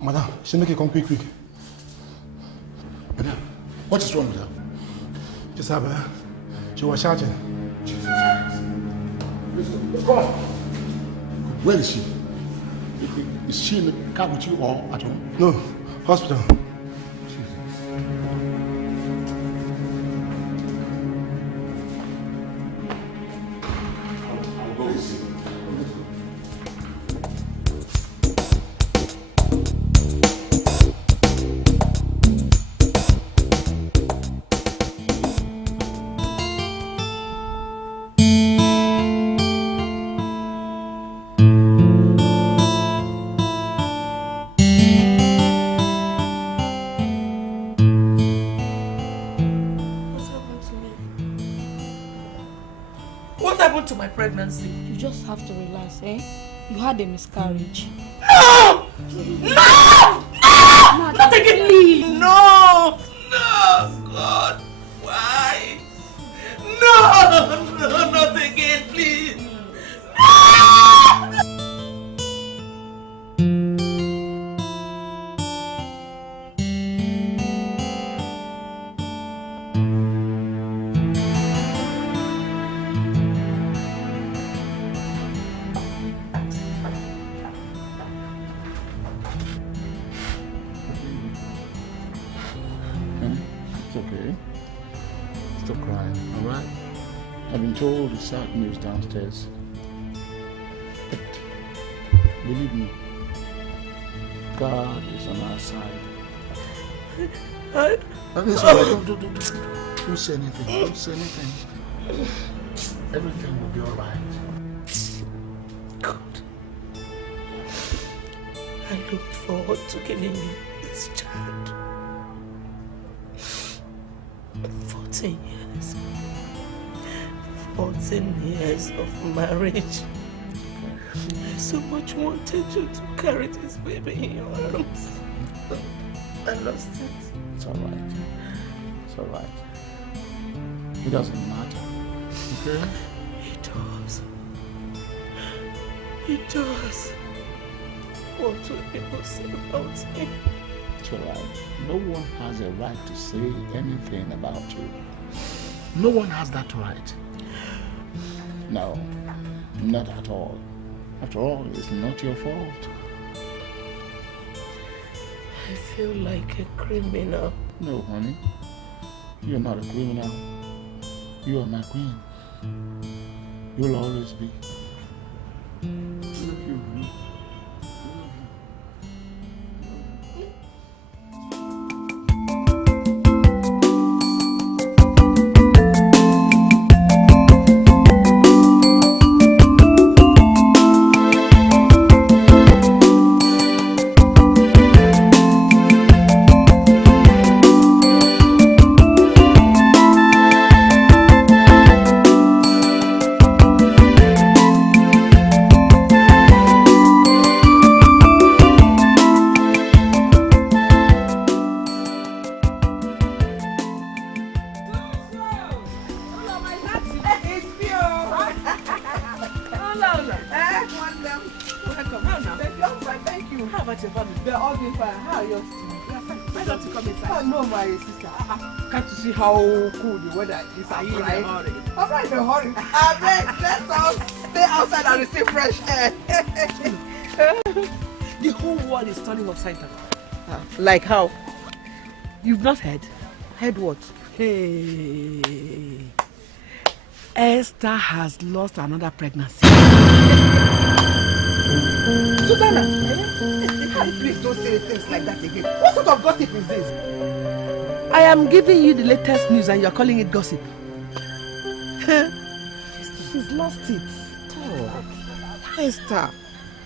Madam, she make it come quick. Madam, what is wrong with her? Just have her. She was shouting. Jesus. Come on. Where is she? Is she in the car with you or at home? No, hospital. Pregnancy. You just have to relax, eh? You had a miscarriage. No! No! No! Not again! No! No! God! Why? No! No! Not again, please! No! Told the sad news downstairs. But believe me, God is on our side. Don't say anything. Don't say anything. Everything will be alright. God, I looked forward to giving you this child. 14 years. 14 years of marriage. I so much wanted you to carry this baby in your arms. I lost it. It's alright. It's alright. It doesn't matter. Okay? It does. It does. What will people say about him? It's alright. No one has a right to say anything about you. No one has that right. No, not at all. After all, it's not your fault. I feel like a criminal. No, honey. You're not a criminal. You are my queen. You'll always be. Look you. How cool the weather is. Are you in a hurry? I'm not in a hurry. Let us stay outside and receive fresh air. The whole world is turning upside down. Like how? You've not heard? Heard what? Hey. Esther has lost another pregnancy. Susanna, please don't say things like that again. What sort of gossip is this? I am giving you the latest news and you're calling it gossip. She's lost it. Oh, Esther.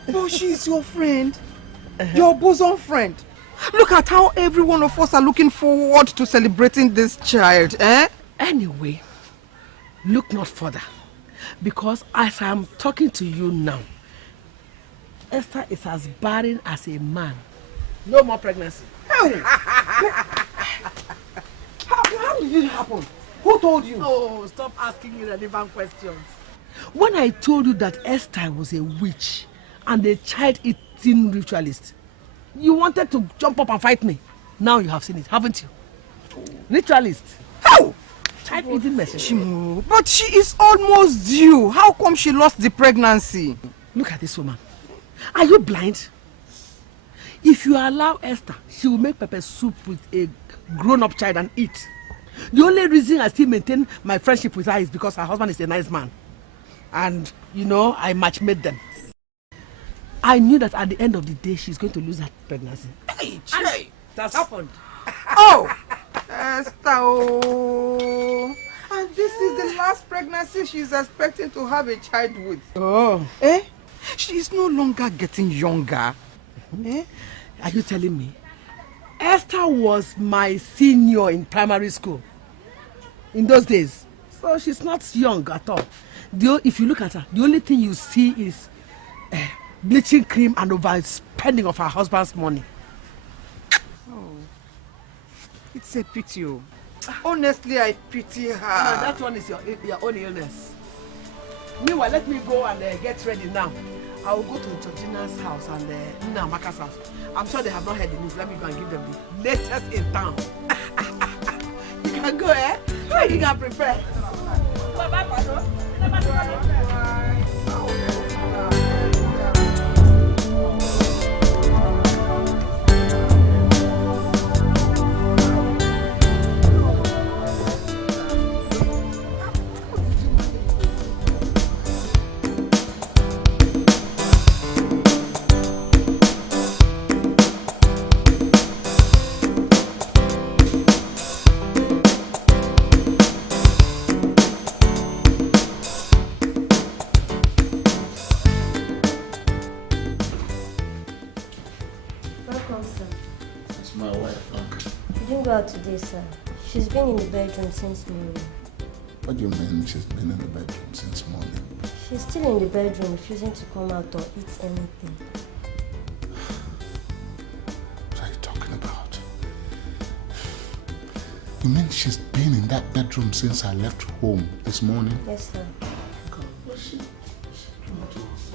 But she's your friend. Your bosom friend. Look at how every one of us are looking forward to celebrating this child, eh? Anyway, look not further. Because as I'm talking to you now, Esther is as barren as a man. No more pregnancy. How did it happen? Who told you? Oh, stop asking irrelevant questions. When I told you that Esther was a witch and a child-eating ritualist, You wanted to jump up and fight me. Now you have seen it, haven't you? Ritualist. How? Child eating message. Chimo, but she is almost due. How come she lost the pregnancy? Look at this woman. Are you blind? If you allow Esther, she will make pepper soup with a grown-up child and eat. The only reason I still maintain my friendship with her is because her husband is a nice man. And, you know, I match-made them. I knew that at the end of the day, she's going to lose that pregnancy. Hey, That's happened. Oh, Esther, oh. And this is the last pregnancy she's expecting to have a child with. Oh. Eh? She is no longer getting younger. Eh? Are you telling me? Esther was my senior in primary school in those days. So she's not young at all. If you look at her, the only thing you see is bleaching cream and overspending of her husband's money. Oh, it's a pity. Honestly, I pity her. That one is your own illness. Meanwhile, let me go and get ready now. I will go to Georgina's house and Nina Amaka's house. I'm sure they have not heard the news. Let me go and give them the latest in town. You can go, eh? You can prepare. Bye-bye, Pado. Today, sir. She's been in the bedroom since morning. What do you mean she's been in the bedroom since morning? She's still in the bedroom, refusing to come out or eat anything. What are you talking about? You mean she's been in that bedroom since I left home this morning? Yes, sir. God, what's she doing to us?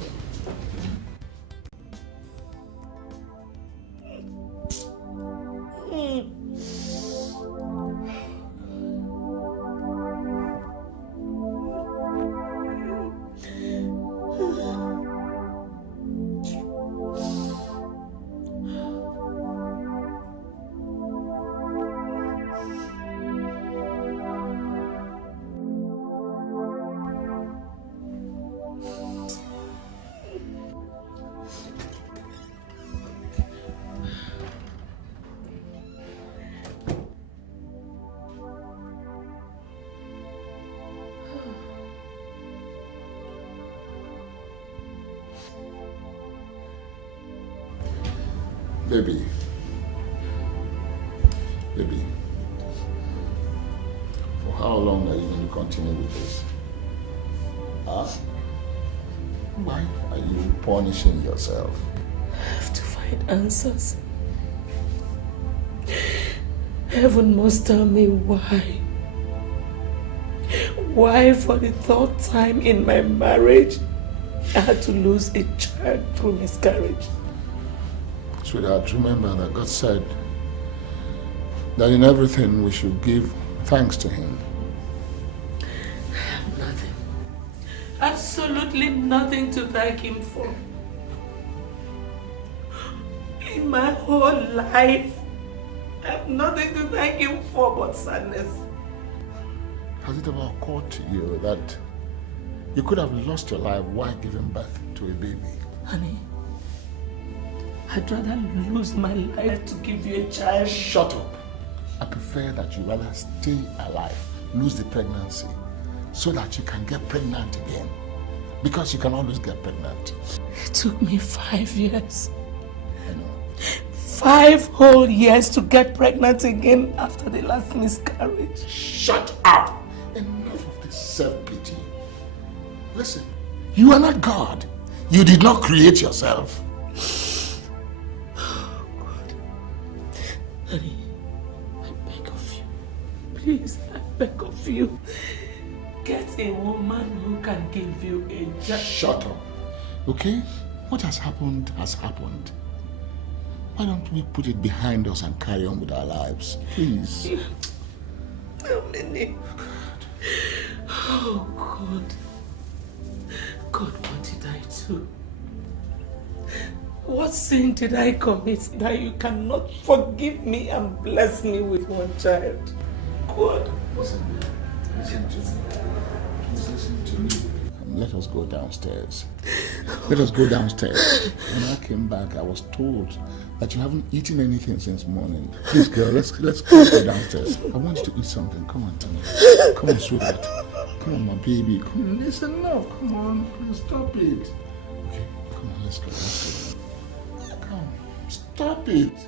Baby, for how long are you going to continue with this? Huh? Why are you punishing yourself? I have to find answers. Heaven must tell me why. Why for the third time in my marriage I had to lose a child through miscarriage. Sweetheart, remember that God said that in everything we should give thanks to Him. I have nothing. Absolutely nothing to thank Him for. In my whole life, I have nothing to thank Him for but sadness. Has it ever occurred to you that you could have lost your life while giving birth to a baby? Honey, I'd rather lose my life to give you a child. Shut up. I prefer that you rather stay alive, lose the pregnancy, so that you can get pregnant again. Because you can always get pregnant. It took me 5 years. I know. 5 whole years to get pregnant again after the last miscarriage. Shut up! Enough of this self-pity. Listen, you are not God. You did not create yourself. Honey, I beg of you. Please, I beg of you. Get a woman who can give you a child. Shut up. Okay? What has happened has happened. Why don't we put it behind us and carry on with our lives? Please. How many? Oh, God. God, what did I do? What sin did I commit that you cannot forgive me and bless me with one child? God. Listen to me. Please listen to me. Let us go downstairs. Let us go downstairs. When I came back, I was told that you haven't eaten anything since morning. Please, girl, let's go downstairs. I want you to eat something. Come on, Tony. Come on, sweetheart. Come on, my baby. Come on, listen now. Come on, please stop it. Okay, come on, let's go. Come, stop it.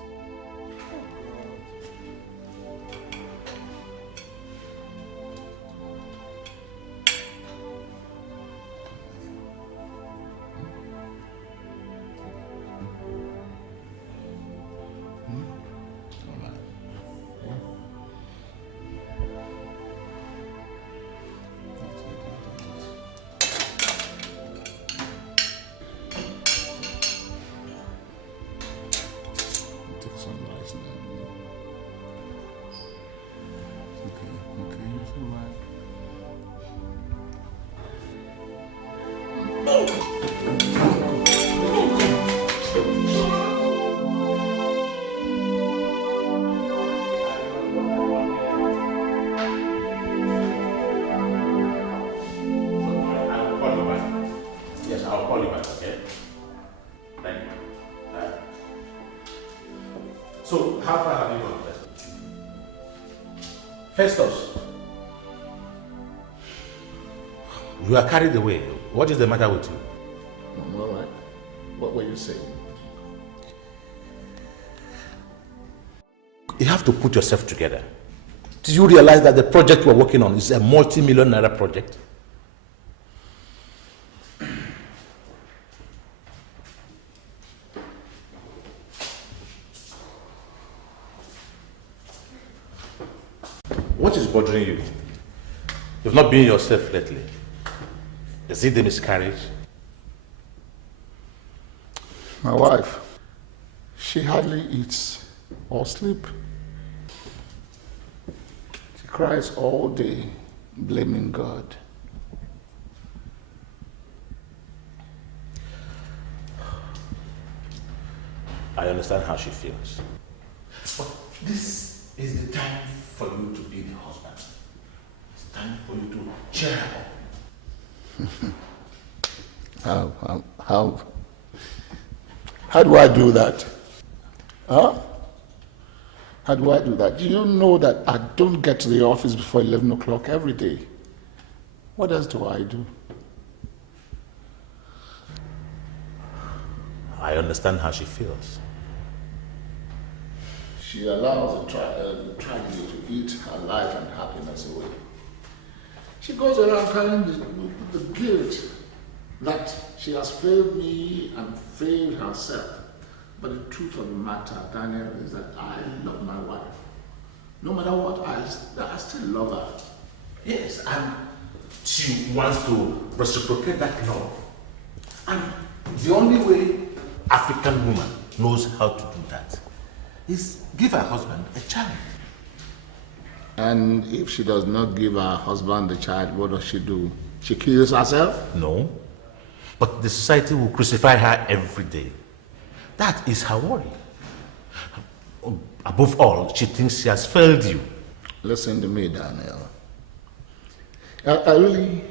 So, how far have you gone, Festus? You are carried away. What is the matter with you? I'm all right. What were you saying? You have to put yourself together. Do you realize that the project we're working on is a multi-million naira project? What is bothering you? You've not been yourself lately. Is it the miscarriage? My wife, she hardly eats or sleep. She cries all day, blaming God. I understand how she feels. But this is the time for you to be the husband. It's time for you to cheer her up. How do I do that? Huh? How do I do that? Do you know that I don't get to the office before 11 o'clock every day? What else do I do? I understand how she feels. She allows the tragedy to eat her life and happiness away. She goes around carrying the guilt that she has failed me and failed herself. But the truth of the matter, Daniel, is that I love my wife. No matter what, I still love her. Yes, and she wants to reciprocate that love. And the only way African woman knows how to do that is give her husband a child. And if she does not give her husband the child, what does she do? She kills herself? No, but the society will crucify her every day. That is her worry. Above all, she thinks she has failed you. Listen to me, Daniel. I really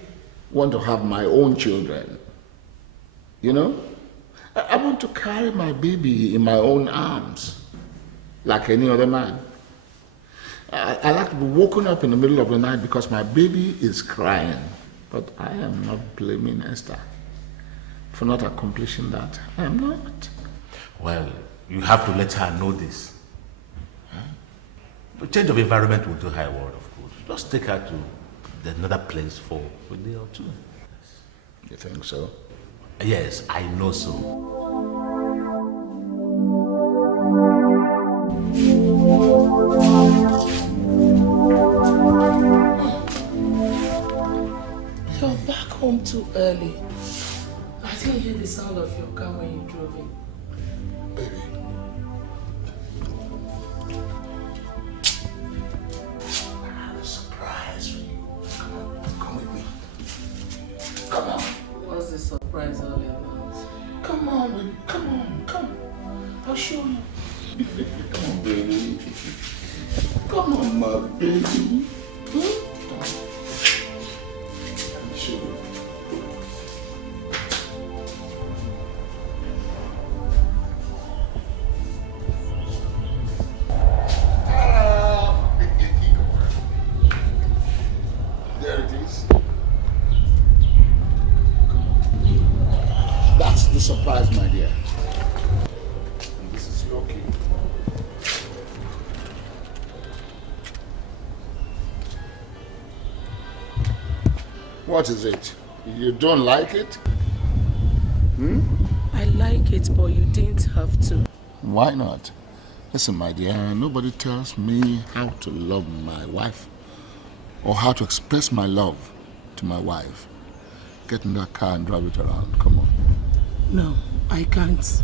want to have my own children. You know? I want to carry my baby in my own arms, like any other man. I like to be woken up in the middle of the night because my baby is crying. But I am not blaming Esther for not accomplishing that. I am not. Well, you have to let her know this. The change of environment will do her a world of good. Just take her to another place for a day or two. You think so? Yes, I know so. You're back home too early. I didn't hear the sound of your car when you drove in. Baby, Come on, baby. Come on, my baby. Sure. There it is. That's the surprise, my dear. And this is your key. What is it? You don't like it? I like it, but you didn't have to. Why not? Listen, my dear, nobody tells me how to love my wife or how to express my love to my wife. Get in that car and drive it around. Come on. No, I can't.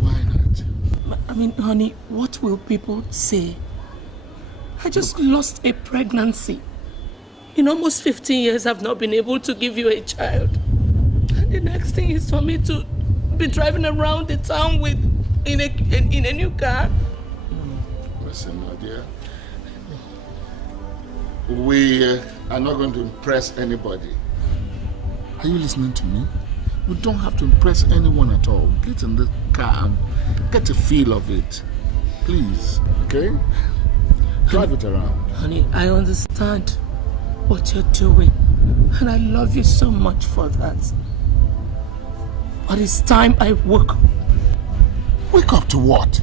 Why not? I mean, honey, what will people say? I just lost a pregnancy. In almost 15 years, I've not been able to give you a child. And the next thing is for me to be driving around the town in a new car. Listen, my dear. We are not going to impress anybody. Are you listening to me? We don't have to impress anyone at all. Get in the car and get a feel of it. Please, okay? Drive it around. Honey, I understand what you're doing. And I love you so much for that. But it's time I woke up. Wake up to what?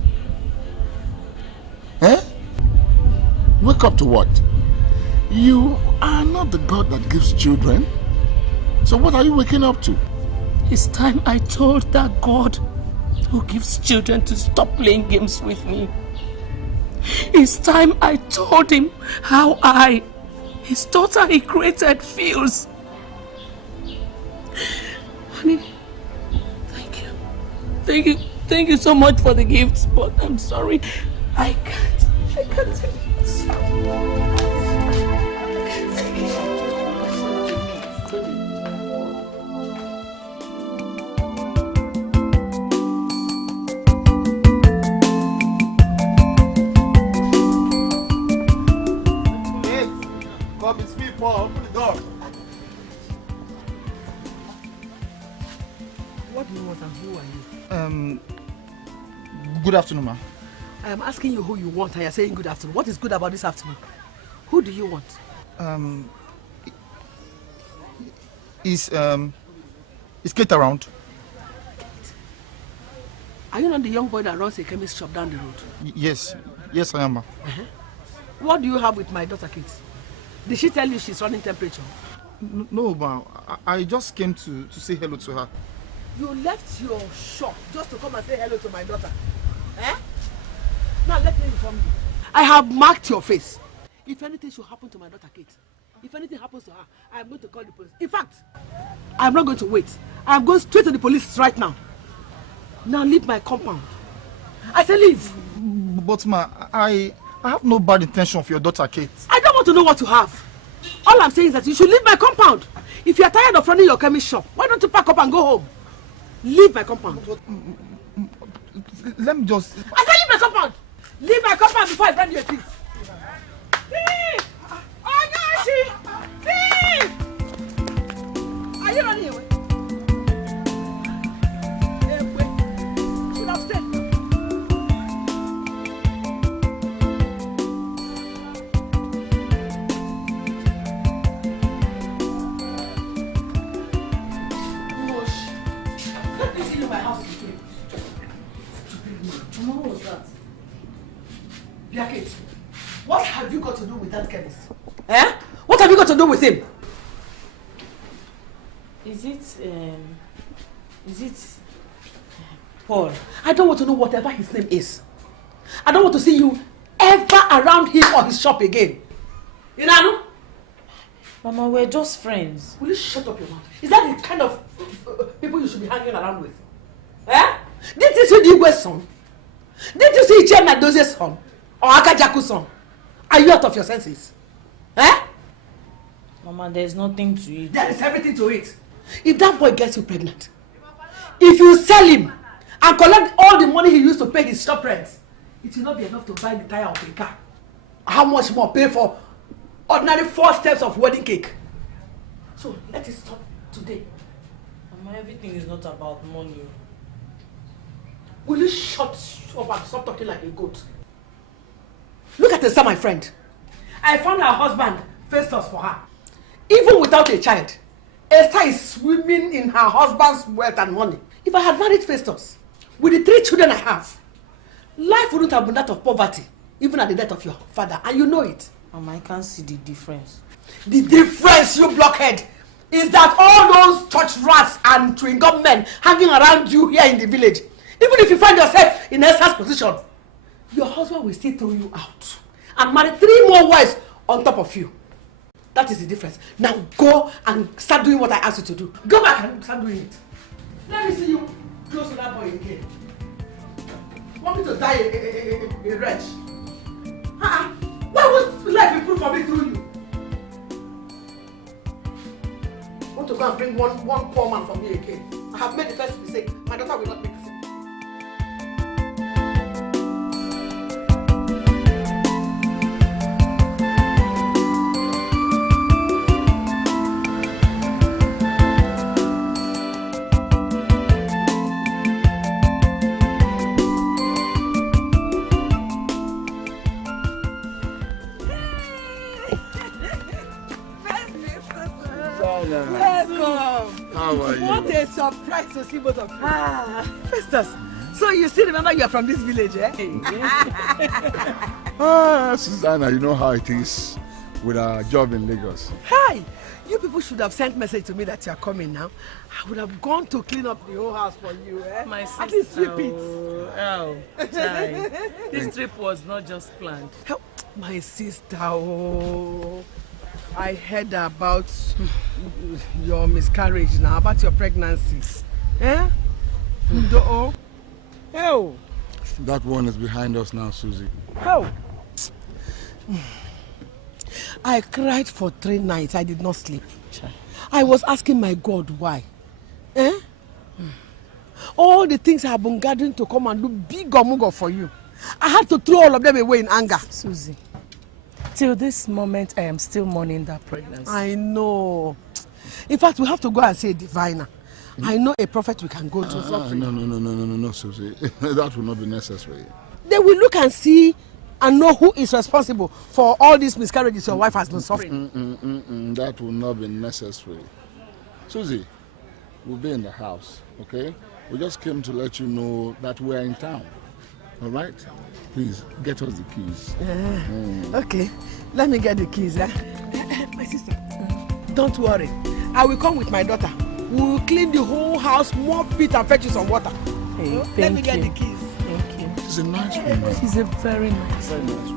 Eh? Wake up to what? You are not the God that gives children. So what are you waking up to? It's time I told that God who gives children to stop playing games with me. It's time I told him how his daughter he created, feels. Honey, thank you. Thank you so much for the gifts, but I'm sorry. I can't take this. Come, it's me, Paul. Open the door. What do you want and who are you? Good afternoon, ma. I am asking you who you want and you're saying good afternoon. What is good about this afternoon? Who do you want? Is Kate around? Are you not the young boy that runs a chemist shop down the road? Yes, I am, ma. What do you have with my daughter Kate? Did she tell you she's running temperature? No, ma. I just came to say hello to her. You left your shop just to come and say hello to my daughter. Eh? Now let me inform you. I have marked your face. If anything should happen to my daughter Kate, if anything happens to her, I am going to call the police. In fact, I am not going to wait. I am going straight to the police right now. Now leave my compound. I say leave. But ma, I have no bad intention for your daughter Kate. I don't want to know what you have. All I'm saying is that you should leave my compound. If you are tired of running your chemist shop, why don't you pack up and go home? Leave my compound. Let me just... I said leave my compound. Leave my compound before I brand you a thief. Thief! Oh, gosh! Thief! Are you running away? Wait. Should have stayed. My house is clean. Mama, what was that? Biakit, what have you got to do with that chemist? Eh? What have you got to do with him? Is it Paul? I don't want to know whatever his name is. I don't want to see you ever around him or his shop again. You know? Mama, we're just friends. Will you shut up your mouth? Is that the kind of people you should be hanging around with? Eh? Didn't you see the Igwe's son? Didn't you see Ichema Doze's son? Or Akajaku's son? Are you out of your senses? Eh? Mama, there's nothing to eat. There is everything to it. If that boy gets you pregnant, if you sell him and collect all the money he used to pay his shop rent, it will not be enough to buy the tire of a car. How much more pay for ordinary 4 steps of wedding cake? So let it stop today. Mama, everything is not about money. Will you shut up and stop talking like a goat? Look at Esther, my friend. I found her husband Festus for her. Even without a child, Esther is swimming in her husband's wealth and money. If I had married Festus, with the 3 children I have, life wouldn't have been that of poverty, even at the death of your father, and you know it. Mama, I can't see the difference. The difference, you blockhead, is that all those church rats and chewing gum men hanging around you here in the village, even if you find yourself in Esther's position, your husband will still throw you out and marry 3 more wives on top of you. That is the difference. Now go and start doing what I asked you to do. Go back and start doing it. Let me see you close to that boy again. Want me to die a wretch? Why would life improve for me through you? Want to go and bring one poor man for me again? I have made the first mistake. My daughter will not make the same. Welcome. How are you? What a surprise to see both of you. Festus, so you still remember you are from this village, eh? Susanna, you know how it is with our job in Lagos. Hi! You people should have sent message to me that you are coming now. I would have gone to clean up the whole house for you, eh? My sister. At least sweep it. Oh, child. This trip was not just planned. Help my sister, oh. I heard about your miscarriage now, about your pregnancy. Eh? Oh. Oh. That one is behind us now, Susie. How? I cried for 3 nights. I did not sleep. I was asking my God why. Eh? All the things I have been gathering to come and do big omugo for you. I had to throw all of them away in anger. Susie, till this moment, I am still mourning that pregnancy. I know. In fact, we have to go and see a diviner. I know a prophet we can go to. No, Susie. That will not be necessary. They will look and see and know who is responsible for all these miscarriages your wife has been suffering. That will not be necessary. Susie, we'll be in the house, okay? We just came to let you know that we are in town. All right? Please, get us the keys. Okay, let me get the keys. My sister, don't worry. I will come with my daughter. We will clean the whole house, mop it and fetch you some water. Hey, let me get the keys. Thank you. She's a nice woman. She's a very nice woman.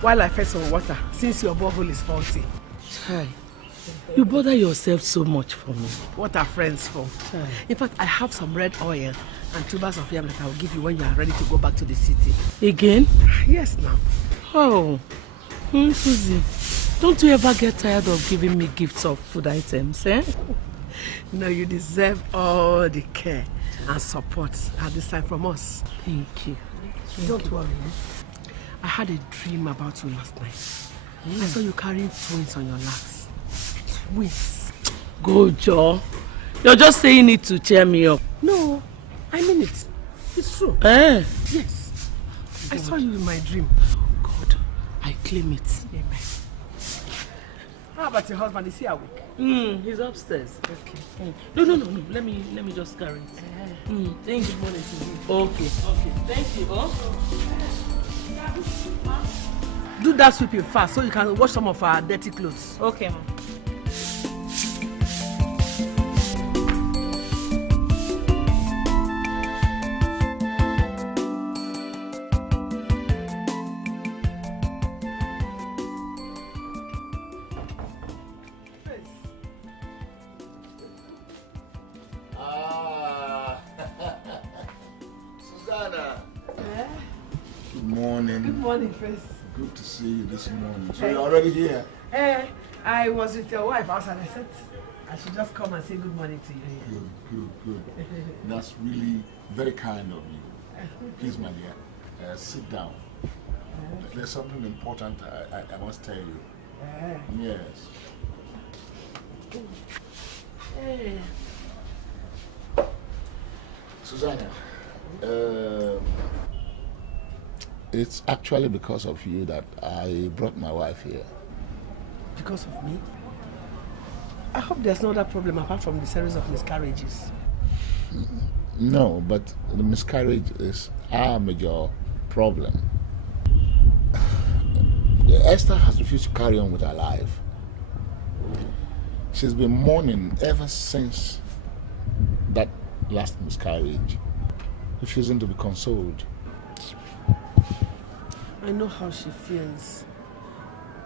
While I fetch some water, since your borehole is faulty. Hi. You bother yourself so much for me. What are friends for? In fact, I have some red oil and tubers of yam that I will give you when you are ready to go back to the city. Again? Yes, now. Oh, Susie, don't you ever get tired of giving me gifts of food items, eh? No, you deserve all the care and support at this time from us. Thank you. Don't worry. I had a dream about you last night. I saw you carrying twins on your laps. Twins. Go, Joe. You're just saying it to cheer me up. No, I mean it. It's true. Eh? Yes. I saw you in my dream. God, I claim it. Amen. How about your husband? Is he awake? He's upstairs. Okay. No. Let me just carry it. Thank you. Okay. Thank you. Do that sweeping fast so you can wash some of our dirty clothes. Okay, Mom. morning. Good morning, Prince. Good to see you this morning. So you're already here? I was with your wife outside. I said I should just come and say good morning to you here. Good. That's really very kind of you. Please, my dear, sit down. There's something important I must tell you. Yes. Susanna, it's actually because of you that I brought my wife here. Because of me? I hope there's no other problem apart from the series of miscarriages. No, but the miscarriage is our major problem. Esther has refused to carry on with her life. She's been mourning ever since that last miscarriage, refusing to be consoled. I know how she feels.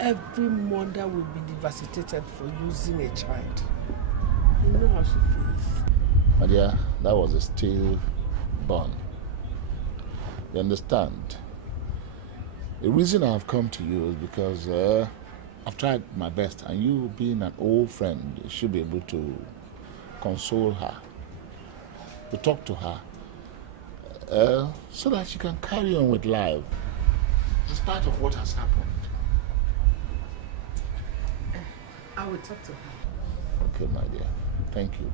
Every mother will be devastated for losing a child. I know how she feels. My dear, that was a stillborn. You understand? The reason I've come to you is because I've tried my best, and you being an old friend, you should be able to console her, to talk to her, so that she can carry on with life, in spite of what has happened. I will talk to her. Okay, my dear. Thank you.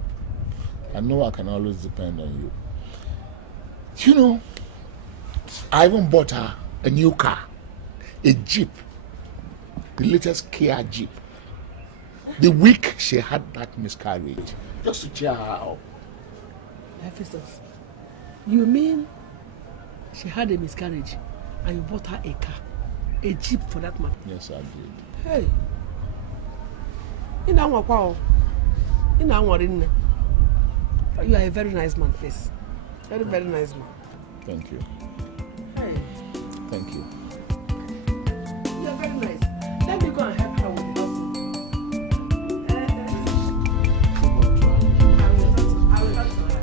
I know I can always depend on you. You know, I even bought her a new car, a Jeep, the latest Kia Jeep. The week she had that miscarriage, just to cheer her up. Ephesus, you mean she had a miscarriage and you bought her a car, a Jeep for that matter? Yes, I did. Hey, you are a very nice man, Face. Very nice man. Thank you. Hey. Thank you. You're very nice. Let me go and help her with the house. I will talk to her.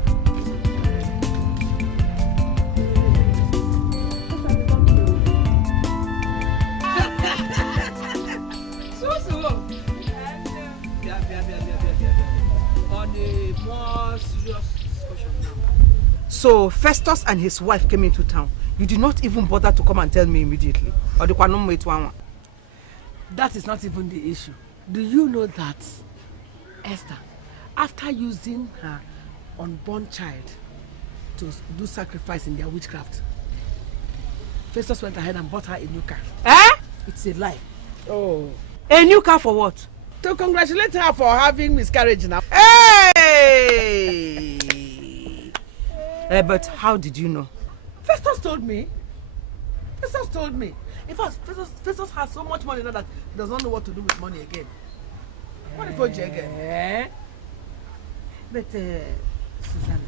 On a more serious discussion now. So Festus and his wife came into town. You did not even bother to come and tell me immediately. Or the kwanom wait one. That is not even the issue. Do you know that Esther, after using her unborn child to do sacrifice in their witchcraft, Festus went ahead and bought her a new car? It's a lie. Oh. A new car for what? To congratulate her for having miscarriage now. Hey! But how did you know? Festus told me. In fact, Festus has so much money now that he does not know what to do with money again. What if you again? But, Susanna,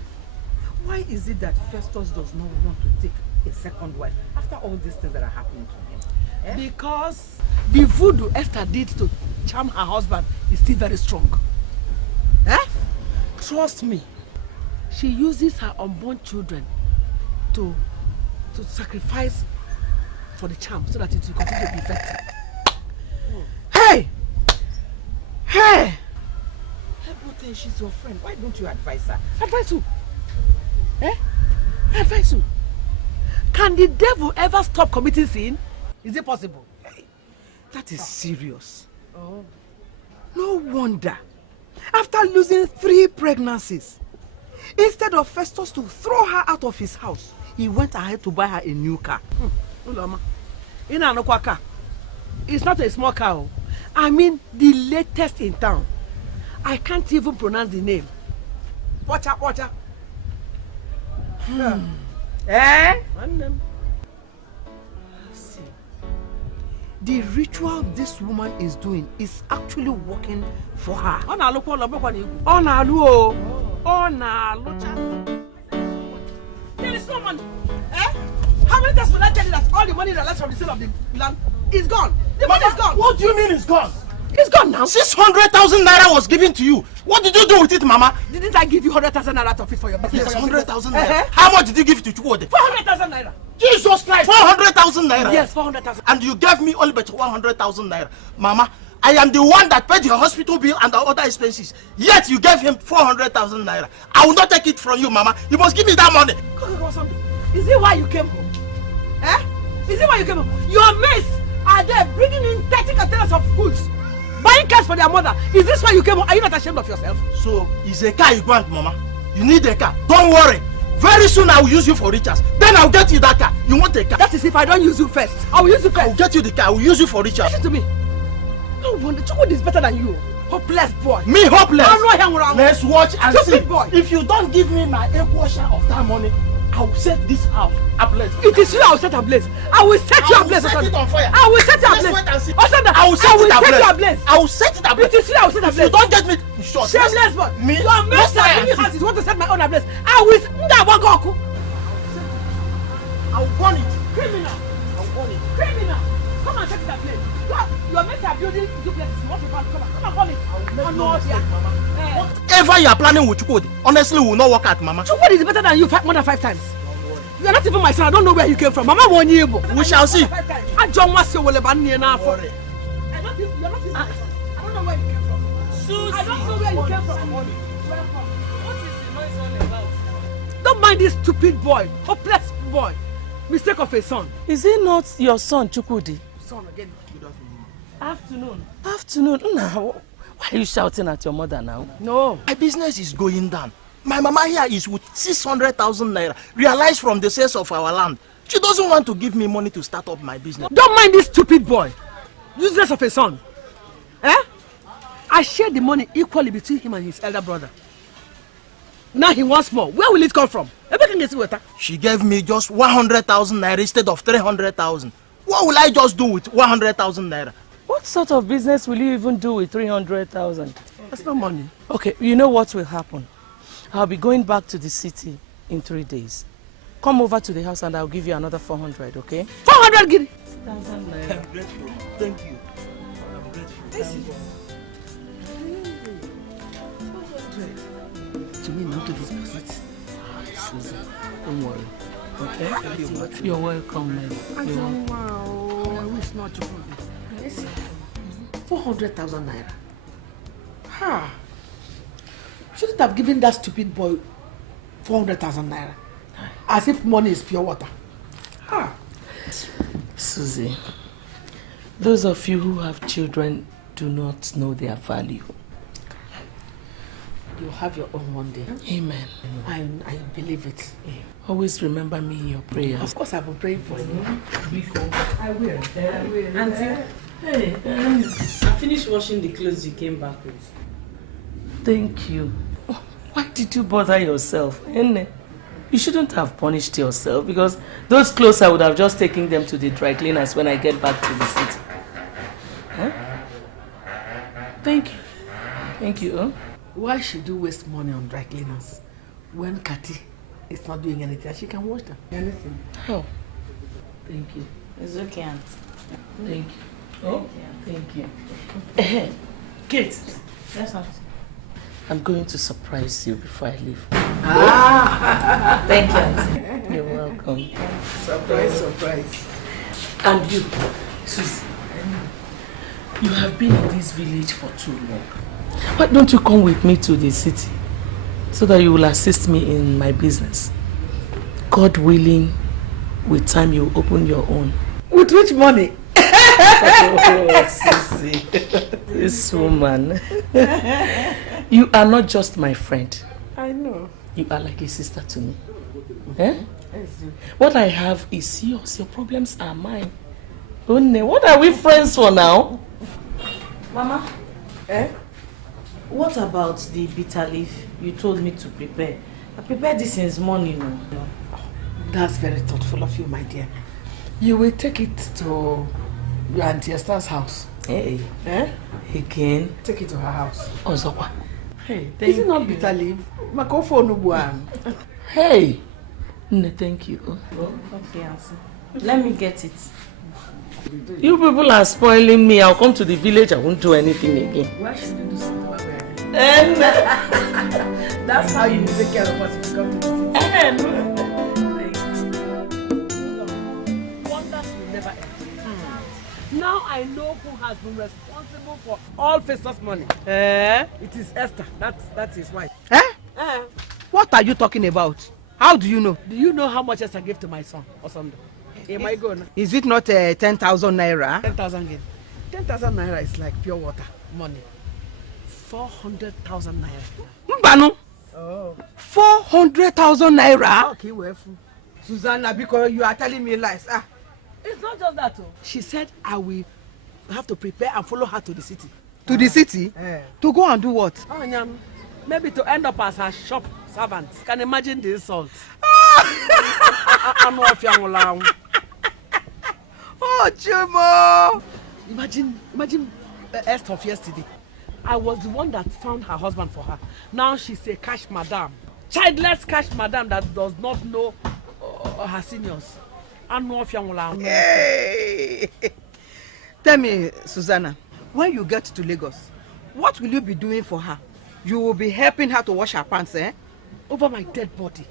why is it that Festus does not want to take a second wife after all these things that are happening to him? Because the voodoo Esther did to charm her husband is still very strong. Trust me. She uses her unborn children to sacrifice for the charm so that it will continue to be effective. Hey! But she's your friend. Why don't you advise her? Advise who? Advise who? Can the devil ever stop committing sin? Is it possible? That is serious. Oh. No wonder. After losing 3 pregnancies, instead of Festus to throw her out of his house, he went ahead to buy her a new car. Uloma, in a car. It's not a small car. I mean the latest in town. I can't even pronounce the name. Watch out. See, the ritual this woman is doing is actually working for her. There is no money. How many times will I tell you that all the money that left from the sale of the land is gone? The money is gone. What do you mean it's gone? It's gone now. 600,000 naira was given to you. What did you do with it, Mama? Didn't I give you 100,000 naira out of it for your business? Yes, 100,000 naira. How much did you give it to Chukwode? 400,000 naira. Jesus Christ! 400,000 naira? Yes, 400,000. And you gave me only but 100,000 naira. Mama, I am the one that paid your hospital bill and the other expenses. Yet you gave him 400,000 naira. I will not take it from you, Mama. You must give me that money. Is it why you came home? Eh? Is it why you came home? Your mates are there bringing in 30 containers of goods, buying cars for their mother. Is this why you came home? Are you not ashamed of yourself? So, it's a car you want, Mama. You need a car. Don't worry. Very soon I will use you for recharge. Then I will get you that car. You want a car? That is if I don't use you first. I will use you first. I will get you the car. I will use you for recharge. Listen to me. No wonder Chukwu is better than you. Hopeless boy. Me hopeless? I know him wrong. Let's watch and Stupid see. Boy. If you don't give me my equal share of that money, I will set this house ablaze. It is you I will set ablaze. I will set you ablaze. I will set it on fire. I will set you ablaze. Let's wait and see. I will set you ablaze. I will set it ablaze. It is you I will set ablaze. If you don't get me short. Shameless boy. Me? Your mates are giving houses. You want to set my own ablaze. I will. I will burn it. Criminal. I will burn it. Criminal. Come and set it ablaze. Your mates are building duplexes. What about? Come and burn it. I will make no mistake, Mama. Whatever you are planning with Chukwudi, honestly, will not work out, Mama. Chukwudi is better than you more than 5 times. You are not even my son. I don't know where you came from. Mama won't you. We shall see. I don't want to say ban near now for it. You're not even my son. I don't know where you came from. Susie. I don't know where you came from. What is the noise all about? Don't mind this stupid boy, hopeless boy. Mistake of a son. Is he not your son, Chukwudi? Son again. Afternoon. Afternoon. Now, why are you shouting at your mother now? No. My business is going down. My mama here is with 600,000 naira, realized from the sales of our land. She doesn't want to give me money to start up my business. Don't mind this stupid boy. Useless of a son. Eh? I share the money equally between him and his elder brother. Now he wants more. Where will it come from? She gave me just 100,000 naira instead of 300,000. What will I just do with 100,000 naira? What sort of business will you even do with 300,000? That's no money. Okay, you know what will happen? I'll be going back to the city in 3 days. Come over to the house and I'll give you another 400, okay? 400 giri? I'm grateful. Thank you. I'm grateful. To me, not to this visit. Susan, don't worry. Okay? You're welcome, man. You're welcome. Wow. I wish not to. 400,000 naira. Ha! Shouldn't have given that stupid boy 400,000 naira. As if money is pure water. Ha! Susie, those of you who have children do not know their value. You'll have your own one day. Amen. I believe it. Always remember me in your prayers. Of course, I've been praying for you. I will. Auntie, hey, I finished washing the clothes you came back with. Thank you. Why did you bother yourself? You shouldn't have punished yourself because those clothes I would have just taken them to the dry cleaners when I get back to the city. Huh? Thank you. Thank you. Huh? Why should you waste money on dry cleaners when Kati is not doing anything? She can wash them. Anything. Oh. Thank you. It's okay, Auntie. Thank you. Oh, thank you. Kate. Yes, Auntie. I'm going to surprise you before I leave. Thank you, Auntie. You're welcome. Surprise. And you, Susie, you have been in this village for too long. Why don't you come with me to the city so that you will assist me in my business? God willing, with time you will open your own. With which money? Oh, Susie, this woman. You are not just my friend. I know. You are like a sister to me. Eh? What I have is yours. Your problems are mine. What are we friends for now? Mama? Eh? What about the bitter leaf you told me to prepare? I prepared this since morning. No? That's very thoughtful of you, my dear. You will take it to your Auntie Esther's house. Hey. Eh? Again? Take it to her house. Ozokwa. Hey, is it not bitter leaf? Hey. Thank you. Okay, Auntie. Let me get it. You people are spoiling me. I'll come to the village. I won't do anything again. Why should you do something while we're here? That's how you take care of us if you come to the city. I know who has been responsible for all Festus money. It is Esther. That's his wife. What are you talking about? How do you know? Do you know how much Esther gave to my son or something? Am I going? Is it not 10,000 naira? 10,000 again. 10,000 naira is like pure water money. 400,000 naira. Mbanu. Oh. 400,000 naira? Okay, well, Susanna, because you are telling me lies. It's not just that. She said I will have to prepare and follow her to the city. To the city? To go and do what? Maybe to end up as her shop servant. Can imagine the insult. Oh, Chumo! Imagine Esther of yesterday. I was the one that found her husband for her. Now she's a cash madam. Childless cash madam that does not know her seniors. Hey. Tell me, Susanna, when you get to Lagos, what will you be doing for her? You will be helping her to wash her pants, Over my dead body.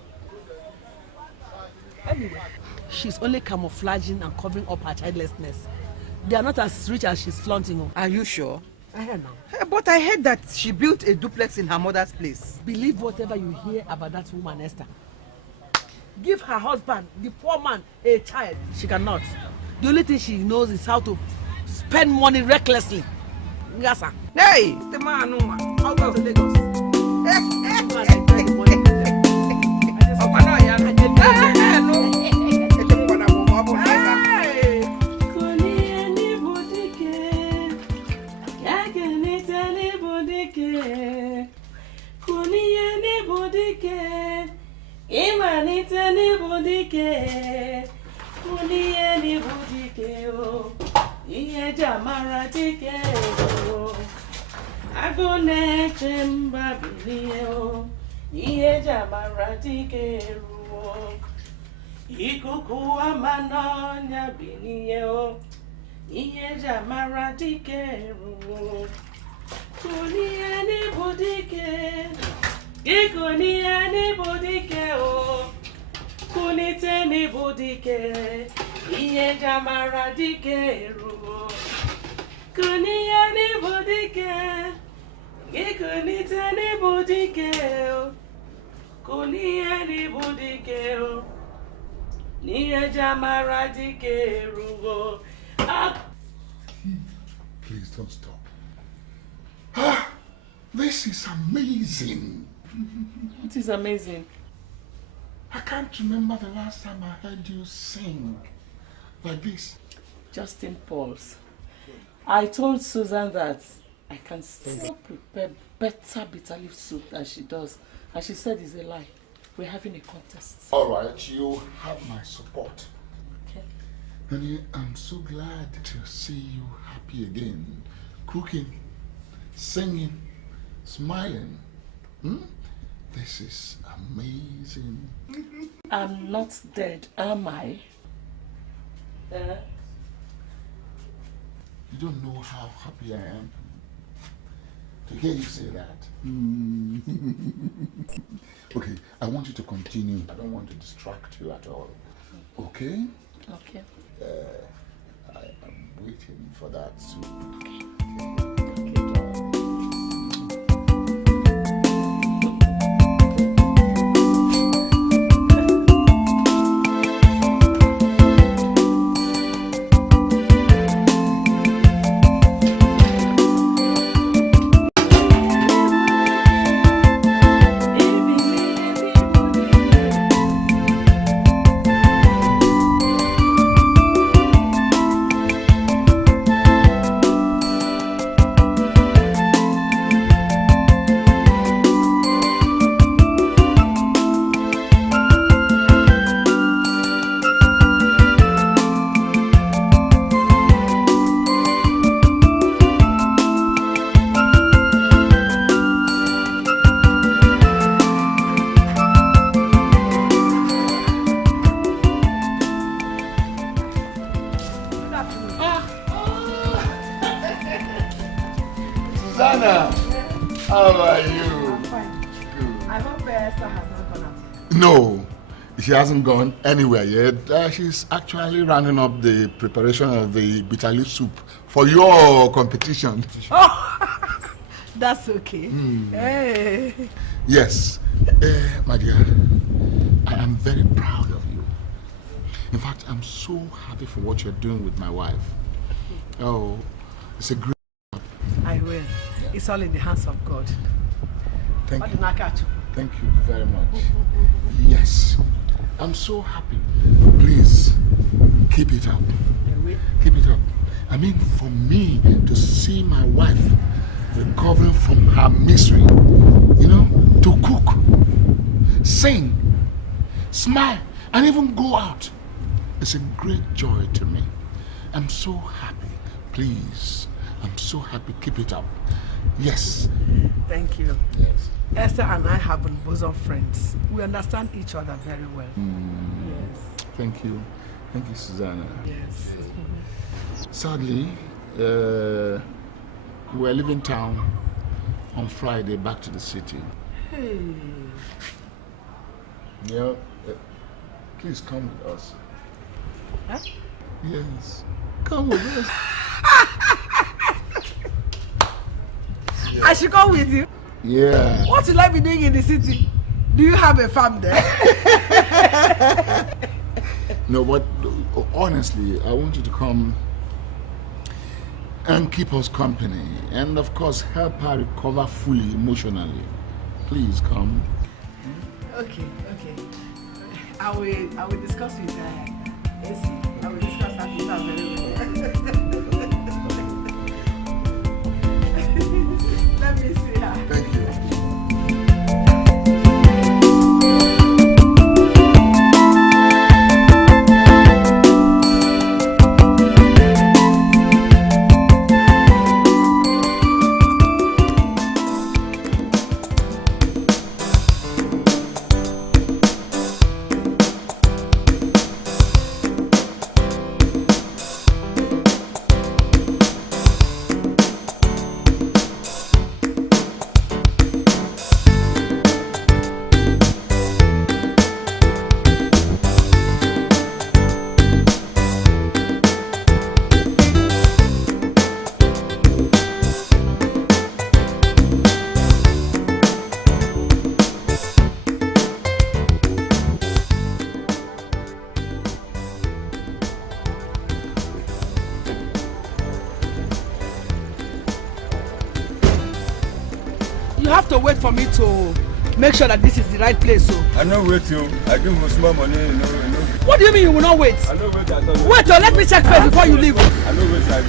Anyway, she's only camouflaging and covering up her childlessness. They are not as rich as she's flaunting. Are you sure? I heard now. But I heard that she built a duplex in her mother's place. Believe whatever you hear about that woman, Esther. Give her husband, the poor man, a child. She cannot. The only thing she knows is how to spend money recklessly. Ngasa. Hey, the man, no man. How goes the Lagos? Ikuku amanonya biniye o, iye jamara dike ruo. Kuniye ni budike, ikuniye ni budike o. Kunite ni budike, iye jamara dike ruo. Kuniye ni budike, ikunite ni budike o. Kuniye ni budike o. Please don't stop. This is amazing. It is amazing. I can't remember the last time I heard you sing like this. Just in pulse. I told Susan that I can still prepare better bitter leaf soup than she does. And she said it's a lie. We're having a contest. All right, you have my support. Okay. Honey, I'm so glad to see you happy again. Cooking, singing, smiling. This is amazing. I'm not dead, am I? You don't know how happy I am to hear you say that. Okay, I want you to continue. I don't want to distract you at all. Okay? Okay. I am waiting for that soup. Okay. Susanna, how are you? I'm fine. Good. I hope Esther has not gone out. No, She hasn't gone anywhere yet. She's actually rounding up the preparation of the bitter leaf soup for your competition. Oh, that's okay. Hey. Yes, my dear, I am very proud of you. In fact, I'm so happy for what you're doing with my wife. Oh, it's a great job. I will. It's all in the hands of God. Thank you. Thank you very much. Yes, I'm so happy. Please, keep it up. Keep it up. I mean, for me to see my wife recovering from her misery, you know, to cook, sing, smile, and even go out, it's a great joy to me. I'm so happy. Please, I'm so happy. Keep it up. Yes. Thank you. Yes. Esther and I have been bosom friends. We understand each other very well. Yes. Thank you. Thank you, Susanna. Yes. Sadly, we're leaving town on Friday back to the city. Hey. Yeah. Please come with us. Huh? Yes. Come with us. I should come with you. Yeah. What will I be doing in the city? Do you have a farm there? No, but honestly, I want you to come and keep us company, and of course help her recover fully emotionally. Please come. Okay. I will discuss with her. Yes, I will discuss that with her very well. Let me see her. Thank you. You have to wait for me to make sure that this is the right place. So. I no wait you. I give you small money. You know. What do you mean you will not wait? I no wait at all. Wait, let me check first before you leave. I no wait I do.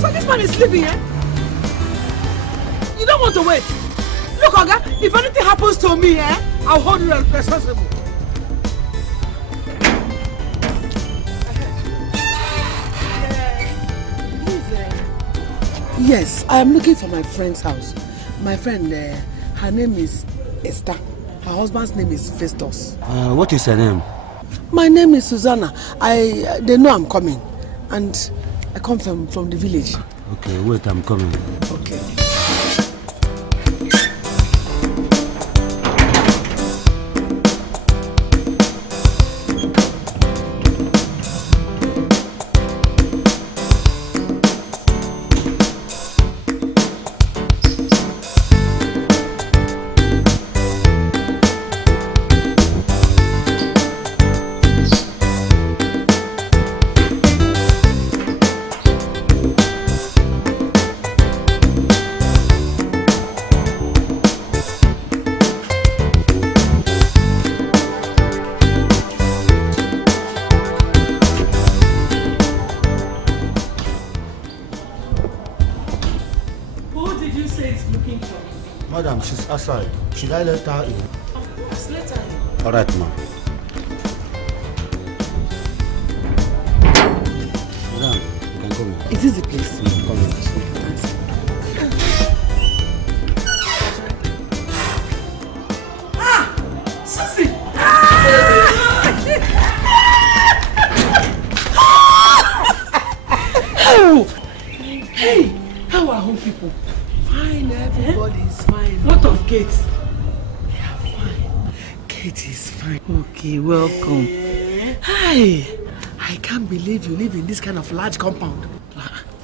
So this man is sleeping, eh? You don't want to wait. Look, Oga, if anything happens to me, I'll hold you responsible. Yes, I am looking for my friend's house. My friend, her name is Esther. Her husband's name is Festus. What is her name? My name is Susanna. They know I'm coming, and I come from the village. Okay, wait, I'm coming. Okay. Madam, she's outside. Should I let her in? Of course, let her in. All right, ma'am. Madam, you can come in. Is this the place? Come in. Susie! Oh! Hey! How are home people? Fine, everybody is fine. What What of Kate? They are fine. Kate is fine. Okay, welcome. Hi. I can't believe you live in this kind of large compound.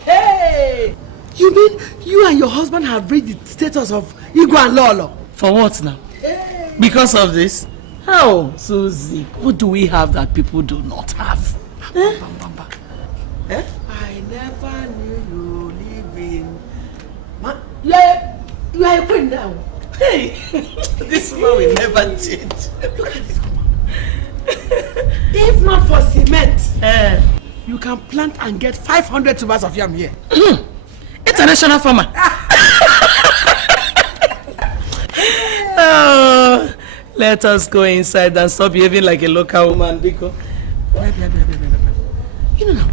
Hey! You mean you and your husband have reached the status of Igwe and Lolo? For what now? Hey. Because of this? How, Susie? What do we have that people do not have? Eh? I never knew you live in... You are a queen now. Hey, this man will never change. Look at this compound. If not for cement, you can plant and get 500 tubers of yam here. International farmer. Oh, let us go inside and stop behaving like a local woman, Biko. You know now,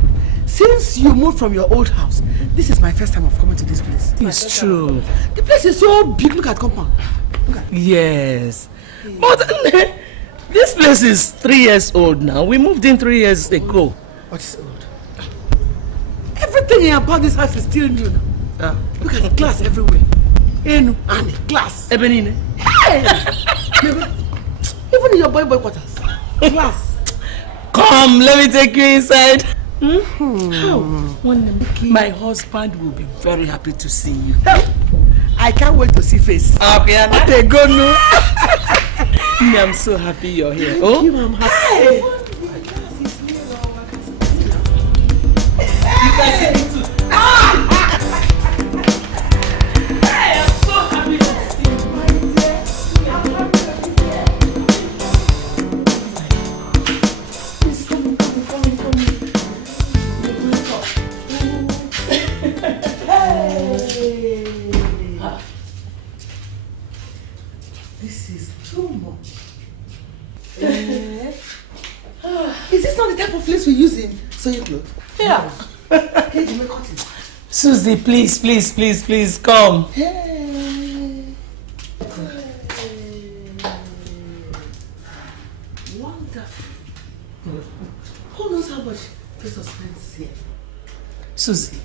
since you moved from your old house, this is my first time of coming to this place. It's true. The place is so big. Look at compound. Look at. Yes. But this place is 3 years old now. We moved in 3 years ago. What is old? Everything about this house is still new now. Look at the glass everywhere. Enu and glass. Ebenine. Hey! Even in your boy quarters. Glass. Come, let me take you inside. My husband will be very happy to see you. I can't wait to see face. They go no. I'm so happy you're here. Oh, I'm happy. You can see me too. Hey, I'm so happy to see you. This is too much. Is this not the type of fleece we use in sewing clothes? Yeah. Cotton. Susie, please, come. Hey. Wonderful. Who knows how much this was spent here? Susie,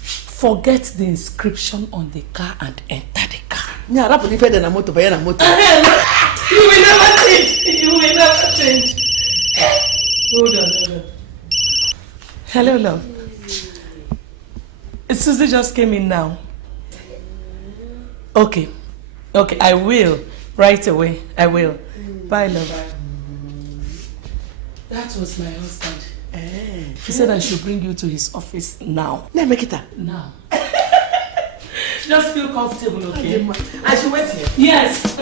forget the inscription on the car and enter the car. You will never change. Hold on. Hello, love. Susie just came in now. Okay, I will. Right away, I will. Bye, love. That was my husband. He said I should bring you to his office now. Now. Just feel comfortable, okay? I should wait here. Yes.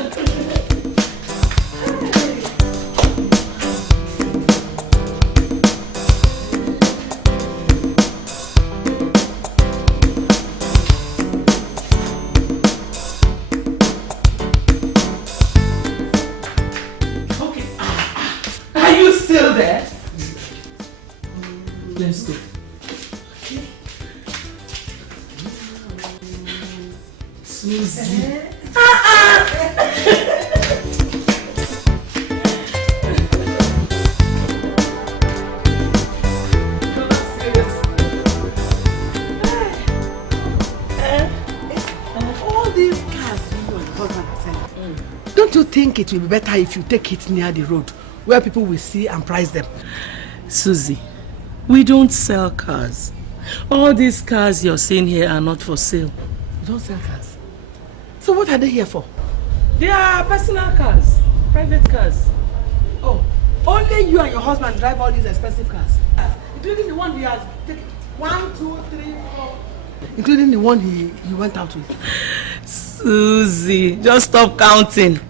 Okay. Are you still there? Let's go. Susie. All these cars you and husband are selling. Don't you think it will be better if you take it near the road where people will see and price them? Susie, we don't sell cars. All these cars you're seeing here are not for sale. You don't sell cars? So what are they here for? They are personal cars, private cars. Oh, only you and your husband drive all these expensive cars? Including the one he has taken 1, 2, 3, 4. Including the one he went out with. Susie, just stop counting.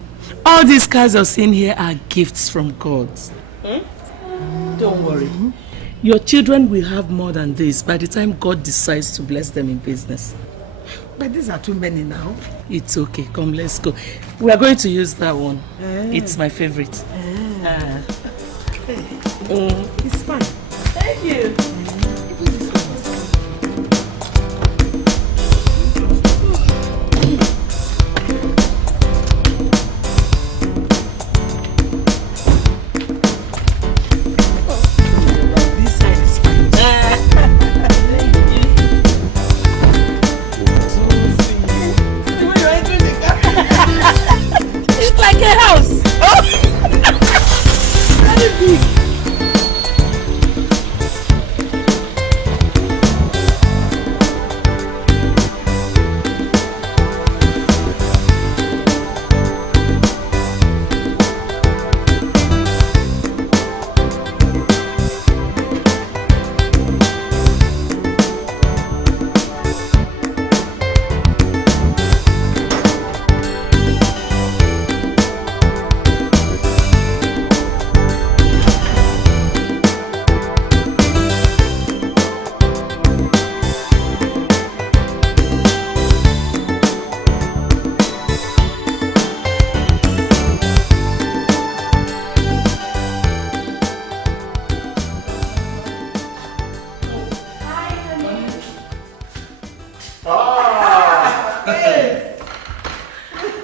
All these cars you're seeing here are gifts from God. Don't worry. Your children will have more than this by the time God decides to bless them in business. But these are too many now. It's okay. Come, let's go. We are going to use that one. It's my favorite. It's fine. Thank you.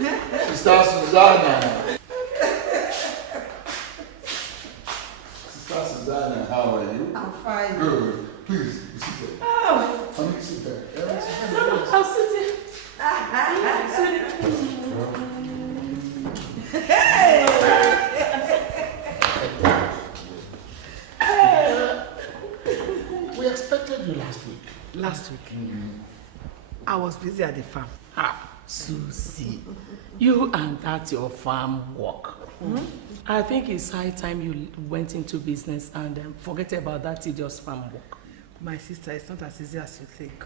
Sister Susanna. Sister Susanna, how are you? I'm fine. Good. Please, sit there. Oh. Honey, sit there. No, I'll sit here. We expected you last week. Last week? I was busy at the farm. Susie, you and that your farm work. I think it's high time you went into business and forget about that tedious farm work. My sister, it's not as easy as you think.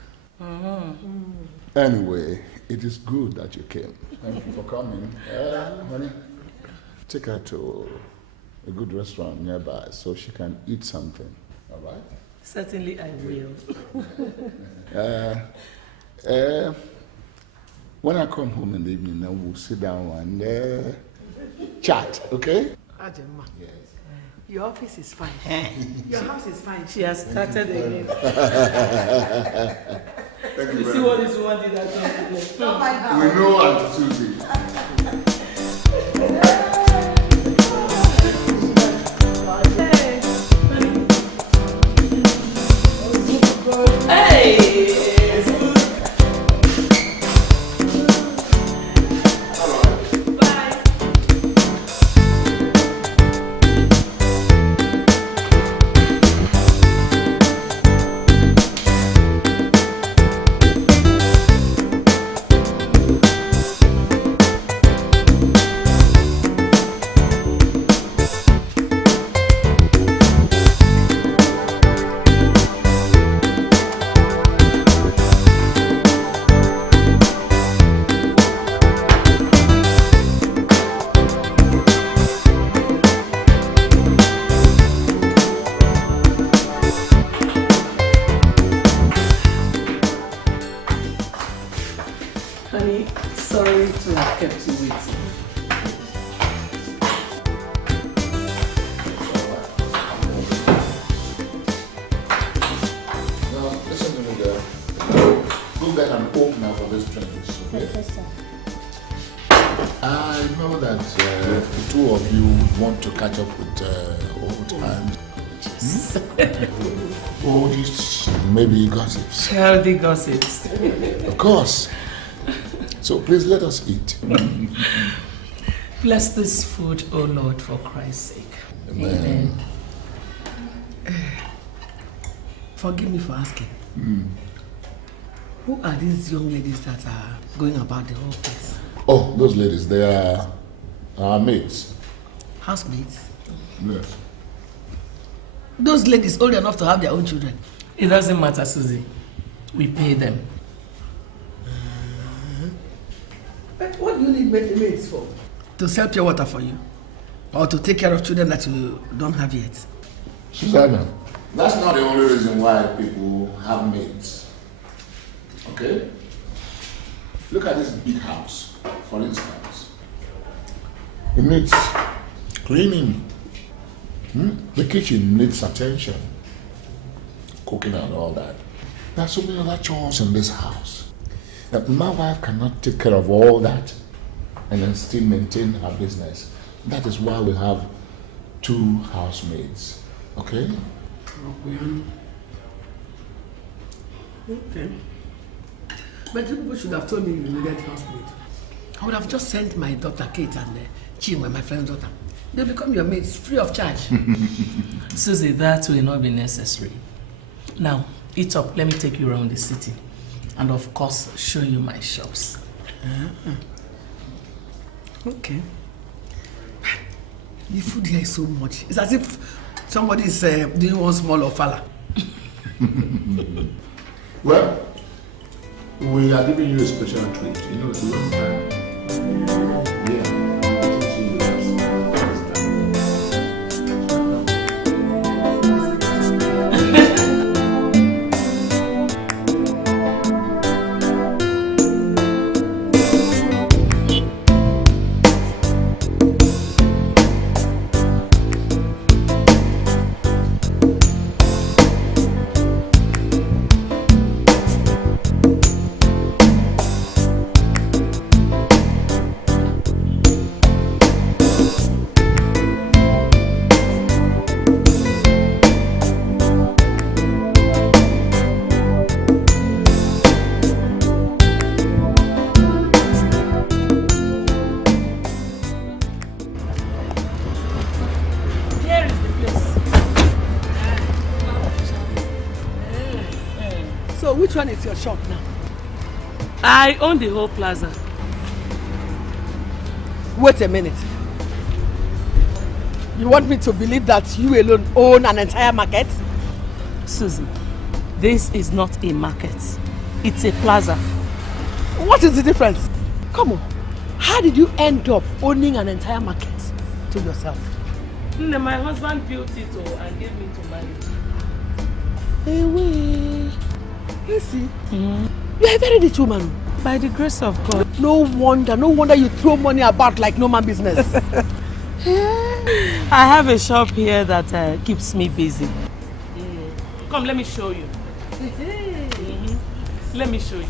Anyway, it is good that you came. Thank you for coming. Honey, take her to a good restaurant nearby so she can eat something. All right? Certainly I will. When I come home in the evening, then we'll sit down and chat, okay? Ajema. Yes. Your office is fine. Your house is fine. She has started again. Thank you see what this woman did at home? We know Auntie Susie. Honey, sorry to have kept you waiting. Now, listen to me, girl. Go get an opener for this drinks, okay? Yes, sir. I know that the two of you want to catch up with old times. All these maybe gossips. Healthy gossips. Of course. So please let us eat. Bless this food, O Lord, for Christ's sake. Amen. Forgive me for asking. Who are these young ladies that are going about the whole place? Oh, those ladies, they are our maids. Housemates? Yes. Those ladies old enough to have their own children? It doesn't matter, Susie. We pay them. But what do you need maids for? To sell pure water for you? Or to take care of children that you don't have yet? Susanna, that's not the only reason why people have maids. Okay? Look at this big house, for instance. It needs cleaning. The kitchen needs attention. Cooking and all that. There are so many other chores in this house. That my wife cannot take care of all that and then still maintain her business. That is why we have 2 housemaids. Okay? Okay. But you people should have told me you needed housemaid. I would have just sent my daughter Kate and Chinwe, my friend's daughter. They'll become your maids free of charge. Susie, that will not be necessary. Now, eat up. Let me take you around the city. And of course, show you my shops. Okay. The food here is so much. It's as if somebody is doing one small ofala. Well, we are giving you a special treat. You know, it's a long time. Yeah. Which one is your shop now? I own the whole plaza. Wait a minute. You want me to believe that you alone own an entire market? Susie, this is not a market. It's a plaza. What is the difference? Come on. How did you end up owning an entire market to yourself? My husband built it and gave me to manage. Hey, wait. You see? You are a very rich woman. By the grace of God. No wonder you throw money about like no man business. I have a shop here that keeps me busy. Come, let me show you. Let me show you.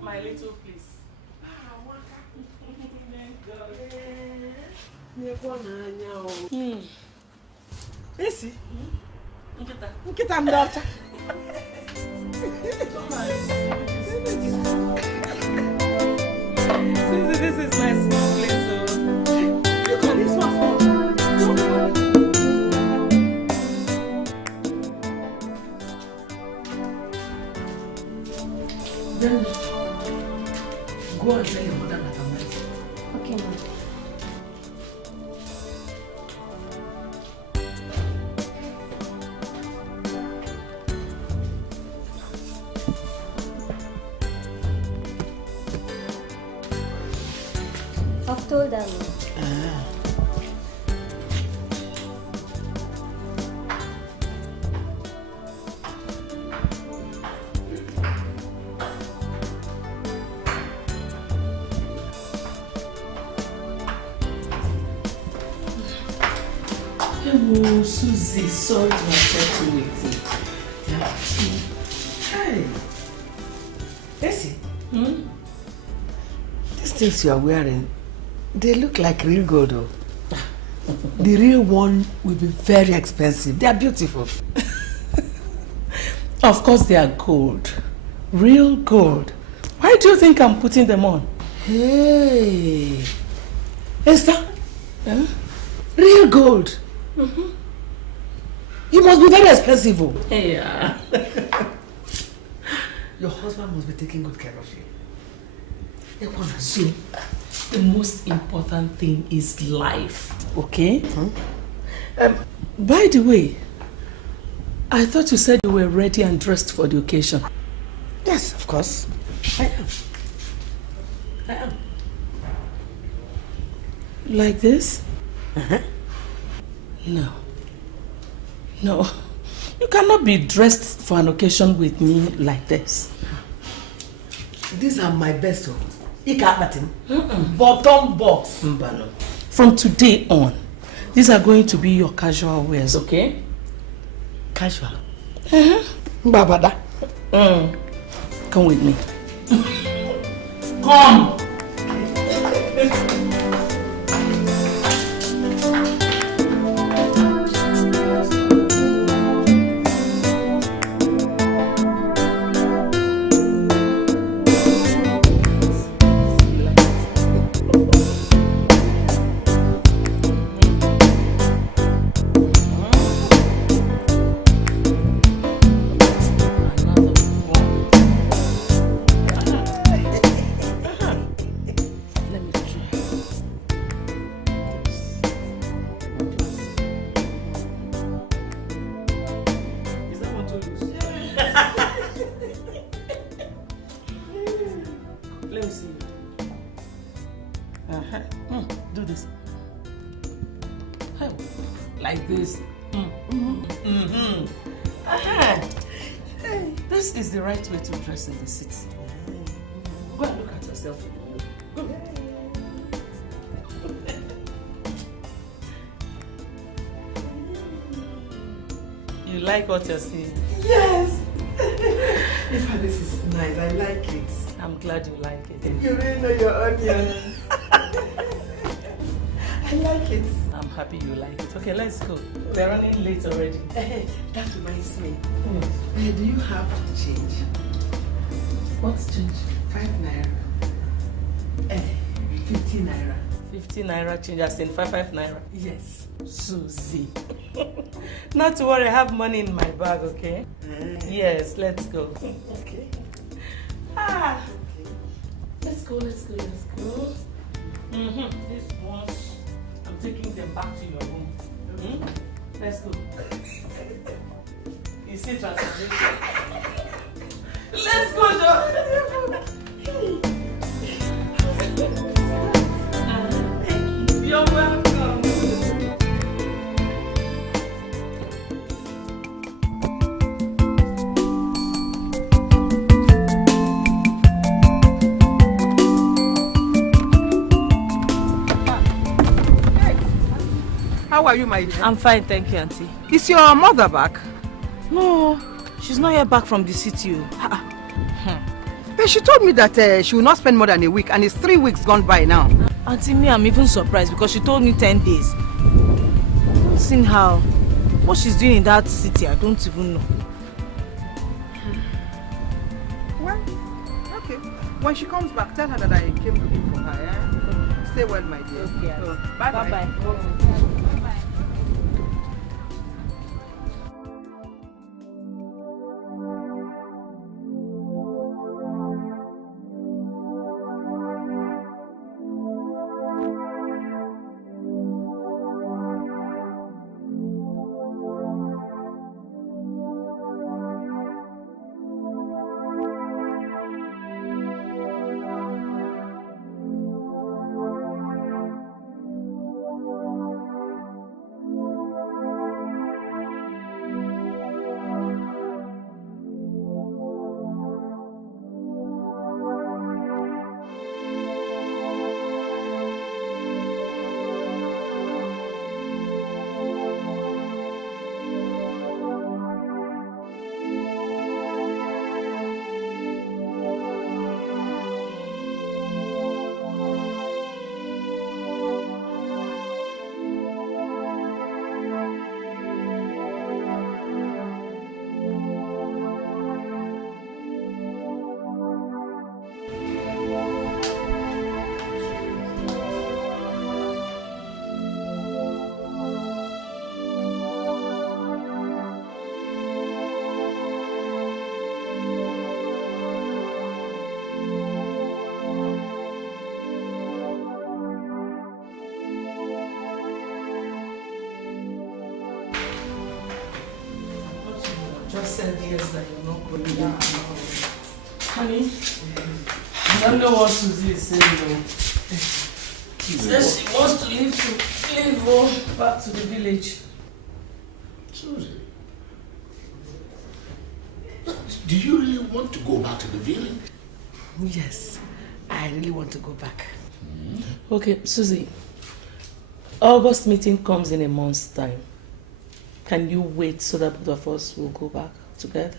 My little place. Esi? Nkita ndị ọcha. This is my small place, so you call this one small? Then go and tell your mother that I'm ready. Okay, ma'am. I've told them. Oh, Susie, sorry to have kept you waiting. Hey. Essie. These things you are wearing, they look like real gold though. The real one will be very expensive. They are beautiful. Of course they are gold. Real gold. Why do you think I'm putting them on? Hey. Esther? Huh? Real gold? You must be very expensive. Oh. Yeah. Your husband must be taking good care of you. So, the most important thing is life, okay? By the way, I thought you said you were ready and dressed for the occasion. Yes, of course. I am. Like this? No. No. You cannot be dressed for an occasion with me like this. These are my best. Bottom box. From today on, these are going to be your casual wears, okay? Casual? Babada. Come with me. Come! Let me see. Do this. Like this. Hey, that's This is the right way to dress in the city. Go and look at yourself in the mirror. Go. You like what you're seeing? Yes! In fact, this is nice. I like it. I'm glad you like it. You really know your onions. I like it. I'm happy you like it. Okay, let's go. We're running late already. That reminds me. Do you have change? What's change? 5 naira. 50 naira. 50 naira change as in 5 naira? Yes. Susie. Not to worry, I have money in my bag, okay? Yes, let's go. Okay. Let's go. These ones, I'm taking them back to your room. Let's go. You see transformation? Let's go, Joe. You're welcome. How are you, my dear? I'm fine, thank you, Auntie. Is your mother back? No, she's not yet back from the city. But she told me that she will not spend more than a week, and it's 3 weeks gone by now. Auntie, me, I'm even surprised because she told me 10 days. I've not seen how. What she's doing in that city, I don't even know. Well, okay. When she comes back, tell her that I came looking for her. Yeah? Stay well, my dear. Okay. So, bye-bye. Bye-bye. Just said yes that you're not going down. Honey, I don't know what Susie is saying though. She says she wants to leave back to the village. Susie, do you really want to go back to the village? Yes, I really want to go back. Okay, Susie. August meeting comes in a month's time. Can you wait so that both of us will go back together?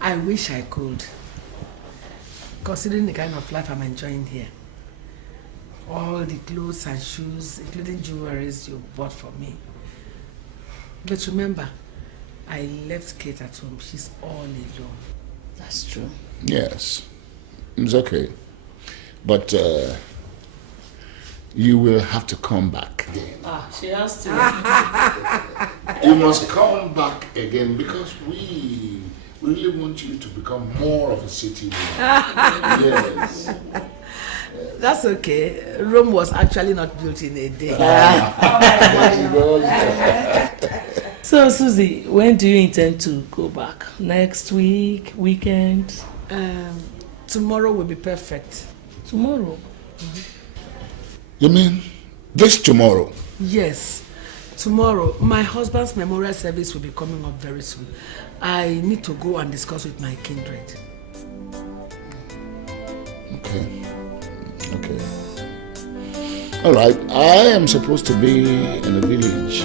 I wish I could. Considering the kind of life I'm enjoying here. All the clothes and shoes, including jewelries you bought for me. But remember, I left Kate at home. She's all alone. That's true. Yes, it's okay. But you will have to come back again. She has to. You must come back again because we really want you to become more of a city woman. Yes. That's okay. Rome was actually not built in a day. So, Susie, when do you intend to go back? Next week? Weekend? Tomorrow will be perfect. Tomorrow? You mean this tomorrow? Yes. tomorrow, my husband's memorial service will be coming up very soon. I need to go and discuss with my kindred. Okay. Okay. All right. I am supposed to be in the village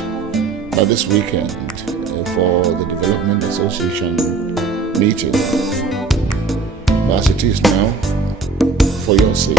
by this weekend for the Development Association meeting. But as it is now, for your sake,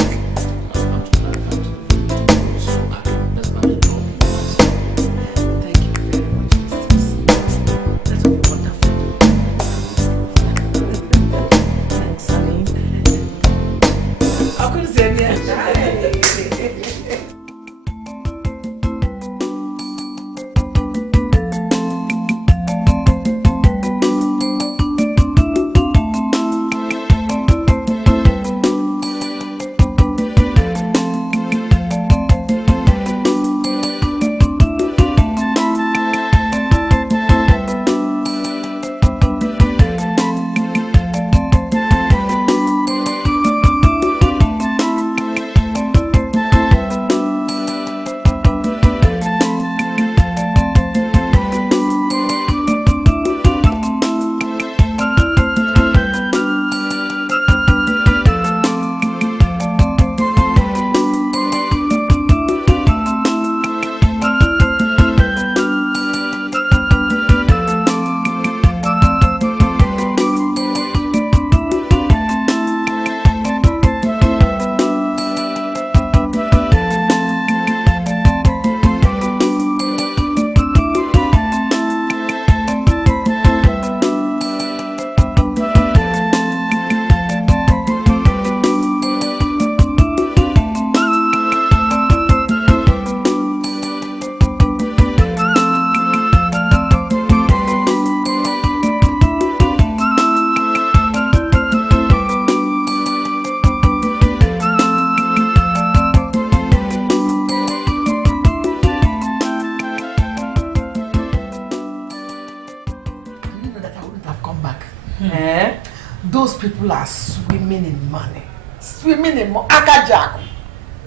Those people are swimming in money. Swimming in money. Akajaku.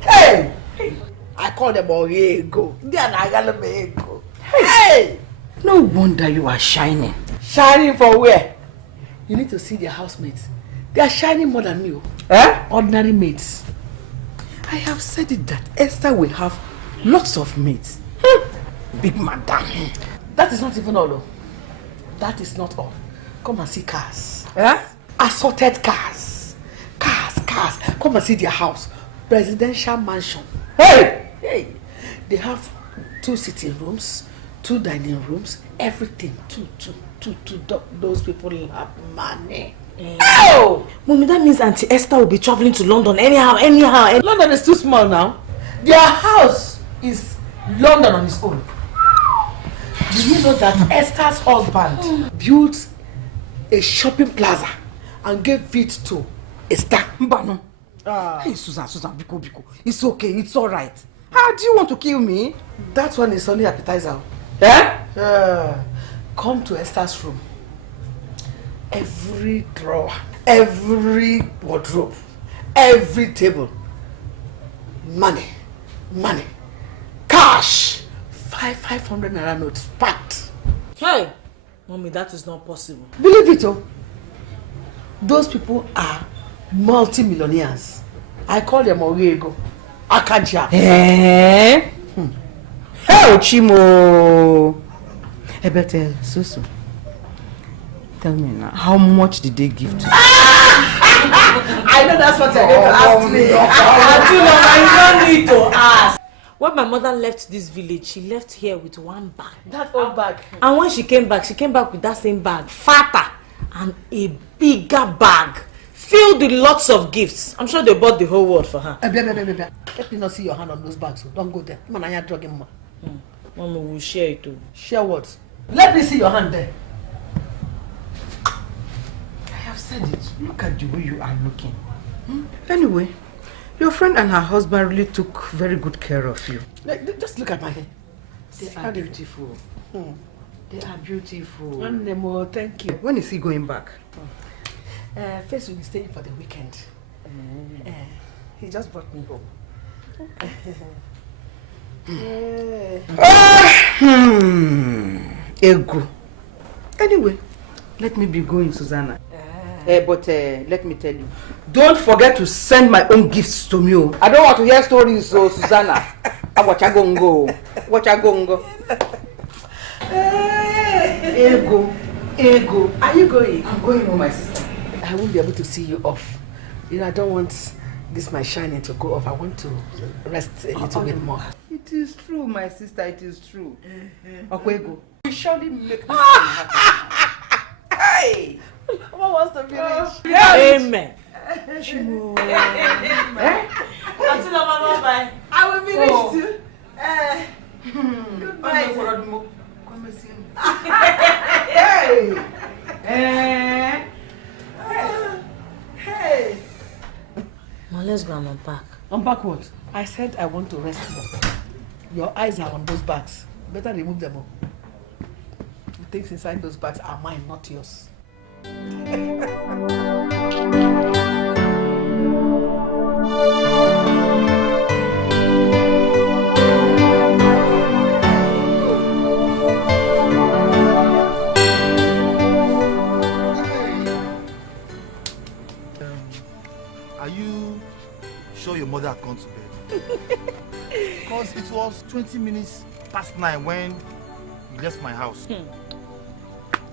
Hey! I call them Oriego. They are Nagalabego. Hey! No wonder you are shining. Shining for where? You need to see their housemates. They are shining more than you. Ordinary mates. I have said it that Esther will have lots of mates. Big madam. That is not even all though. That is not all. Come and see cars. Assorted cars. Cars. Come and see their house. Presidential mansion. Hey! They have 2 sitting rooms, 2 dining rooms, everything. Two. Those people have money. Oh! Mommy, that means Auntie Esther will be traveling to London anyhow. London is too small now. Their house is London on its own. Do you know that Esther's husband built a shopping plaza and gave it to Esther? Mbano. Hey, Susan, Biko. It's okay, it's alright. How do you want to kill me? That one is only appetizer. Come to Esther's room. Every drawer, every wardrobe, every table. Money. Cash. 500 naira notes packed. Hey! Mommy, that is not possible. Believe it, oh. Those people are multi-millionaires. I call them Oriego. Akaja. Hey, Ochimo. Ebete, Susu. Tell me now, how much did they give to you? I know that's what you're going to ask me. I don't need to ask. When my mother left this village, she left here with 1 bag. That old bag. And when she came back with that same bag, fatter, and a bigger bag filled with lots of gifts. I'm sure they bought the whole world for her. Let me not see your hand on those bags. So don't go there. Man, I am drugging. Mommy, we'll share it too. Share what? Let me see your hand there. I have said it. Look at the way you are looking. Anyway, your friend and her husband really took very good care of you. Just look at my hair. They are beautiful. They are beautiful. And thank you. When is he going back? First, we'll be staying for the weekend. He just brought me home. Ego. Anyway, let me be going, Susanna. But let me tell you, don't forget to send my own gifts to me. I don't want to hear stories, so Susanna. Watch I go. Ego. Are you going? I'm going home, my sister. I won't be able to see you off. You know, I don't want this my shining to go off. I want to rest a little bit more. It is true, my sister. It is true. Ego. You surely make this thing happen. Hey! What wants to finish? Amen. Chimo. Until bye. I will finish too. Good night. Hey. Now let's go and unpack. Unpack what? I said I want to rest more. Your eyes are on those bags. Better remove them all. The things inside those bags are mine, not yours. Are you sure your mother had gone to bed? Because it was 20 minutes past 9 when you left my house.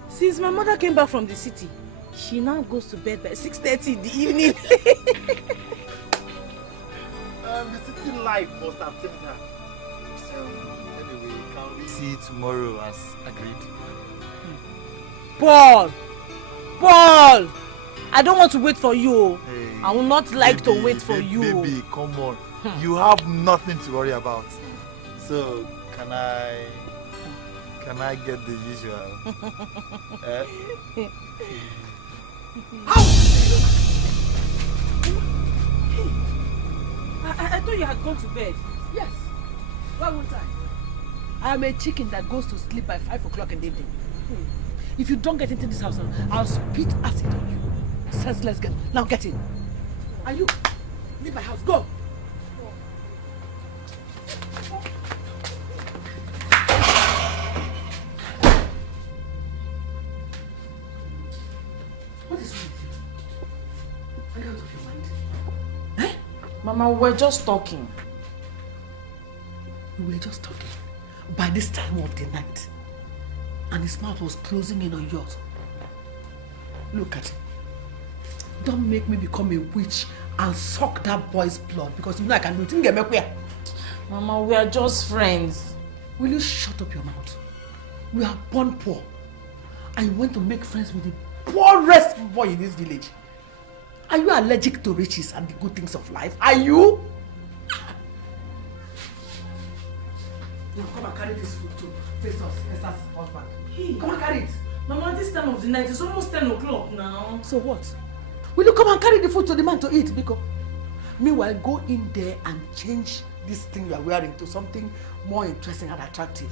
Since my mother came back from the city, she now goes to bed by 6:30 in the evening. The city life must have changed her. Anyway, can we see tomorrow as agreed? Paul! I don't want to wait for you. Hey, I will not like to wait for you. Baby, come on. You have nothing to worry about. So, can I get the usual? I thought you had gone to bed. Yes. Why won't I? I'm a chicken that goes to sleep by 5 o'clock in the evening. If you don't get into this house, I'll spit acid on you. Senseless girl. Now get in. And you, leave my house. Go. What is wrong with you? Are you out of your mind? Mama, we were just talking. We were just talking. By this time of the night. And his mouth was closing in on yours. Look at him. Don't make me become a witch and suck that boy's blood because you know I can do it. Mama, we are just friends. Will you shut up your mouth? We are born poor. And you want to make friends with the poorest boy in this village. Are you allergic to riches and the good things of life? Are you? Now come and carry this food to face us, Esther's husband. Hey. Come and carry it. Mama, this time of the night, it's almost 10 o'clock now. So what? Will you come and carry the food to the man to eat, Biko? Meanwhile, go in there and change this thing you are wearing to something more interesting and attractive.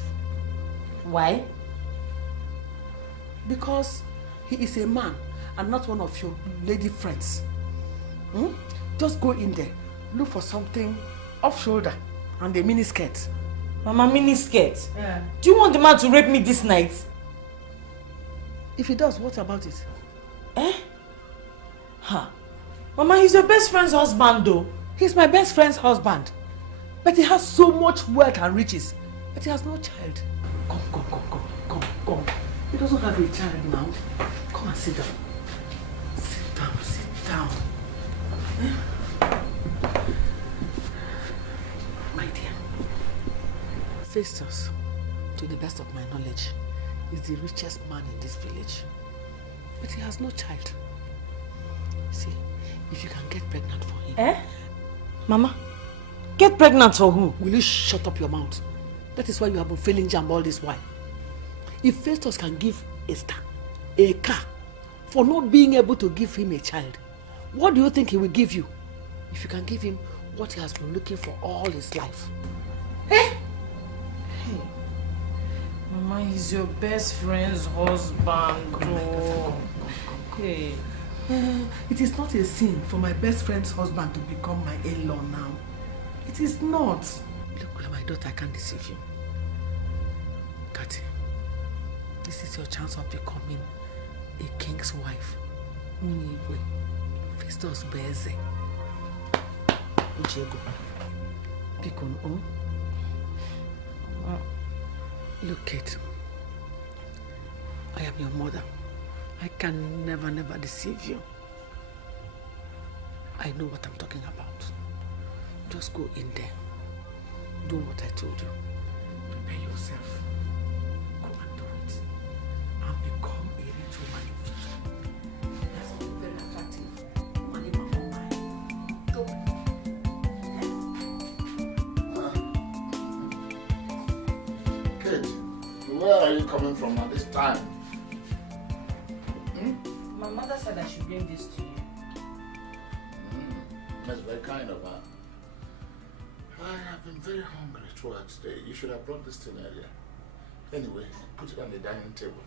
Why? Because he is a man and not one of your lady friends. Just go in there, look for something off shoulder and a mini skirt. Mama, mini skirt? Yeah. Do you want the man to rape me this night? If he does, what about it? Mama, he's your best friend's husband though. He's my best friend's husband. But he has so much wealth and riches. But he has no child. Come. He doesn't have a child now. Come and sit down. Sit down. My dear. Festus, to the best of my knowledge, is the richest man in this village. But he has no child. See, if you can get pregnant for him. Mama, get pregnant for who? Will you shut up your mouth? That is why you have been failing jam all this while. If Festus can give Esther a car for not being able to give him a child, what do you think he will give you? If you can give him what he has been looking for all his life. Mama, he's your best friend's husband. It is not a sin for my best friend's husband to become my in-law now. It is not. Look, my daughter can't deceive you. Kati, this is your chance of becoming a king's wife. Munigwe, Festus Beze. Uchego. Pikon O. Look, Kate. I am your mother. I can never deceive you. I know what I'm talking about. Just go in there. Do what I told you. Prepare yourself. Go and do it. And become a rich woman. That's very attractive. Woman in my own mind. Go. Kate, where are you coming from at this time? My mother said I should bring this to you. That's very kind of her. I have been very hungry throughout today. You should have brought this thing earlier. Anyway, put it on the dining table.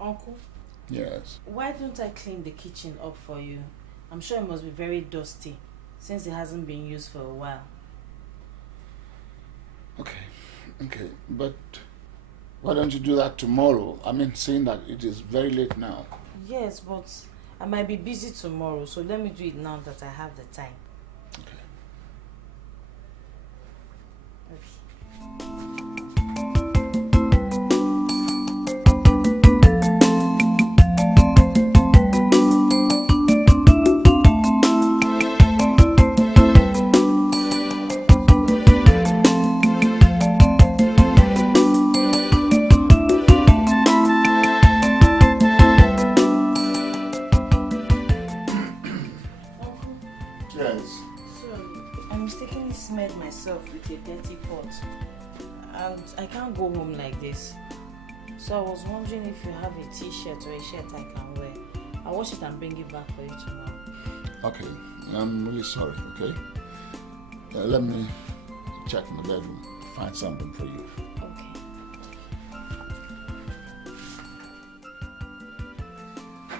Uncle? Yes. Why don't I clean the kitchen up for you? I'm sure it must be very dusty since it hasn't been used for a while. Okay, but why don't you do that tomorrow? I mean, seeing that it is very late now. Yes, but I might be busy tomorrow, so let me do it now that I have the time. Okay. I can't go home like this. So I was wondering if you have a t-shirt or a shirt I can wear. I'll wash it and bring it back for you tomorrow. Okay, I'm really sorry, okay? Let me check in the bedroom, find something for you. Okay.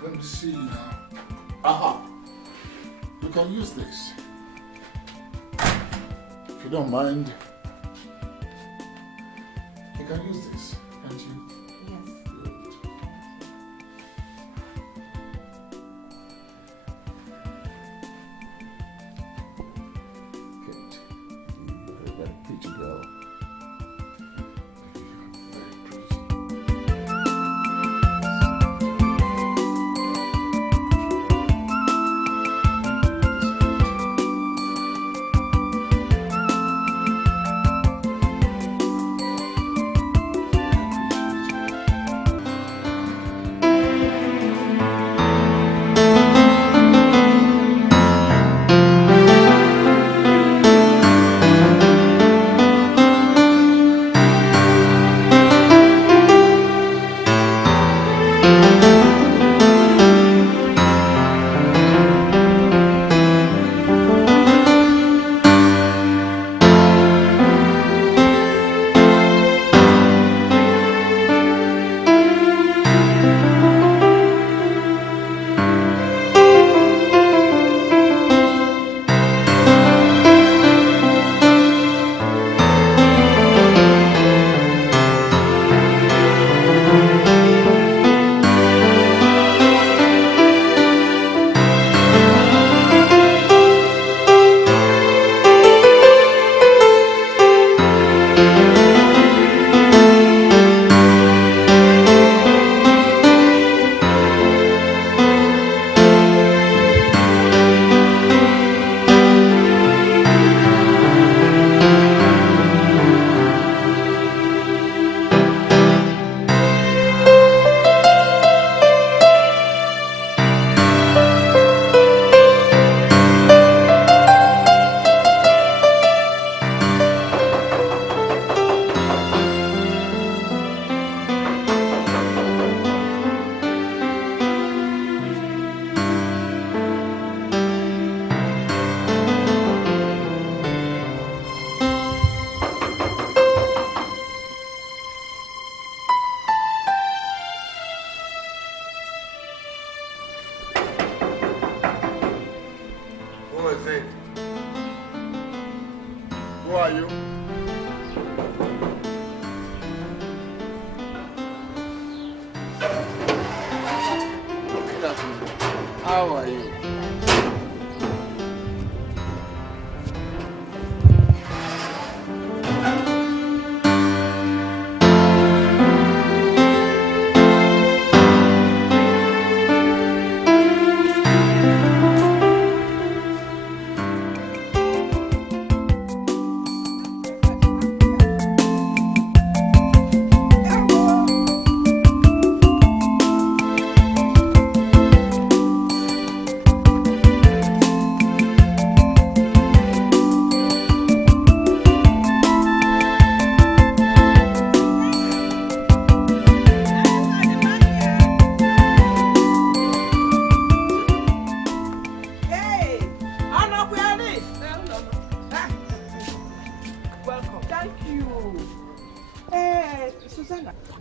Let me see now. Aha! You can use this. If you don't mind, you can use this, can't you? Yes. Good. Good. You're a very pretty girl. Very pretty.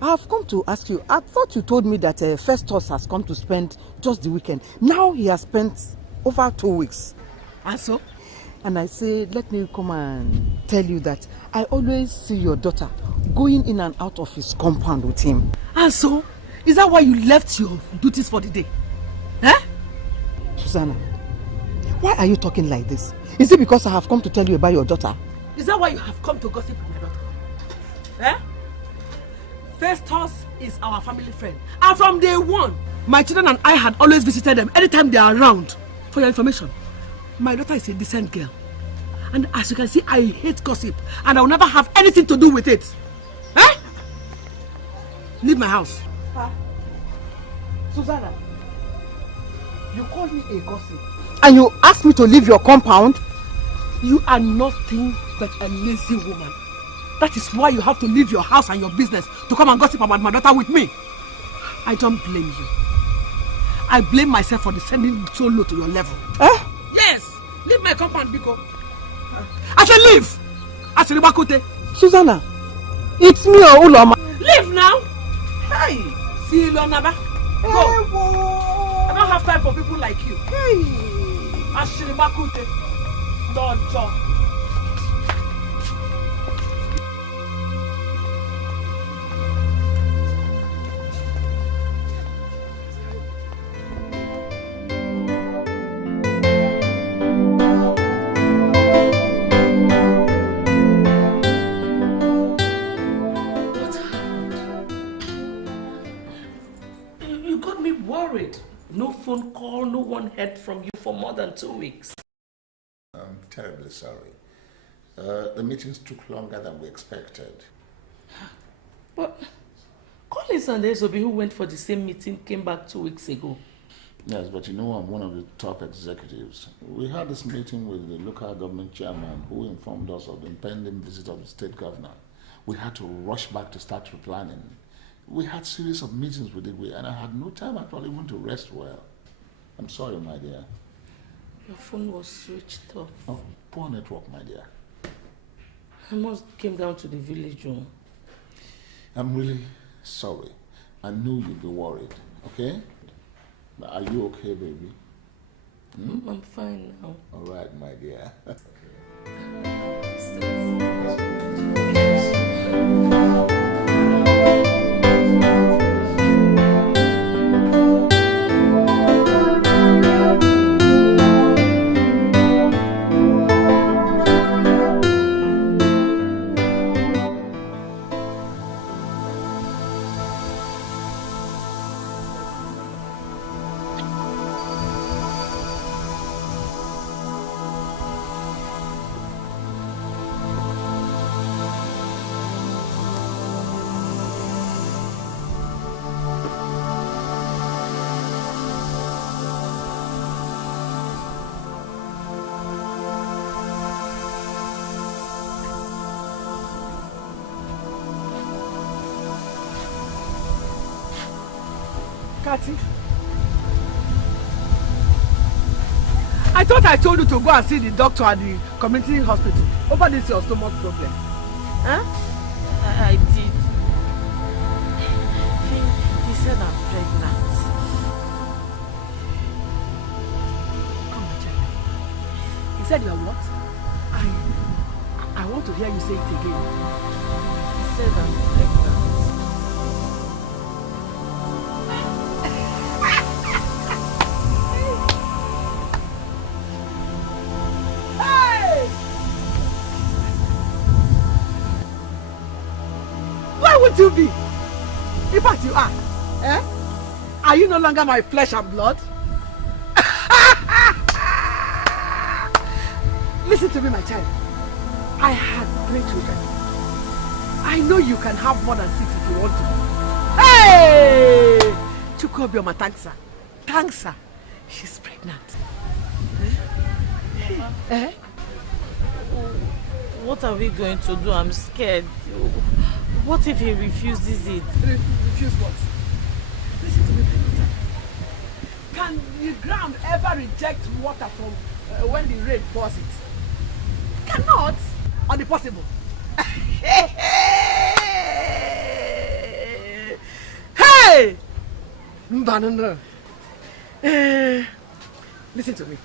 I have come to ask you. I thought you told me that Festus has come to spend just the weekend. Now he has spent over 2 weeks. And so? And I said, let me come and tell you that I always see your daughter going in and out of his compound with him. And so? Is that why you left your duties for the day? Eh? Susanna, why are you talking like this? Is it because I have come to tell you about your daughter? Is that why you have come to gossip with my daughter? Eh? Festus is our family friend. And from day one, my children and I had always visited them anytime they are around. For your information, my daughter is a decent girl. And as you can see, I hate gossip. And I will never have anything to do with it. Eh? Leave my house. Susanna, you called me a gossip. And you asked me to leave your compound? You are nothing but a lazy woman. That is why you have to leave your house and your business to come and gossip about my daughter with me. I don't blame you. I blame myself for descending so low to your level. Eh? Yes! Leave my compound, Biko. I said leave! Asiribakote. Susanna, it's me or Uloma. Leave now! Hey! See you, Lonaba. Go! I don't have time for people like you. Hey! Asiribakote. Dojo. No phone call, no one heard from you for more than 2 weeks. I'm terribly sorry. The meetings took longer than we expected. But Collins and Ezobi, who went for the same meeting, came back 2 weeks ago. Yes, but you know I'm one of the top executives. We had this meeting with the local government chairman who informed us of the impending visit of the state governor. We had to rush back to start replanning. We had series of meetings with it, and I had no time at all even to rest well. I'm sorry, my dear. Your phone was switched off. Oh, poor network, my dear. I must came down to the village room. I'm really sorry. I knew you'd be worried, okay? Are you okay, baby? Hmm? I'm fine now. All right, my dear. Kati, I thought I told you to go and see the doctor at the community hospital over this your stomach problem. Huh? I did. He said I'm pregnant. Come on, check. He said you are what? I want to hear you say it again. He said I'm pregnant. You be? In fact, you are. Eh? Are you no longer my flesh and blood? Listen to me, my child. I had 3 children. I know you can have more than 6 if you want to. Hey! Chukwuobioma, thanks her. Thanks her. She's pregnant. Eh? What are we going to do? I'm scared. What if he refuses it? Refuse what? Listen to me, Peter. Can the ground ever reject water from when the rain pours it? Cannot. Or the possible. Hey! Banana. Listen to me.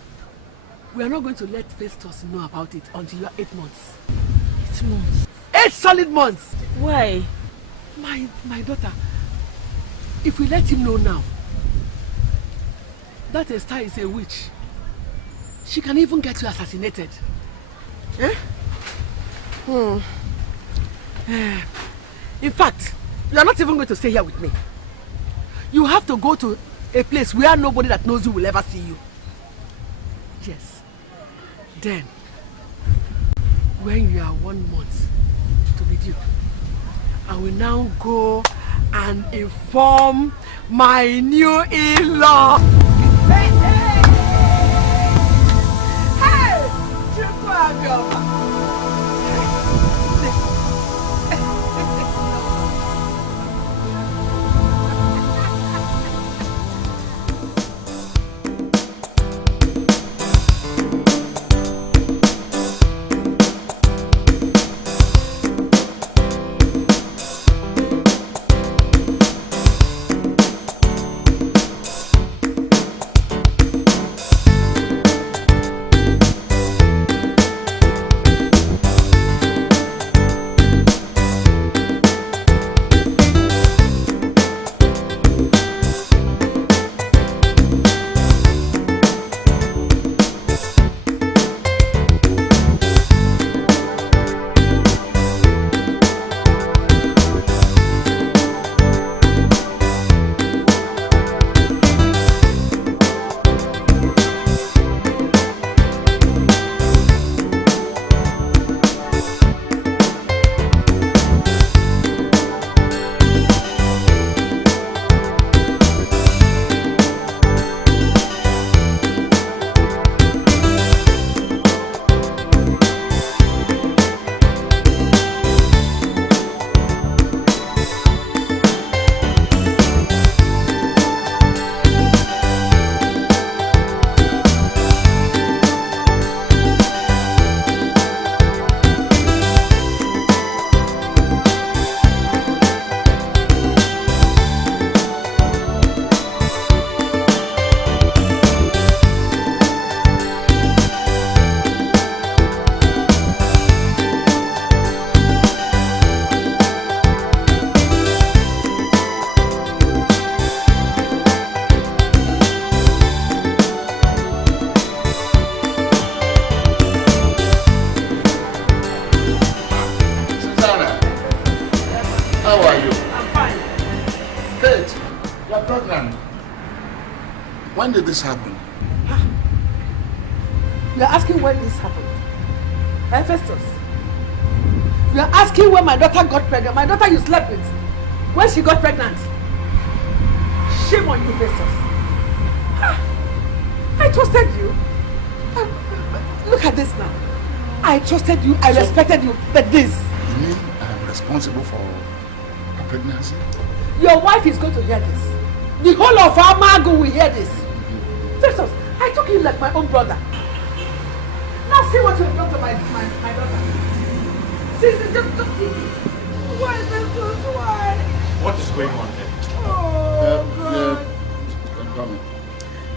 We are not going to let Festus know about it until you are 8 months. 8 months? 8 solid months! Why? My daughter, if we let him know now, that Esther is a witch. She can even get you assassinated. Eh? In fact, you are not even going to stay here with me. You have to go to a place where nobody that knows you will ever see you. Yes. Then, when you are 1 month to be due, I will now go and inform my new in-law. Hey! When did this happen? You are asking when this happened. Eh, Festus? You are asking when my daughter got pregnant. My daughter you slept with. When she got pregnant. Shame on you, Festus. I trusted you. Look at this now. I trusted you, I respected you, but this. You mean I'm responsible for her pregnancy? Your wife is going to hear this. The whole of our Magu will hear this. Festus, I took you like my own brother. Now see what you've done to my daughter. See, just see. Why, Festus, why? What is going on there? Oh, God.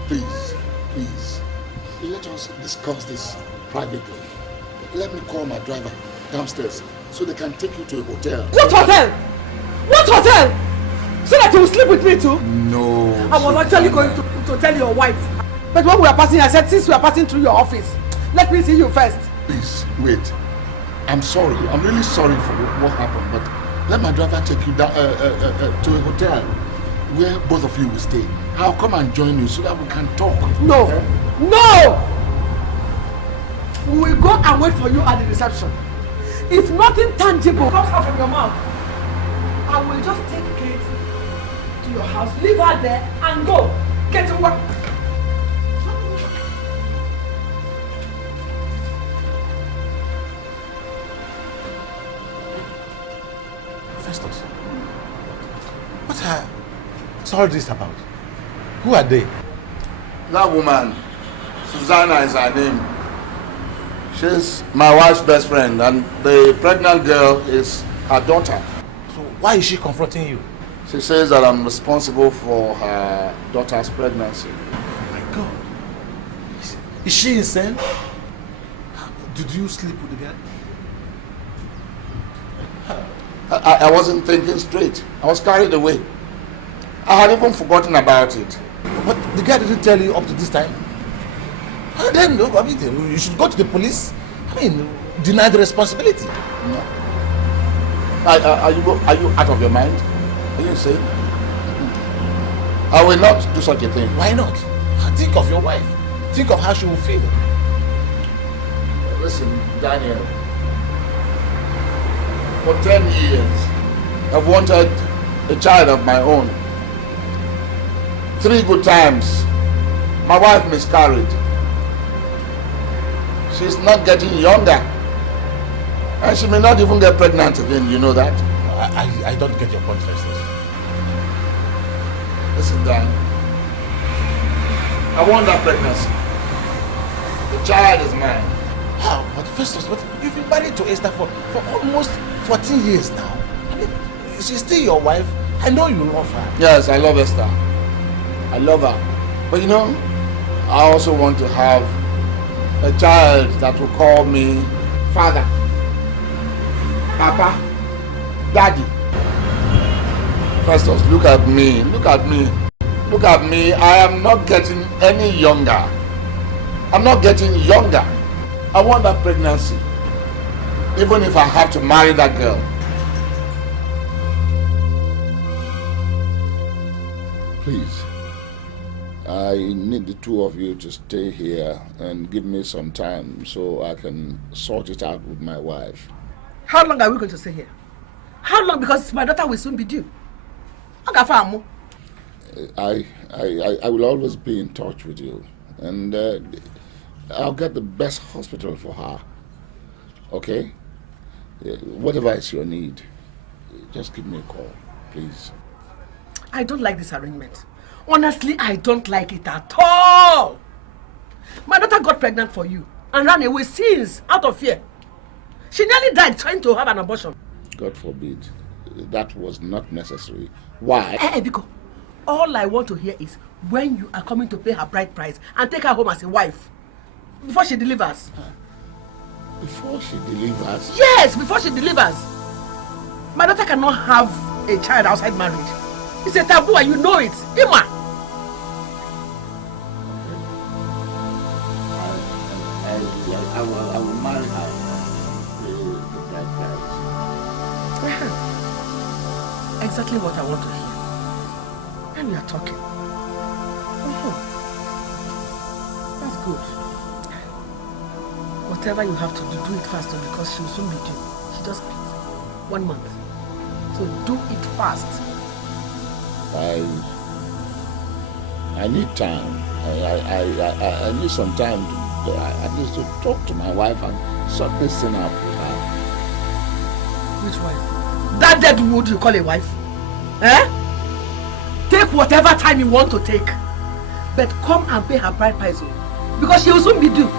Please, let us discuss this privately. Let me call my driver downstairs so they can take you to a hotel. What hotel? What hotel? So that you will sleep with me too? No. I was actually going to tell your wife. But when we are passing, I said, since we are passing through your office, let me see you first. Please, wait. I'm sorry. I'm really sorry for what happened, but let my driver take you down to a hotel where both of you will stay. I'll come and join you so that we can talk. No. No! We will go and wait for you at the reception. If nothing tangible comes out from your mouth, I will just take Kate to your house, leave her there, and go. Get to work. Festus, what's all this about? Who are they? That woman, Susanna is her name. She's my wife's best friend, and the pregnant girl is her daughter. So why is she confronting you? She says that I'm responsible for her daughter's pregnancy. Oh my God. Is she insane? Did you sleep with the girl? I wasn't thinking straight. I was carried away. I had even forgotten about it. But the guy didn't tell you up to this time? And then, I mean, you should go to the police. I mean, deny the responsibility. No. Are you out of your mind? Are you insane? I will not do such a thing. Why not? Think of your wife. Think of how she will feel. Listen, Daniel. For 10 years, I've wanted a child of my own. 3 good times. My wife miscarried. She's not getting younger. And she may not even get pregnant again, you know that? I don't get your point, Festus. Listen, Dan. I want that pregnancy. The child is mine. How? But Festus, but you've been married to Esther for almost 14 years now. I mean, she's still your wife. I know you love her. Yes, I love Esther. I love her. But you know, I also want to have a child that will call me father, papa, daddy. Festus, look at me. Look at me. Look at me. I am not getting any younger. I'm not getting younger. I want that pregnancy. Even if I have to marry that girl. Please, I need the two of you to stay here and give me some time so I can sort it out with my wife. How long are we going to stay here? How long? Because my daughter will soon be due. I will always be in touch with you, and I'll get the best hospital for her. Okay? Whatever is your need, just give me a call, please. I don't like this arrangement. Honestly, I don't like it at all. My daughter got pregnant for you and ran away since, out of fear. She nearly died trying to have an abortion. God forbid. That was not necessary. Why? Biko, all I want to hear is when you are coming to pay her bride price and take her home as a wife. Before she delivers. Before she delivers? Yes, before she delivers. My daughter cannot have a child outside marriage. It's a taboo and you know it. Ima! I will marry her. The bride price. Exactly what I want to hear. And we are talking. That's good. Whatever you have to do it fast because she will soon be due. She just 1 month. So do it fast. I need time. I need some time to at least to talk to my wife and sort this thing out with her. Which wife? That dead wood you call a wife? Eh? Take whatever time you want to take. But come and pay her bride price. Because she will soon be due.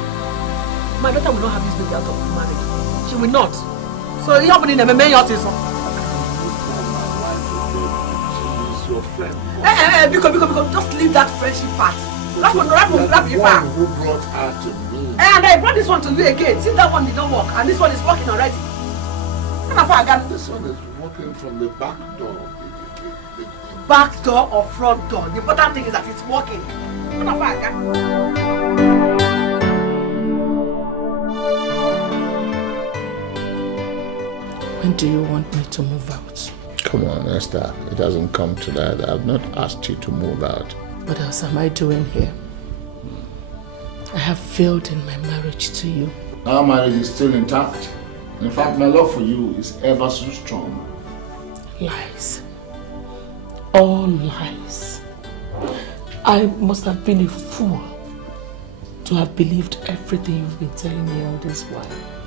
My daughter will not have this baby out of marriage. She will not. So you have to make your sister. Your friend. Because just leave that friendship part. That one you one who brought her to me. And I brought this one to you again. Since that one did not work, and this one is working already. This one is working from the back door. Back door or front door? The important thing is that it's working. When do you want me to move out? Come on, Esther. It hasn't come to that. I've not asked you to move out. What else am I doing here? I have failed in my marriage to you. Our marriage is still intact. In fact, my love for you is ever so strong. Lies. All lies. I must have been a fool to have believed everything you've been telling me all this while.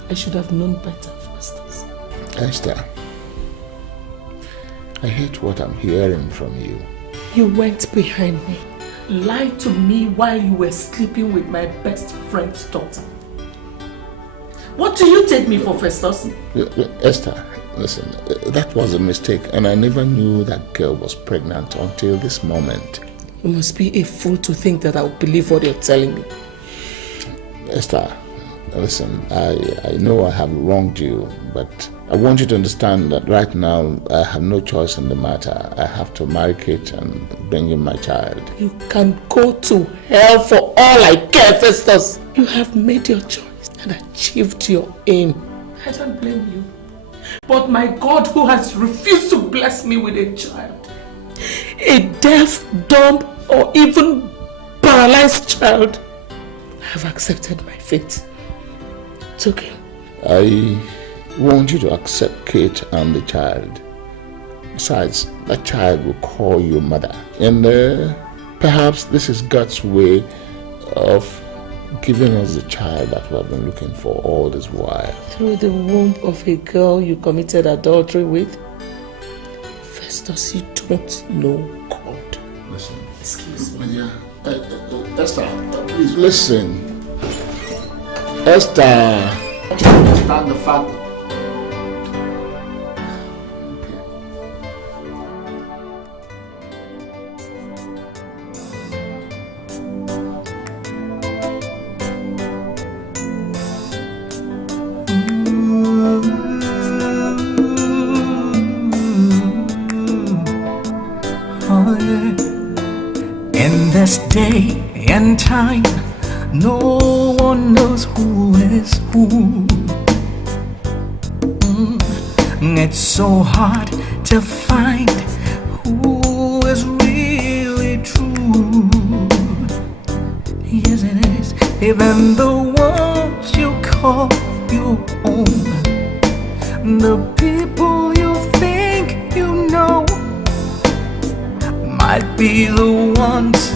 I should have known better, Festus. Esther, I hate what I'm hearing from you. You went behind me, lied to me while you were sleeping with my best friend's daughter. What do you take me for, Festus? Esther, Listen, that was a mistake, and I never knew that girl was pregnant until this moment. You must be a fool to think that I'll believe what you're telling me. Esther, listen, I know I have wronged you, but I want you to understand that right now I have no choice in the matter. I have to marry Kate and bring in my child. You can go to hell for all I care, Festus. You have made your choice and achieved your aim. I don't blame you. But my God, who has refused to bless me with a child, a deaf, dumb, or even paralyzed child, I have accepted my fate. It's okay. I want you to accept Kate and the child. Besides, that child will call you mother. And perhaps this is God's way of giving us the child that we have been looking for all this while. Through the womb of a girl you committed adultery with? Festus, you don't know God. Listen. Excuse me. My dear, Esther, please listen. Esther. Understand the fact. In this day and time, no one knows who is who. It's so hard to find who is really true. Yes, it is. Even the ones you call your own, the people you think you know, might be the ones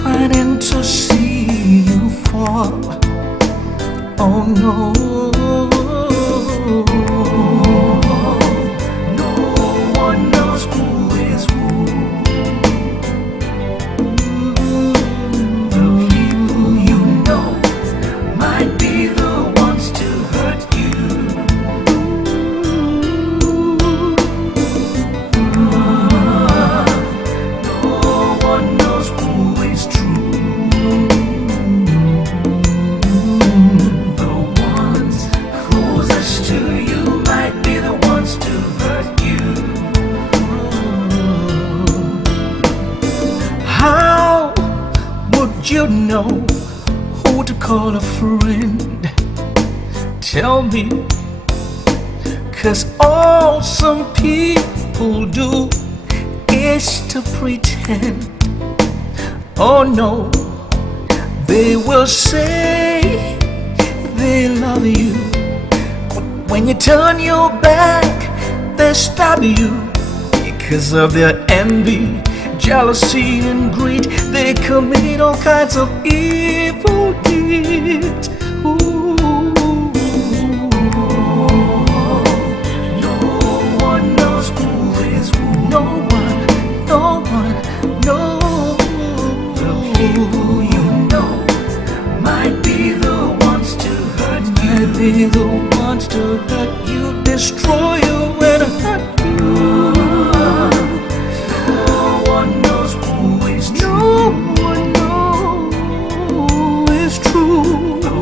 planning to see you fall. Oh no, no one knows who is who. The people you know might be the ones to hurt you. No one knows who is true. The ones closest to you might be the ones to hurt you. How would you know who to call a friend? Tell me, 'cause all some people do is to pretend. Oh no, they will say they love you, but when you turn your back, they stab you. Because of their envy, jealousy and greed, they commit all kinds of evil deeds. Ooh. No one knows who is who. No one, no one, no. The people you know might be the ones to hurt you. Might be the ones to hurt you, destroy you and hurt you. No one knows who is true. No one knows who is true. The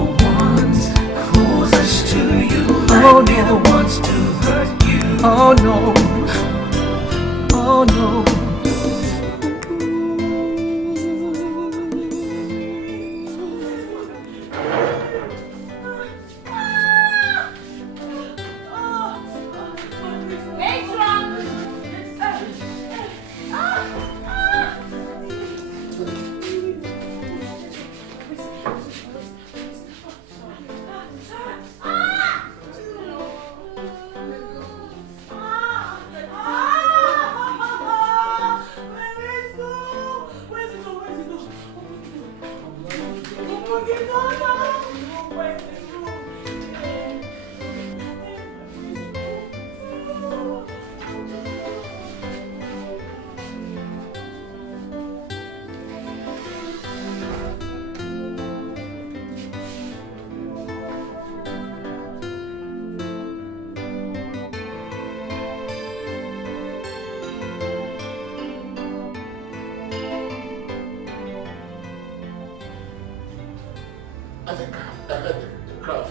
think I heard the crowd.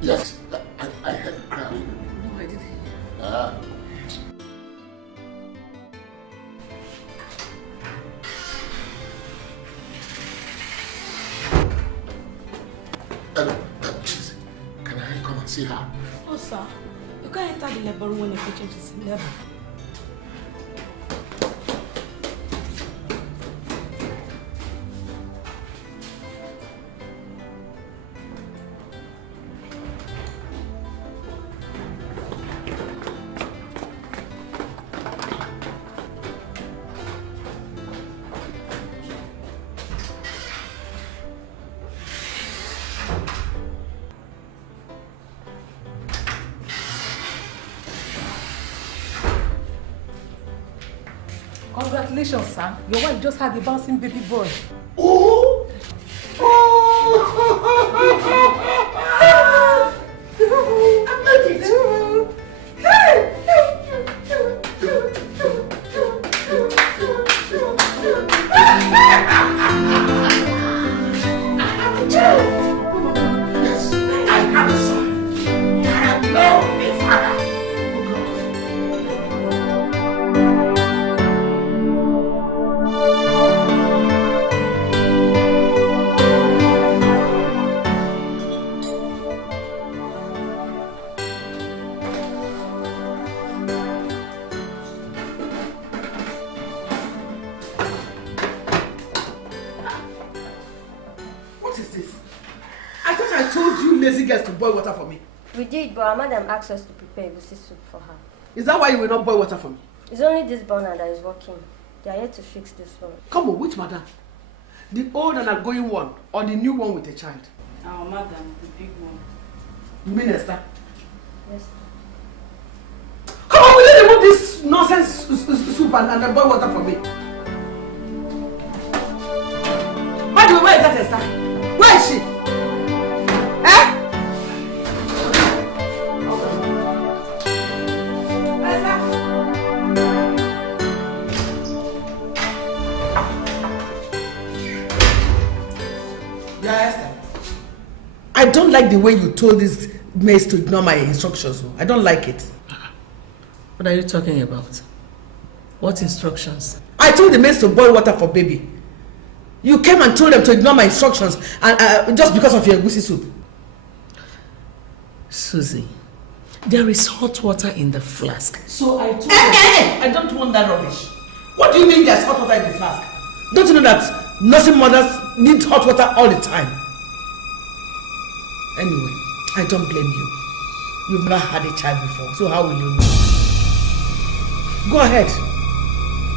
Yes, I heard the crowd. No, I didn't hear. Hello, please, can I come and see her? Oh, sir. You can't enter the labor room when the patient is in labor. Congratulations, sir. Your wife just had a bouncing baby boy. Oh! I made it! Yes, I have a son. I have no father. What is this? I thought I told you lazy girls to boil water for me. We did, but our madam asked us to prepare egusi soup for her. Is that why you will not boil water for me? It's only this burner that is working. They are here to fix this one. Come on, which madam? The old and outgoing one or the new one with a child? Our madam, the big one. You mean Esther? Yes. Come on, will you remove this nonsense soup and boil water for me? By the way, where is that Esther? Where is she? Eh? Yeah, Esther. I don't like the way you told this maids to ignore my instructions. I don't like it. What are you talking about? What instructions? I told the maids to boil water for baby. You came and told them to ignore my instructions and just because of your egusi soup. Susie, there is hot water in the flask. So I told I don't want that rubbish. What do you mean there's hot water in the flask? Don't you know that nursing mothers need hot water all the time? Anyway, I don't blame you. You've never had a child before, so how will you know? Go ahead.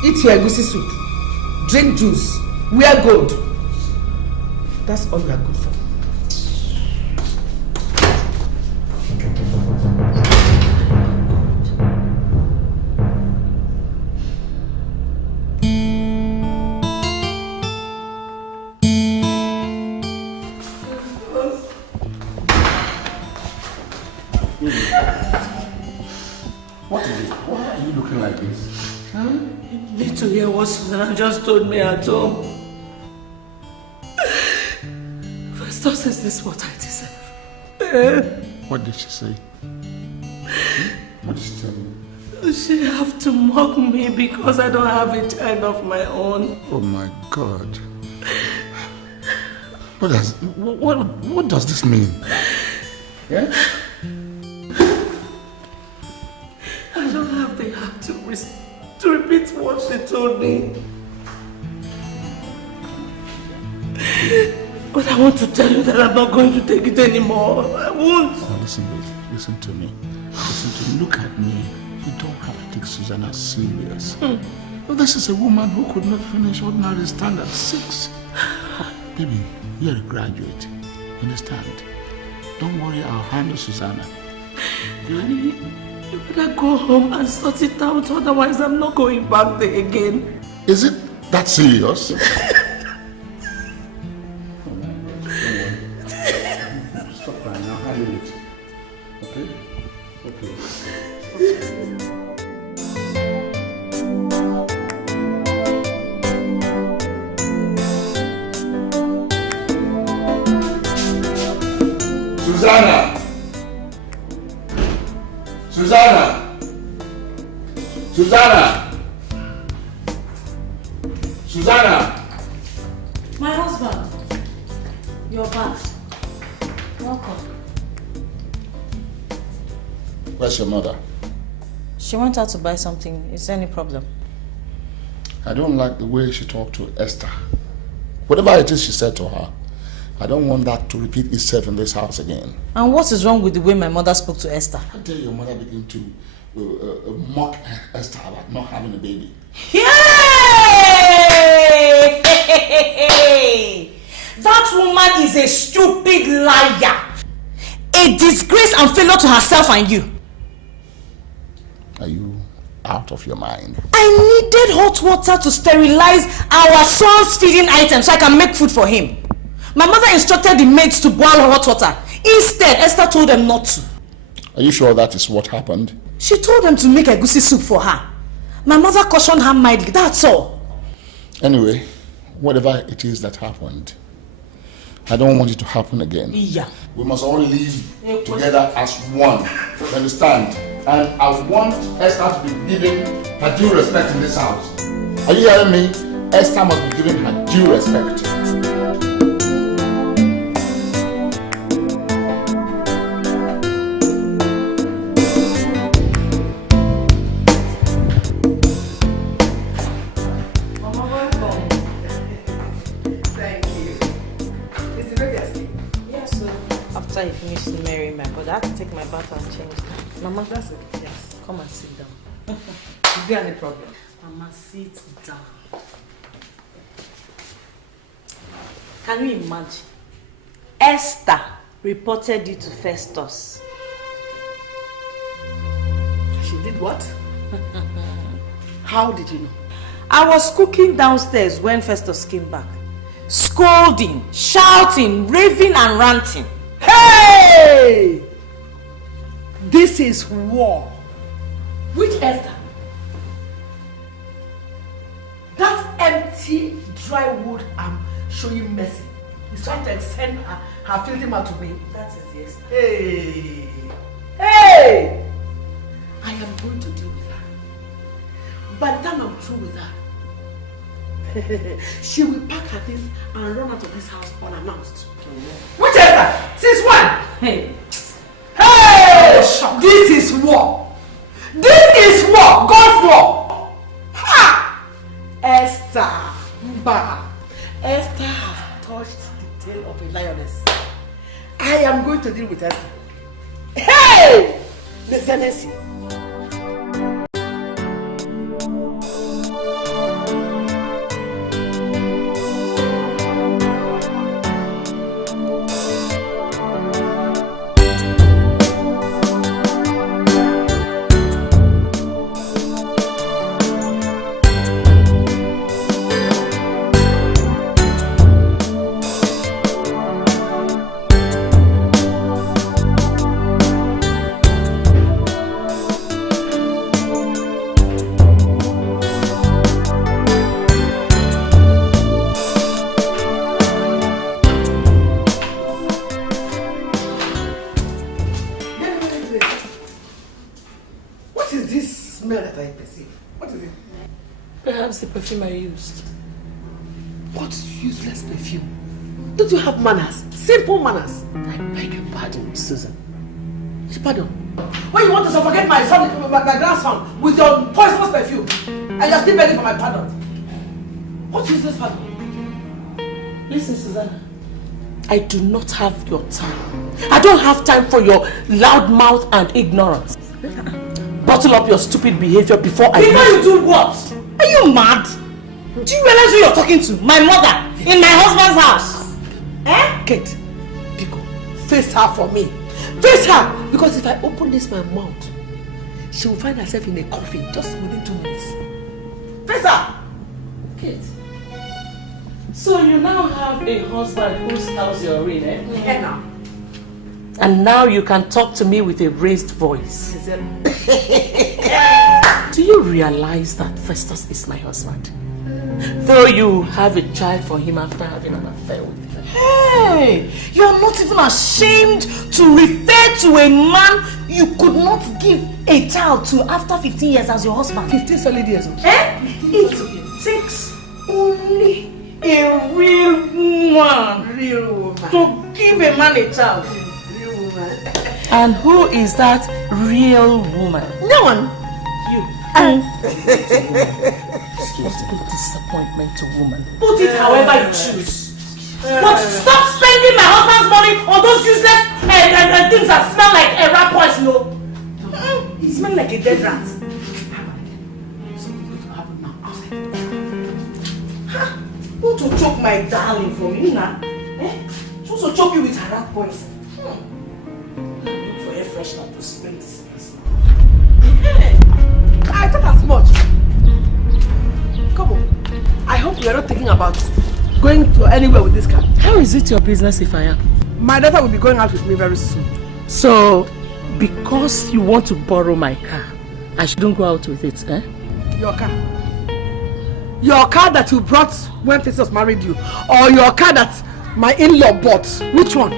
Eat your egusi soup. Drink juice. Wear gold. That's all you are good for. What is it? Why are you looking like this? You need to hear what Susanna just told me at home. Festus, is this what I deserve? What did she say? What did she tell you? She have to mock me because I don't have a child of my own. Oh my God. What does this mean? Yeah? I don't have the heart to repeat what she told me. But I want to tell you that I'm not going to take it anymore. I won't. Oh, listen, babe. Listen to me. Listen to me. Look at me. You don't have to take Susanna serious. Well, this is a woman who could not finish ordinary standard 6. Oh, baby, you're a graduate. Understand? Don't worry, I'll handle Susanna. Daddy, you better go home and sort it out, otherwise I'm not going back there again. Is it that serious? Stop crying, I'll handle it. Okay? Okay. Susanna! Susanna! Susanna! Susanna! My husband, you're back. Welcome. Where's your mother? She went out to buy something. Is there any problem? I don't like the way she talked to Esther. Whatever it is she said to her, I don't want that to repeat itself in this house again. And what is wrong with the way my mother spoke to Esther? How dare your mother begin to mock Esther about not having a baby? Yay! That woman is a stupid liar. A disgrace and failure to herself and you. Are you out of your mind? I needed hot water to sterilize our son's feeding items so I can make food for him. My mother instructed the maids to boil hot water. Instead, Esther told them not to. Are you sure that is what happened? She told them to make egusi soup for her. My mother cautioned her mildly, that's all. Anyway, whatever it is that happened, I don't want it to happen again. Yeah. We must all live together as one. You understand? And I want Esther to be given her due respect in this house. Are you hearing me? Esther must be given her due respect. After you finish marrying my brother, I have to take my bath and change. Mama, that's it. Yes. Come and sit down. Is there any problem? Mama, sit down. Can you imagine? Esther reported you to Festus. She did what? How did you know? I was cooking downstairs when Festus came back. Scolding, shouting, raving and ranting. Hey! This is war. Which Esther? That empty, dry wood I'm showing mercy. He's trying to extend her filthy mouth to me. That is yes. Hey! Hey! I am going to deal with her. By the time I'm through with her, she will pack her things and run out of this house unannounced. Which Esther? Since when? Hey! Hey! This is war. This is war. God's war. Ha! Esther. Bah. Esther has touched the tail of a lioness. I am going to deal with Esther. Hey! Listen, Nancy. Perfume I used. What useless perfume? Don't you have manners? Simple manners. I beg your pardon, Susan. Pardon? When you want to suffocate my son, my grandson with your poisonous perfume, and you're still begging for my pardon. What useless pardon? Listen, Susanna. I do not have your time. I don't have time for your loud mouth and ignorance. Bottle up your stupid behavior before I... Before you do what? Are you mad? Do you realize who you're talking to? My mother, in my husband's house. Eh? Kate, Pico, face her for me. Face her! Because if I open this my mouth, she will find herself in a coffin just within 2 minutes. Face her! Kate. So you now have a husband whose house you're in, eh? Yeah, now. And now you can talk to me with a raised voice. Do you realize that Festus is my husband? Though you have a child for him after having an affair with him. Hey, you're not even ashamed to refer to a man you could not give a child to after 15 years as your husband. 15 solid years. It takes only a real woman to give a man a child. Real woman. And who is that real woman? No one. You. What a disappointment to woman. Put it however you choose. But stop spending my husband's money on those useless things that smell like a rat poison. No. He smells like a dead rat. Want to choke my darling for me now? She wants to choke you with her rat poison. Look for air freshener to spray this place. I thought as much. Come on. I hope you are not thinking about going to anywhere with this car. How is it your business if I am? My daughter will be going out with me very soon. So, because you want to borrow my car, I shouldn't go out with it, eh? Your car. Your car that you brought when Festus married you, or your car that my in-law bought. Which one?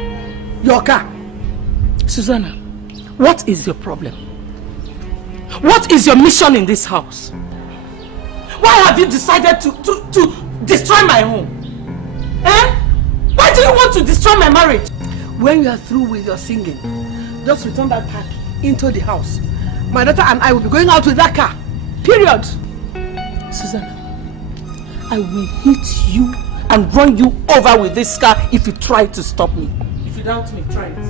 Your car. Susanna, what is your problem? What is your mission in this house? Why have you decided to destroy my home? Eh? Why do you want to destroy my marriage? When you are through with your singing, just return that car into the house. My daughter and I will be going out with that car. Period. Susanna, I will hit you and run you over with this car if you try to stop me. If you doubt me, try it.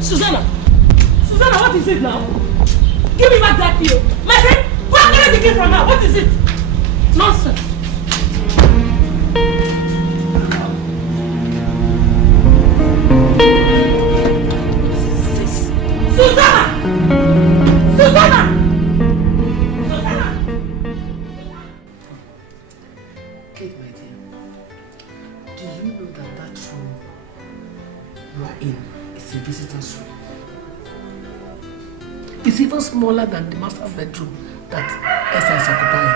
Susanna, what is it now? Give me back that key. My friend, where am I getting the key from now? What is it? Nonsense. Susanna! Susanna! Susanna! Kate, my dear, do you know that that room you are in is a visitor's room? It's even smaller than the master's bedroom that Esther is occupying.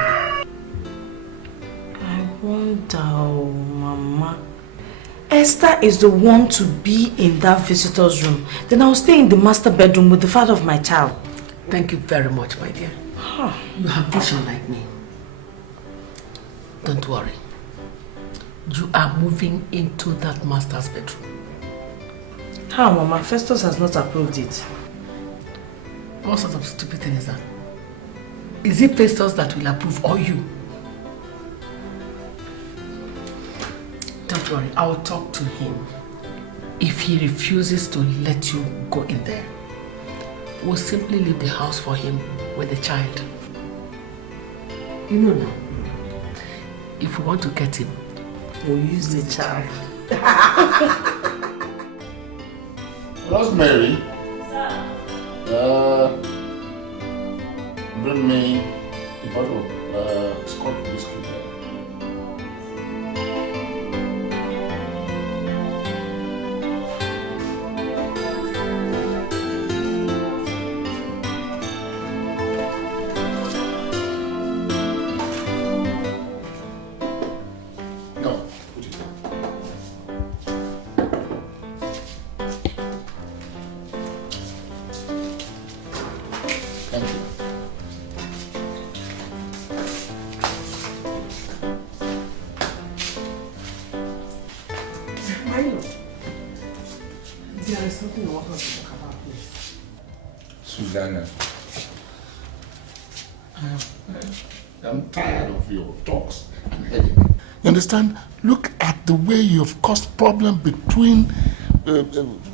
I wonder, Mama. Esther is the one to be in that visitor's room. Then I'll stay in the master bedroom with the father of my child. Thank you very much, my dear. You have vision like me. Don't worry. You are moving into that master's bedroom. How, Mama? Festus has not approved it. What sort of stupid thing is that? Is it Festus that will approve or you? Don't worry, I will talk to him. If he refuses to let you go in there, we'll simply leave the house for him with the child. You know now, if we want to get him, we'll use the child. Rosemary. Bring me a bottle of Scotch whiskey. No, put it down. Thank you. There is something I want us to talk about, please. Susanna. I'm tired of your talks and headache. You understand? Look at the way you've caused problem between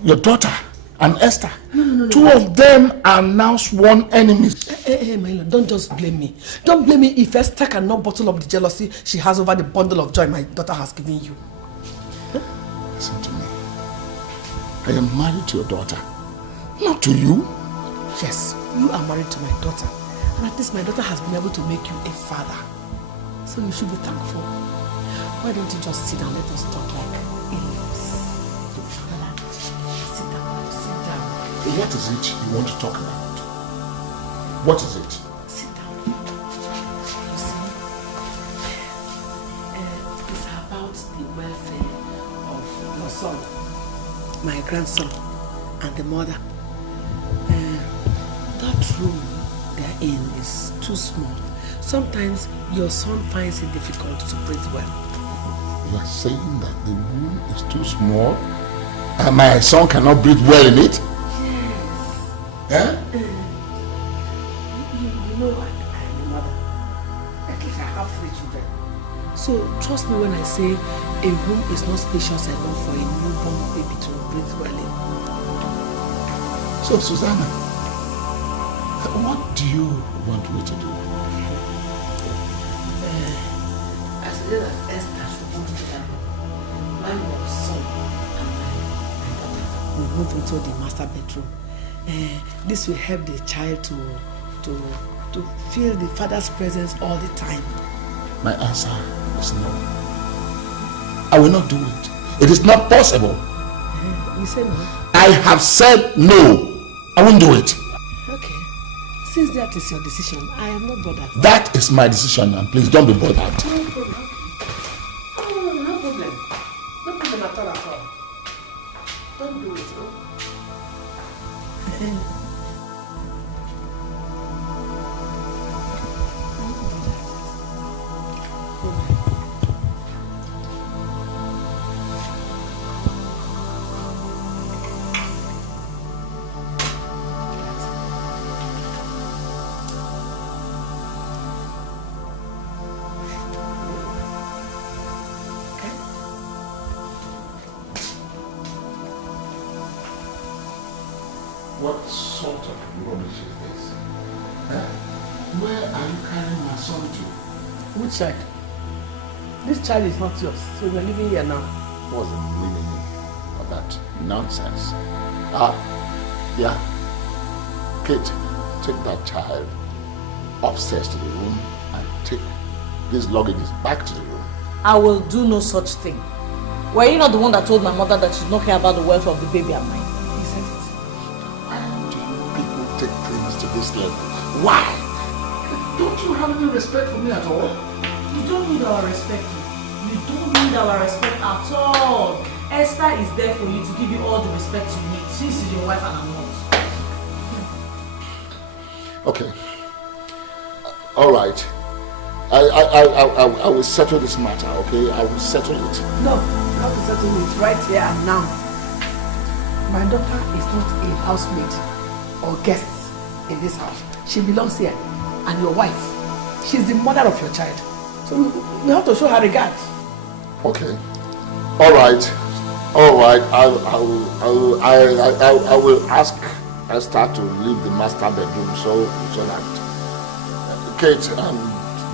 your daughter and Esther. No. Two of them are now sworn enemies. Hey, my lord, don't just blame me. Don't blame me if Esther cannot bottle up the jealousy she has over the bundle of joy my daughter has given you. Listen to me. I am married to your daughter, not to you. Yes, you are married to my daughter. And at least my daughter has been able to make you a father. So you should be thankful. Why don't you just sit down, let us talk like idiots. Sit down, sit down. What is it you want to talk about? What is it? Sit down. You see, it's about the welfare of your son, my grandson, and the mother. That room they're in is too small. Sometimes your son finds it difficult to breathe well. You are saying that the room is too small and my son cannot breathe well in it? Yes. Eh? You know what? I am a mother. At least I have 3 children. So trust me when I say a room is not spacious enough for a newborn baby to breathe well in. So Susanna, what do you want me to do? I suggest that Esther should move to that room. My son and my daughter will move into the master bedroom. This will help the child to feel the father's presence all the time. My answer is no. I will not do it. It is not possible. You say no? I have said no. I won't do it. Okay. Since that is your decision, I am not bothered. That is my decision, and please don't be bothered. No problem. Oh, no problem. No problem at all. Don't do it, no? What sort of rubbish is this? Where are you carrying my son to? Which child? This child is not yours, so we are living here now. What's the meaning of that nonsense? Yeah. Kate, take that child upstairs to the room and take these luggages back to the room. I will do no such thing. Were you not the one that told my mother that she did not care about the welfare of the baby and mine? He said it. Why do you people take things to this level? Why? Don't you have any respect for me at all? You don't need our respect. You don't need our respect at all. Esther is there for you to give you all the respect you need. She is your wife and I'm not. Okay. All right. I will settle this matter, okay? I will settle it. No, you have to settle it right here and now. My daughter is not a housemaid or guest in this house. She belongs here. And your wife, she's the mother of your child. So you have to show her regard. Okay. All right. All right. I will ask Esther to leave the master bedroom so that Kate and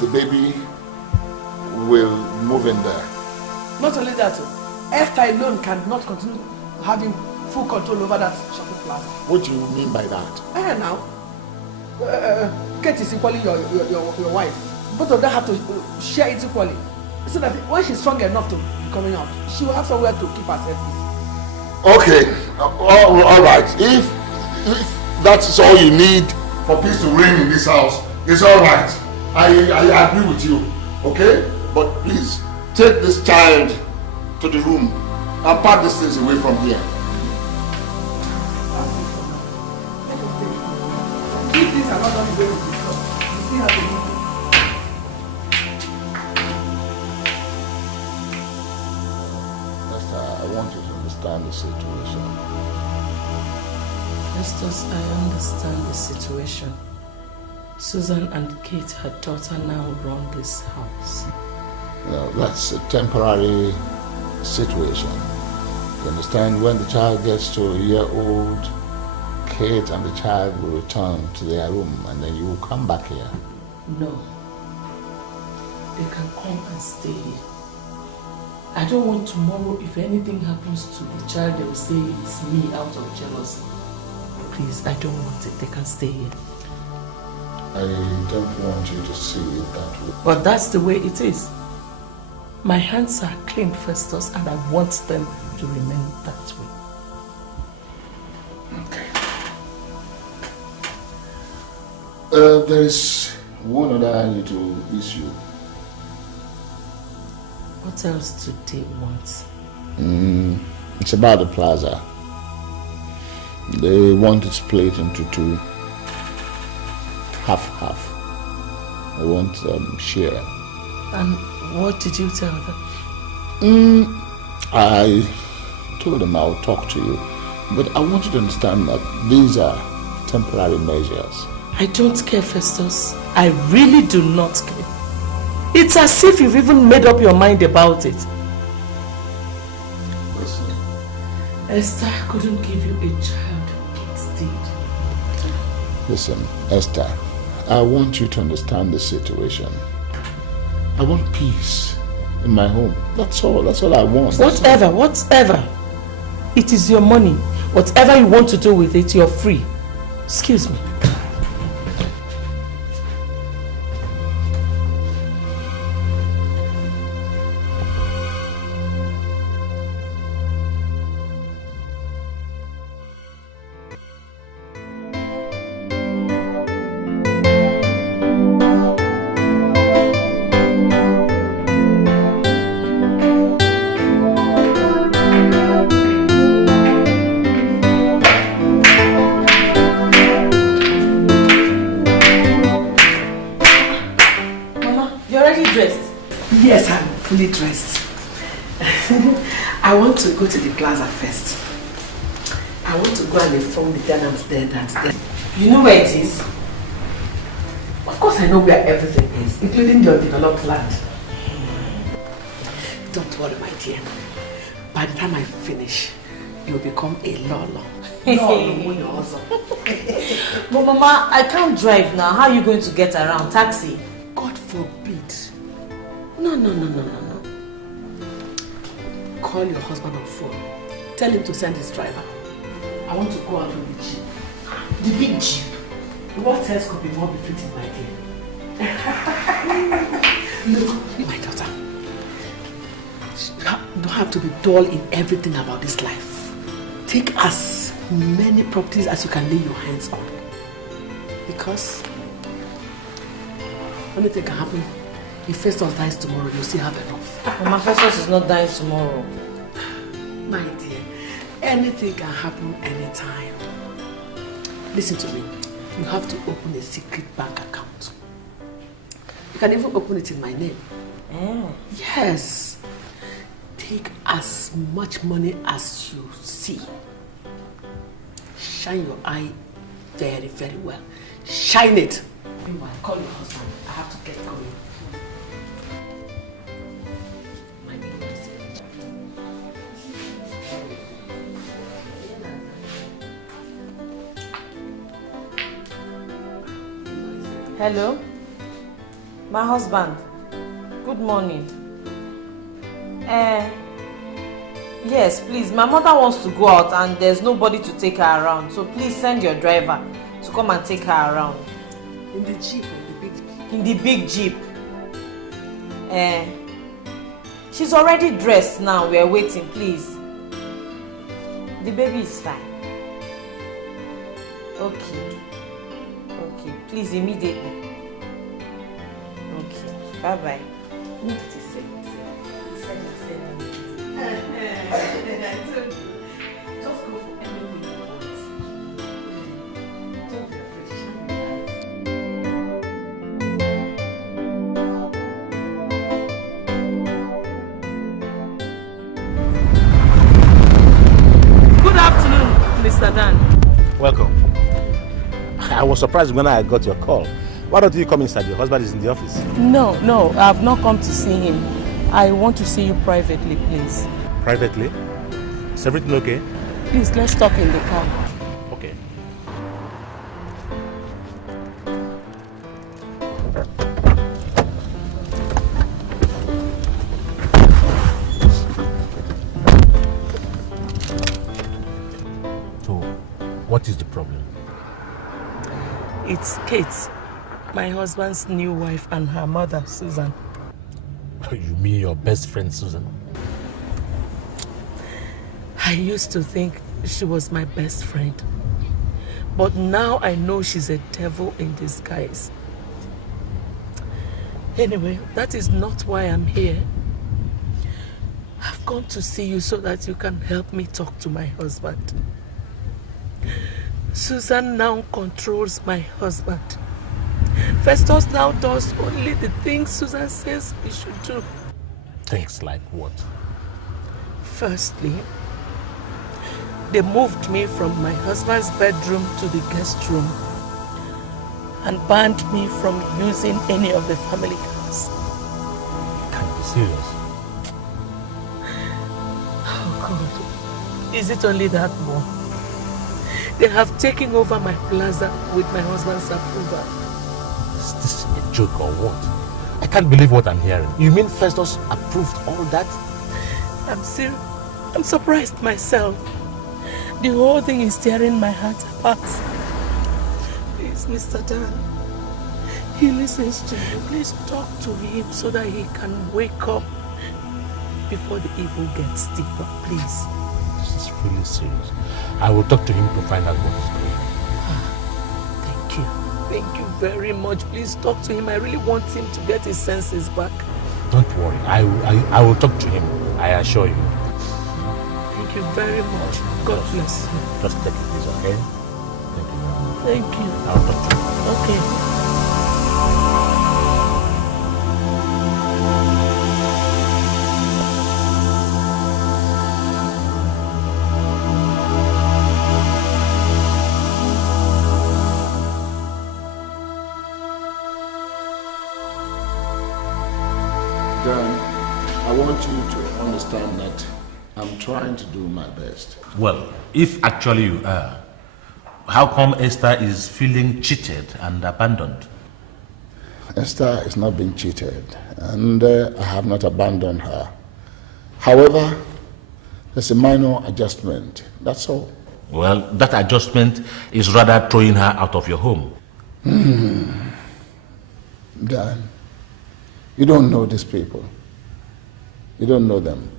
the baby will move in there. Not only that, Esther alone cannot continue having full control over that shopping plaza. What do you mean by that? Now, Kate is equally your wife. Both of them have to share it equally. So that when she's strong enough to be coming out, she will have somewhere to keep herself. Okay. All right. If that is all you need for peace to reign in this house, it's all right. I agree with you. Okay? But please, take this child to the room and pack these things away from here. These things are not only going to discuss. You still have to move. Esther, I want you to understand the situation. Festus, I understand the situation. Susan and Kate, her daughter, now run this house. No, that's a temporary situation. You understand? When the child gets to a year old, Kate and the child will return to their room and then you will come back here. No. They can come and stay here. I don't want tomorrow, if anything happens to the child, they will say it's me out of jealousy. Please, I don't want it. They can stay here. I don't want you to see it that way. But that's the way it is. My hands are clean, Festus, and I want them to remain that way. Okay. There is one other little issue. What else do they want? It's about the plaza. They want it split into two. Half. They want share. And what did you tell them? I told them I'll talk to you. But I want you to understand that these are temporary measures. I don't care, Festus. I really do not care. It's as if you've even made up your mind about it. Listen. Esther couldn't give you a child. It did. Listen, Esther, I want you to understand the situation. I want peace in my home. That's all I want. Whatever. It is your money. Whatever you want to do with it, you're free. Excuse me. Yes, I'm fully dressed. I want to go to the plaza first. I want to go and inform the tenants there that you know where it is? Of course I know where everything is, including the undeveloped land. Don't worry, my dear. By the time I finish, you'll become a lolo. But Mama, I can't drive now. How are you going to get around? Taxi? God forbid. No. Call your husband on phone. Tell him to send his driver. I want to go out with the jeep. The big jeep. What else could be more befitting, my dear? Look, my daughter. You don't have to be dull in everything about this life. Take as many properties as you can lay your hands on. Because only thing can happen. If Festus dies tomorrow, you'll still have enough. Mama, Festus is not dying tomorrow. My dear, anything can happen anytime. Listen to me. You have to open a secret bank account. You can even open it in my name. Oh. Yes. Take as much money as you see. Shine your eye very, very well. Shine it. Meanwhile, call your husband. I have to get going. Hello? My husband. Good morning. Yes, please. My mother wants to go out and there's nobody to take her around. So please send your driver to come and take her around. In the jeep or the big jeep? In the big jeep. She's already dressed now. We are waiting, please. The baby is fine. Okay. Okay, please, immediately. Okay, bye-bye. Just go for anything you want. Don't be afraid. Good afternoon, Mr. Dan. Welcome. I was surprised when I got your call. Why don't you come inside? Your husband is in the office. No, I have not come to see him. I want to see you privately, please. Privately? Is everything okay? Please, let's talk in the car. Okay. It's Kate, my husband's new wife, and her mother, Susan. You mean your best friend, Susan? I used to think she was my best friend. But now I know she's a devil in disguise. Anyway, that is not why I'm here. I've come to see you so that you can help me talk to my husband. Susan now controls my husband. Festus now does only the things Susan says we should do. Things like what? Firstly, they moved me from my husband's bedroom to the guest room and banned me from using any of the family cars. Can you be serious? Oh God, is it only that more? They have taken over my plaza with my husband's approval. Is this a joke or what? I can't believe what I'm hearing. You mean Festus approved all that? I'm serious. I'm surprised myself. The whole thing is tearing my heart apart. Please, Mr. Dan, he listens to you. Please talk to him so that he can wake up before the evil gets deeper, please. This is really serious. I will talk to him to find out what is going on. Thank you. Thank you very much. Please talk to him. I really want him to get his senses back. Don't worry. I will talk to him. I assure you. Thank you very much. God bless you. Just take it easy, okay? Thank you. I'll talk to you. Okay. Dan, I want you to understand that I'm trying to do my best. Well, if actually you are, how come Esther is feeling cheated and abandoned? Esther is not being cheated, and I have not abandoned her. However, there's a minor adjustment, that's all. Well, that adjustment is rather throwing her out of your home. Dan, you don't know these people. You don't know them.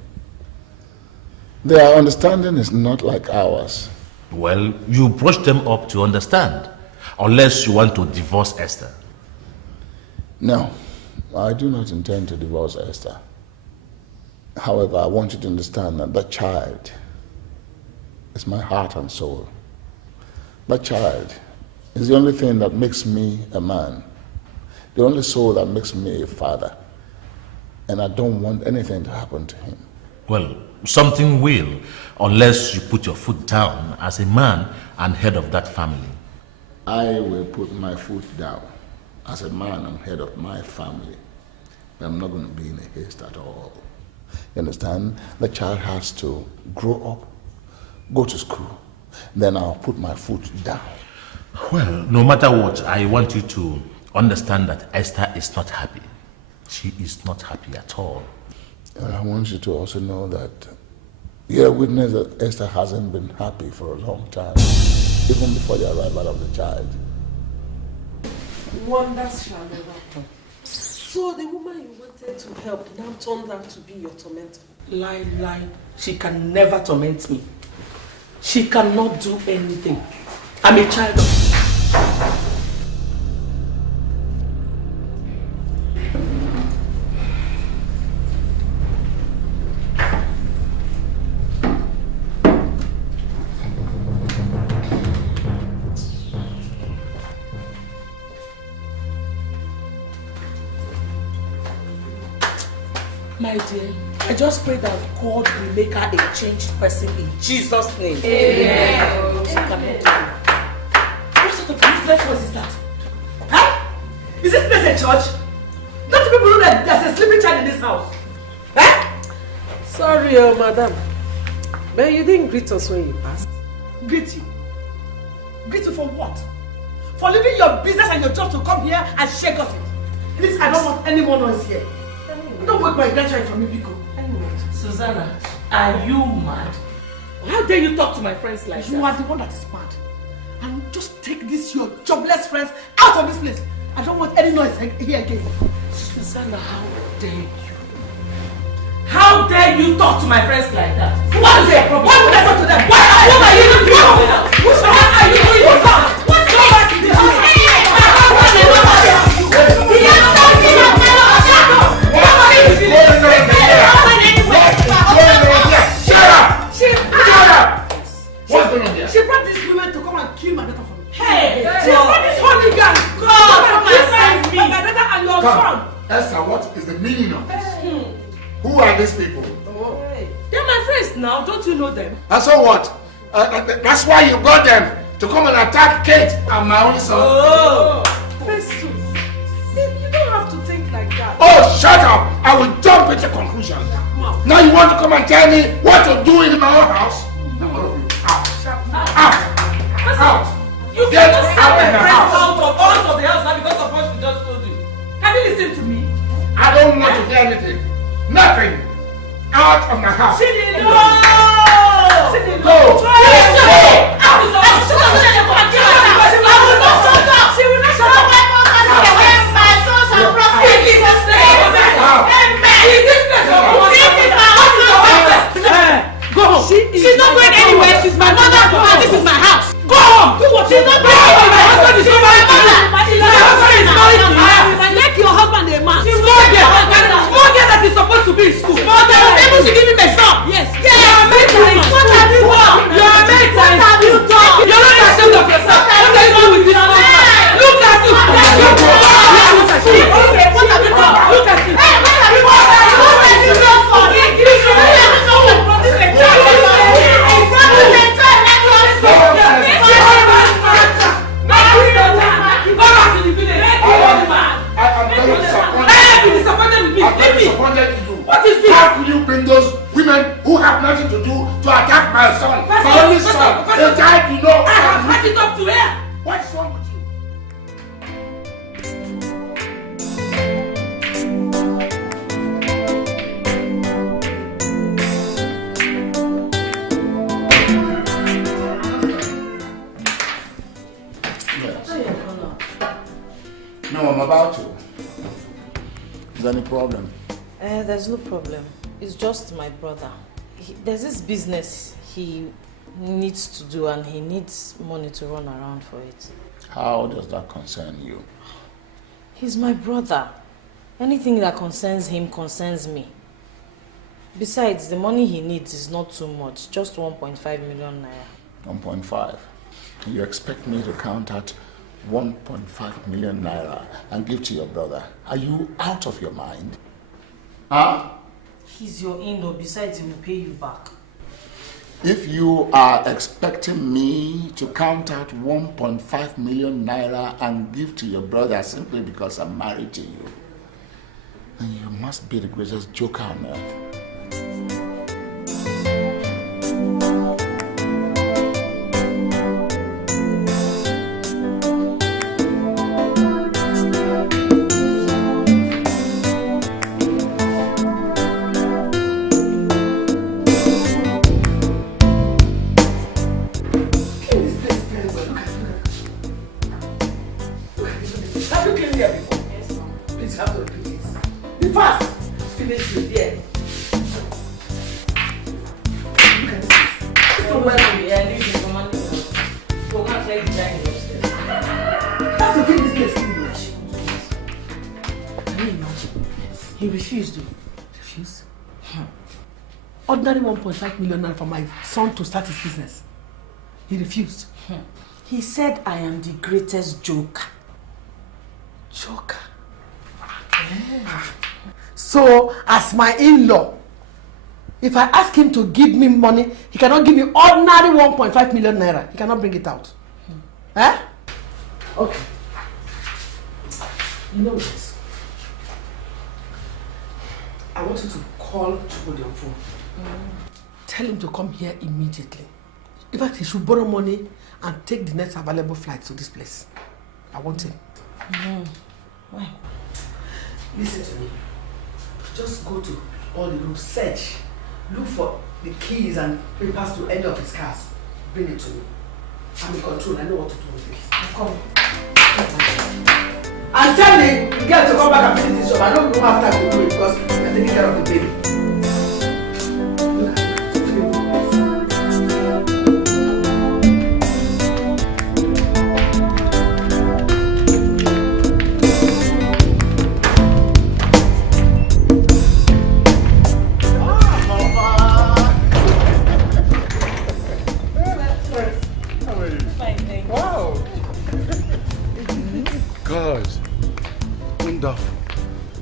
Their understanding is not like ours. Well, you brush them up to understand, unless you want to divorce Esther. No, I do not intend to divorce Esther. However, I want you to understand that that child is my heart and soul. That child is the only thing that makes me a man, the only soul that makes me a father. And I don't want anything to happen to him. Well, something will, unless you put your foot down as a man and head of that family. I will put my foot down as a man and head of my family. I'm not going to be in a haste at all. You understand? The child has to grow up, go to school. Then I'll put my foot down. Well, no matter what, I want you to understand that Esther is not happy. She is not happy at all. And I want you to also know that you're a witness that Esther hasn't been happy for a long time, even before the arrival of the child. Wonders shall never come. So the woman you wanted to help now turned out to be your tormentor. Lie, lie. She can never torment me. She cannot do anything. I'm a child of... My dear, I just pray that God will make her a changed person in Jesus' name. Amen. She cannot do it. What sort of useless voice is that? Huh? Is this place a church? Don't you people know that there's a sleeping child in this house? Huh? Sorry, madam. But you didn't greet us when you passed. Greet you? Greet you for what? For leaving your business and your job to come here and share gossip. Please, I don't want any more noise here. Don't wake my grandchild from me, Biko. Susanna, are you mad? How dare you talk to my friends like that? You are the one that is mad. And just take these your jobless friends out of this place. I don't want any noise here again. Susanna, how dare you? How dare you talk to my friends like that? What is their problem? Why would I talk to them? What are you doing? What are you doing? What go back to this place? Shut up! What's going on here? She brought these women to come and kill my daughter for me. Hey! She brought these hooligans. God, come and save me. My daughter and your son. Esther, what is the meaning of this? Who are these people? They're my friends now, don't you know them? And so what? That's why you got them to come and attack Kate and my only son. Oh! Festus, you don't have to think like that. Oh, shut up! I will jump into conclusions. Now you want to come and tell me what to do in my own house? Now all of you, out. Out! Out! You cannot send my friends out of the house now because of what we just told you. Have you listened to me? I don't want to hear anything. Nothing. Out of my house. Chidi, no! Chidi, Go! Go! She will not shut up. My sons are prospering. In Jesus' name. Amen. In this place of God. This is my husband. Go home. She's not going anywhere. She's my mother and this is my house. Go home. Do what? She's not going anywhere. My husband is not married to her. My husband is married to her. Make your husband a man. Small girl that is supposed to be in school. Small girl was able to give him a son. Yes. Yes. What have you done? You're a mate. What have you done? You're not ashamed of yourself. What are you doing with this man? Look at you. Okay, what have you done? Look at you. Hey, what have you done? What have you done for me? What is this? How could you bring those women who have nothing to do to attack my son? My only son. The child you know. I have had it up to her. What's wrong with you? No, I'm about to. Is there any problem? There's no problem. It's just my brother. There's this business he needs to do and he needs money to run around for it. How does that concern you? He's my brother. Anything that concerns him concerns me. Besides, the money he needs is not too much. Just 1.5 million naira. 1.5? You expect me to count out 1.5 million naira and give to your brother? Are you out of your mind? Huh? He's your in-law. Besides, he will pay you back. If you are expecting me to count out 1.5 million naira and give to your brother simply because I'm married to you, then you must be the greatest joker on earth. Ordinary 1.5 million for my son to start his business. He refused. He said I am the greatest joker. Joker? Yeah. So, as my in-law, if I ask him to give me money, he cannot give me ordinary 1.5 million naira. He cannot bring it out. Eh? Okay. You know what? I want you to call Chukudi on phone. Tell him to come here immediately. In fact, he should borrow money and take the next available flight to this place. I want him. Why? Listen to me. Just go to all the rooms, search, look for the keys and papers to any of his cars. Bring it to me. I'm in control. I know what to do with this. Come. And tell the girl to come back and finish this job. I know we won't have time to do it because we're taking care of the baby.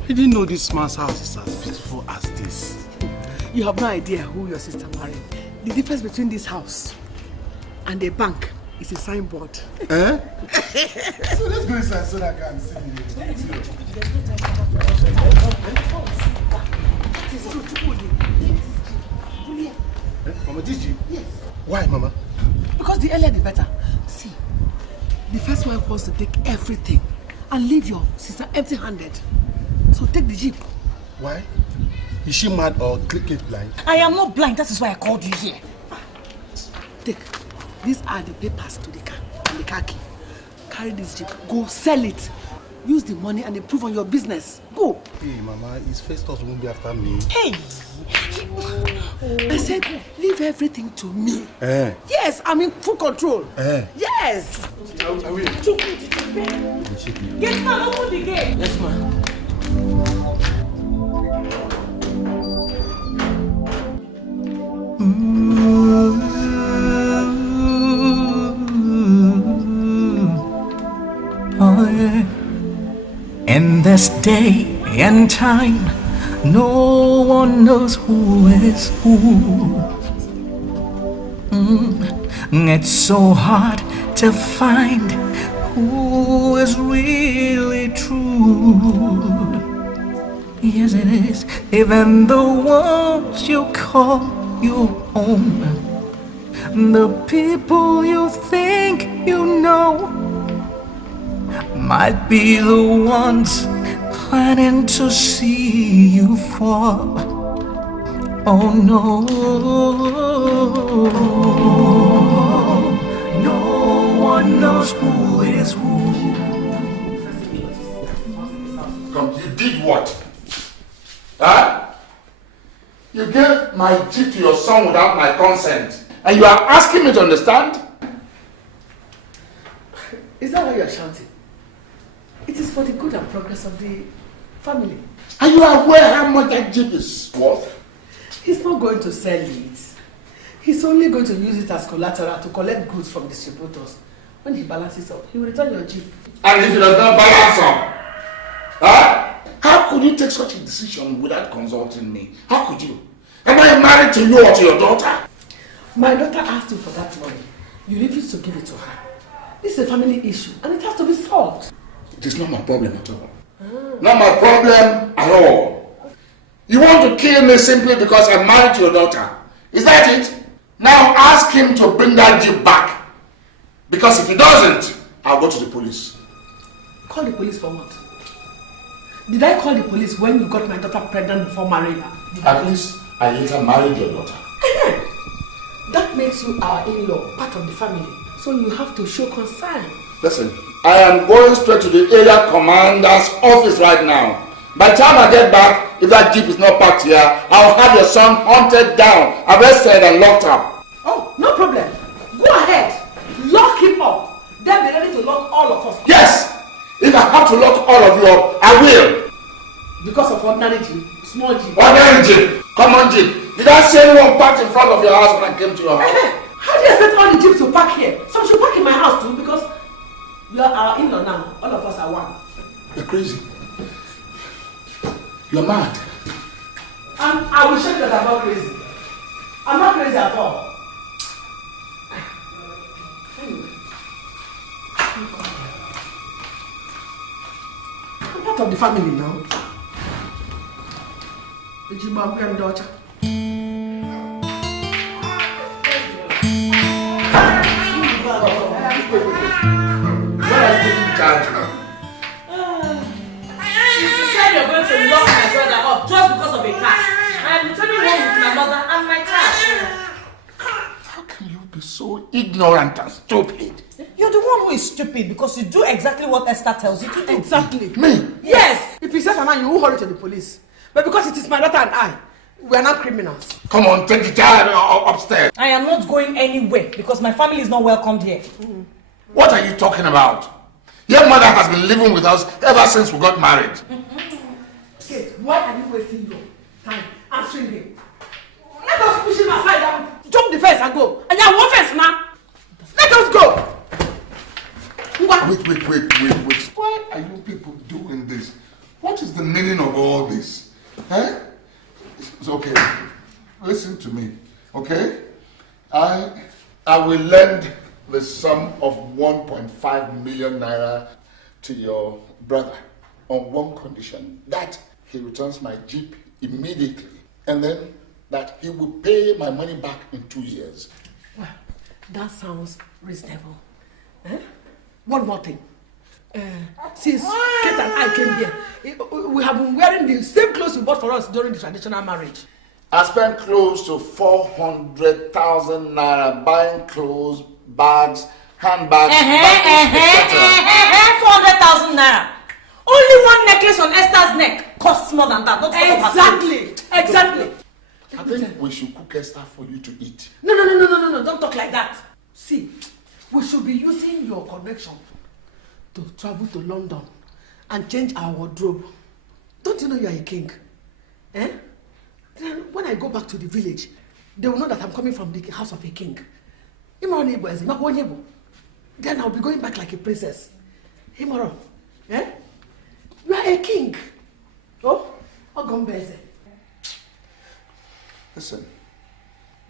I didn't know this man's house is as beautiful as this. You have no idea who your sister married. The difference between this house and a bank is a signboard. Eh? So let's go inside so that I can see Mama, did you? Yes. Why, Mama? Because the earlier the better. See, the first wife wants to take everything and leave your sister empty-handed. So take the jeep. Why? Is she mad or click blind? I am not blind, that is why I called you here. Take. These are the papers to the car and the car key. Carry this jeep. Go sell it. Use the money and improve on your business. Go. Hey, Mama, his Festus won't be after me. Hey! I said, leave everything to me. Eh? Yes, I'm in full control. Eh? Yes! I will. Get man, open the gate. Yes, ma'am. Oh yeah. In this day and time, no one knows who is who. It's so hard to find who is really true. Yes, it is. Even the ones you call your own, the people you think you know, might be the ones planning to see you fall. Oh no, no one knows who is who. Come, you did what? Huh? You gave my jeep to your son without my consent, and you are asking me to understand? Is that why you are shouting? It is for the good and progress of the family. Are you aware how much that jeep is worth? He's not going to sell it. He's only going to use it as collateral to collect goods from distributors. When he balances up, he will return your jeep. And if he does not balance up, huh? How could you take such a decision without consulting me? How could you? Am I married to you or to your daughter? My daughter asked you for that money. You refused to give it to her. This is a family issue and it has to be solved. It is not my problem at all. Not my problem at all. You want to kill me simply because I'm married to your daughter. Is that it? Now ask him to bring that jeep back. Because if he doesn't, I'll go to the police. Call the police for what? Did I call the police when you got my daughter pregnant before marrying her? At least I later married your daughter. That makes you our in-law, part of the family. So you have to show concern. Listen, I am going straight to the area commander's office right now. By the time I get back, if that jeep is not parked here, I'll have your son hunted down, arrested and locked up. Oh, no problem. Go ahead. Lock him up. Then be ready to lock all of us up. Yes! If I have to lock all of you up, I will. Because of ordinary jeep, small jeep. Ordinary jeep, common jeep. Did I see anyone parked in front of your house when I came to your house? How do you expect all the jeeps to park here? Some should park in my house too because you are our in-law now. All of us are one. You're crazy. You're mad. I will show you that I'm not crazy. I'm not crazy at all. Anyway. I'm part of the family now. The Zimbabwe and daughter. What are you taking charge of? You said you're going to lock my brother up just because of a car. I'm returning home with my mother and my child. How can you be so ignorant and stupid? You You're the one who is stupid because you do exactly what Esther tells you to do. Exactly. Me? Yes. If he says something, you will hold it to the police. But because it is my daughter and I, we are not criminals. Come on, take the child upstairs. I am not going anywhere because my family is not welcomed here. What are you talking about? Your mother has been living with us ever since we got married. Kate, why are you wasting your time answering him? Let us push him aside and jump the fence and go. And you have one fence now. Let us go. Wait. Why are you people doing this? What is the meaning of all this? Eh? It's okay. Listen to me, okay? I will lend the sum of 1.5 million naira to your brother on one condition, that he returns my jeep immediately, and then that he will pay my money back in 2 years. Well, that sounds reasonable. Eh? One more thing. Since Kate and I came here, we have been wearing the same clothes you bought for us during the traditional marriage. I spent close to 400,000 naira buying clothes, bags, handbags, etc. 400,000 naira. Only one necklace on Esther's neck costs more than that. Exactly. I think we should cook Esther for you to eat. No, don't talk like that. See, we should be using your connection to travel to London and change our wardrobe. Don't you know you are a king? Eh? Then when I go back to the village, they will know that I'm coming from the house of a king. Then I'll be going back like a princess. Imoro, eh? You are a king. Oh, Ogombeze. Listen,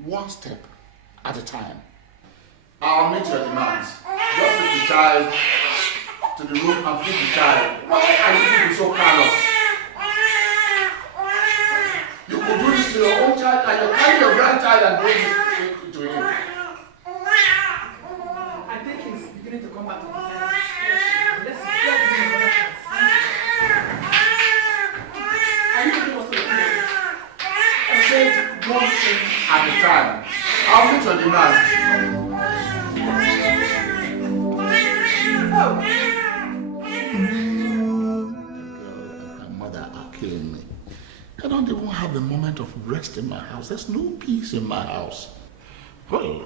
one step at a time. I'll meet your demands. Just take the child to the room and feed the child. Why are you people so callous? You could do this to your own child and you carry your grandchild and bring it to him. I think he's beginning to come back to the senses. Let's get him in the Are you doing what's going on? I said one thing at a time. I'll meet your demands. My mother are killing me. I don't even have a moment of rest in my house. There's no peace in my house. Well,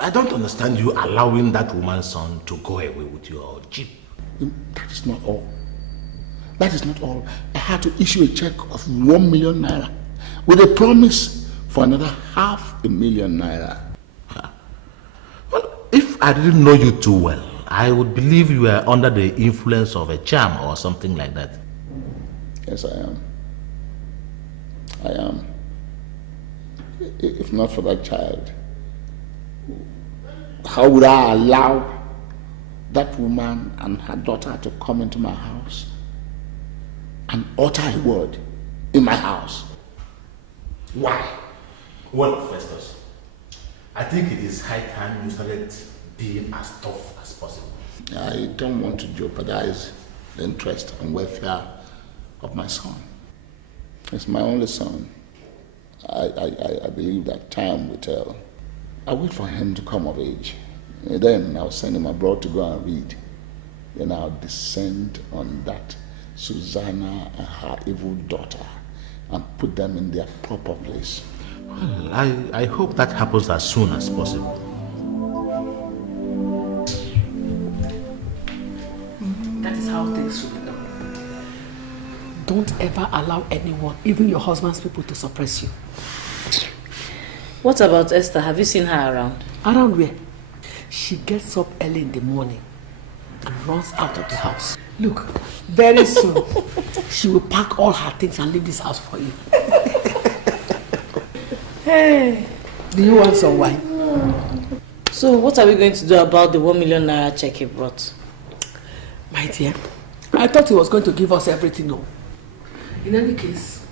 I don't understand you allowing that woman's son to go away with your jeep. That is not all. That is not all. I had to issue a check of 1 million naira with a promise for another 500,000 naira. Well, if I didn't know you too well, I would believe you were under the influence of a charm or something like that. Yes, I am. I am. If not for that child, how would I allow that woman and her daughter to come into my house and utter a word in my house? Why? Well, Festus, I think it is high time you started being as tough as possible. I don't want to jeopardize the interest and welfare of my son. It's my only son. I believe that time will tell. I wait for him to come of age. Then I'll send him abroad to go and read. Then I'll descend on that Susanna and her evil daughter and put them in their proper place. Well, I hope that happens as soon as possible. That is how things should be done. Don't ever allow anyone, even your husband's people, to suppress you. What about Esther? Have you seen her around? Around where? She gets up early in the morning and runs out of the house. Look, very soon, she will pack all her things and leave this house for you. Hey. Do you want some wine? So what are we going to do about the 1 million naira check he brought? My dear, I thought he was going to give us everything. No. In any case,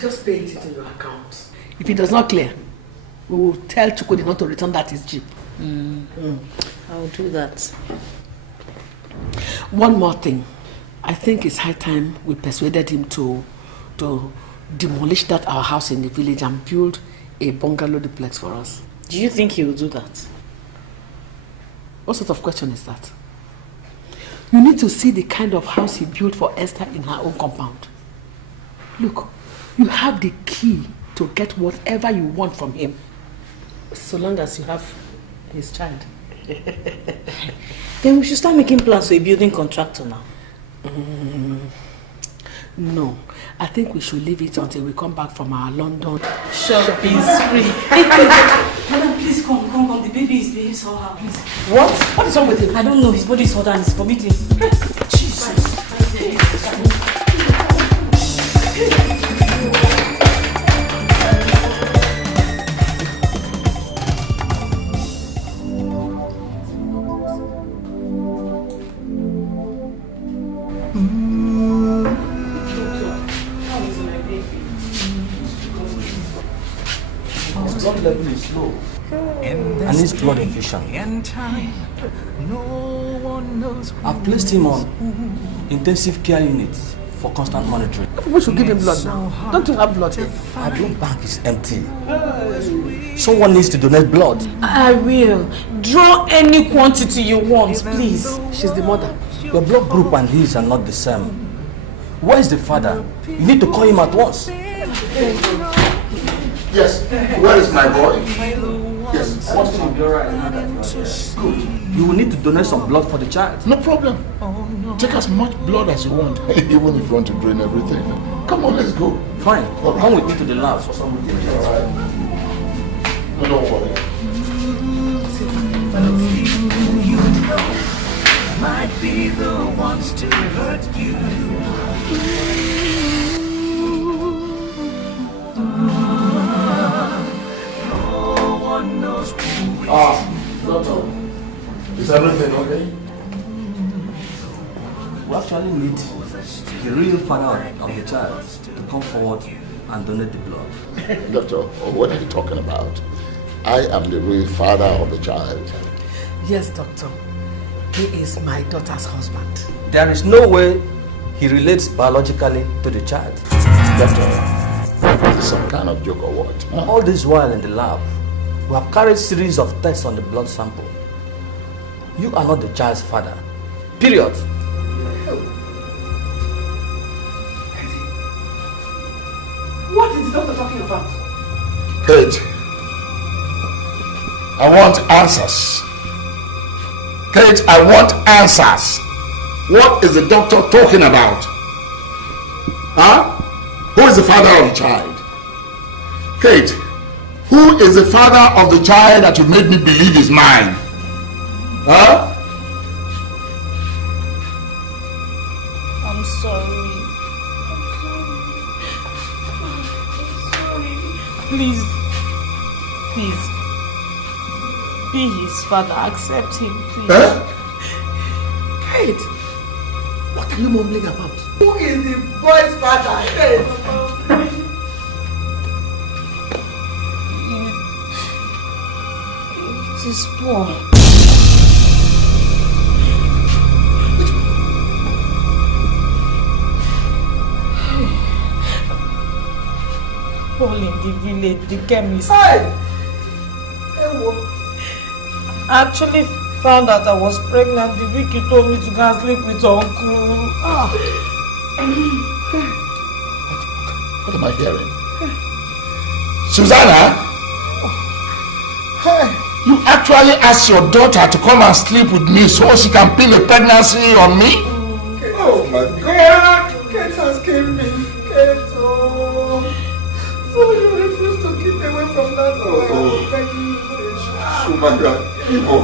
just pay it into your account. If it does not clear, we will tell Chukudi not to return that his jeep. I will do that. One more thing. I think it's high time we persuaded him to demolish that our house in the village and build a bungalow duplex for us. Do you think he will do that? What sort of question is that? You need to see the kind of house he built for Esther in her own compound. Look, you have the key to get whatever you want from him. So long as you have his child. Then we should start making plans for a building contractor now. No, I think we should leave it until we come back from our London shopping spree. Madam, please come. The baby is behaving somehow, please. What? What is wrong with him? I don't know. His body is hot and it's vomiting. Jesus. His blood level is low. And his blood infusion. I've placed him on intensive care unit for constant monitoring. We should give him blood now. Don't you have blood here? Our blood bank is empty. Someone needs to donate blood. I will. Draw any quantity you want, please. She's the mother. Your blood group and his are not the same. Where is the father? You need to call him at once. Yes. Where is my boy? Yes. I want him to be alright. Good. You will need to donate some blood for the child. No problem. Take as much blood as you want, even if you want to drain everything. Come on, let's go. Fine. Come with me to the lab for some reason. Alright. No, don't worry. You know, might be the ones to hurt you. Doctor, is everything okay? We actually need the real father of the child to come forward and donate the blood. Doctor, what are you talking about? I am the real father of the child. Yes, doctor. He is my daughter's husband. There is no way he relates biologically to the child. Doctor, is this some kind of joke or what? Huh? All this while in the lab, we have carried series of tests on the blood sample. You are not the child's father. Period. What is the doctor talking about? Kate, I want answers. Kate, I want answers. What is the doctor talking about? Huh? Who is the father of the child? Kate, who is the father of the child that you made me believe is mine? Huh? I'm sorry. Please. Be his father. Accept him, please. Kate, what are you mumbling about? Who is the boy's father? Kate. It is Paul. Paul in the village, the chemist. Hey! I actually found out I was pregnant the week he told me to go and sleep with Uncle. What am I hearing? Susanna? You actually asked your daughter to come and sleep with me so she can pin a pregnancy on me? Oh my God! Kate has killed me. Kate, so you refuse to keep away from that boy. Oh my God, evil.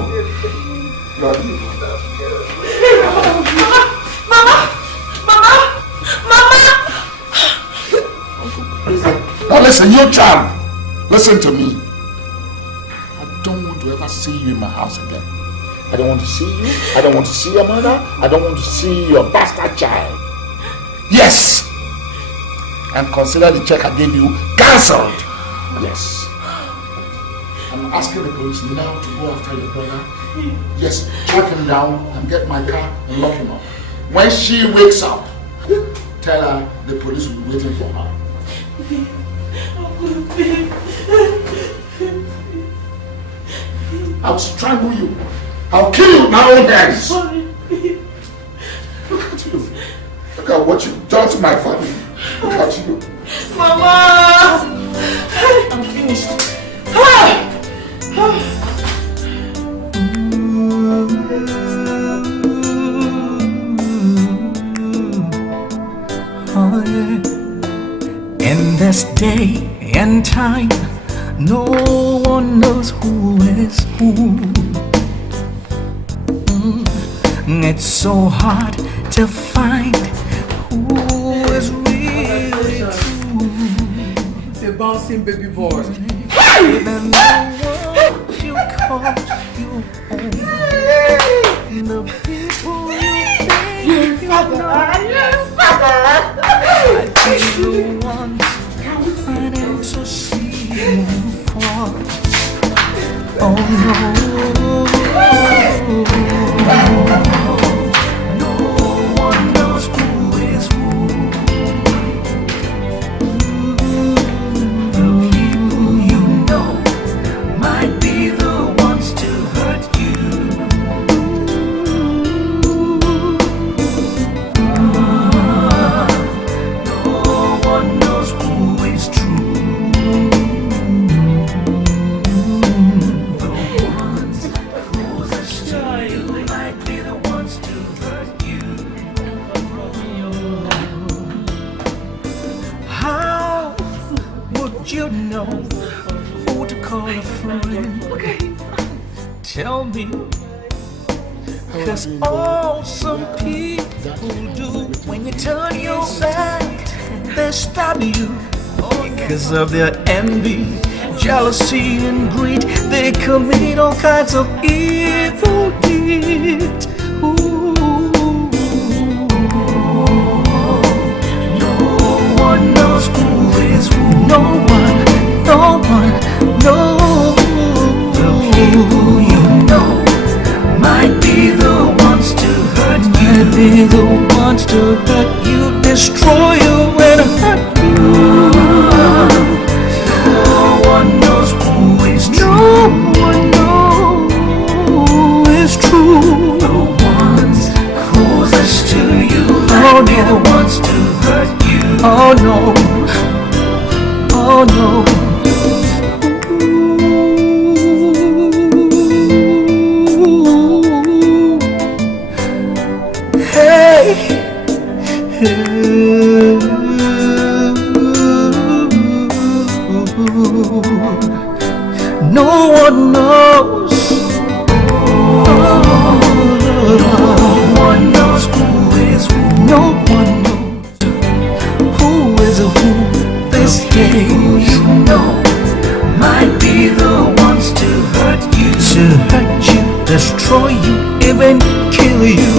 Not evil. Mama! Now listen, you tramp. Listen to me. I don't want to ever see you in my house again. I don't want to see you. I don't want to see your mother. I don't want to see your bastard child. Yes! And consider the check I gave you cancelled. Yes. I'm asking the police now to go after your brother. Yes, track him down and get my car and lock him up. When she wakes up, tell her the police will be waiting for her. I'll strangle you. I'll kill you with my own hands. Sorry. Look at you. Look at what you've done to my family. Look at you. Mama! I'm finished. Oh, yeah. In this day and time, no one knows who is who. It's so hard to find who is really true. The bouncing baby boy. Even though you call you own, the people you think you know, I'd be the ones fighting to see you fall. Oh no, no one knows who is who. The people you know might be the ones to hurt you. No one knows who is true. The ones who's ashamed you might be the ones to hurt you. How would you know who to call a friend? Tell me. Cause all some people do when you turn your back, they stab you. Because of their envy, jealousy and greed, they commit all kinds of evil deeds. Ooh. No one knows who is who. No one, no one, no. The people you know might be the ones to hurt you. Might be the ones to hurt you, destroy you and hurt you. No one knows who is true. No one knows who is true. The ones closest to you might be the ones to hurt you. Oh no, oh no. No one knows. No one knows who is who. No one knows who is who. This day you know might be the ones to hurt you. To hurt you, destroy you, even kill you.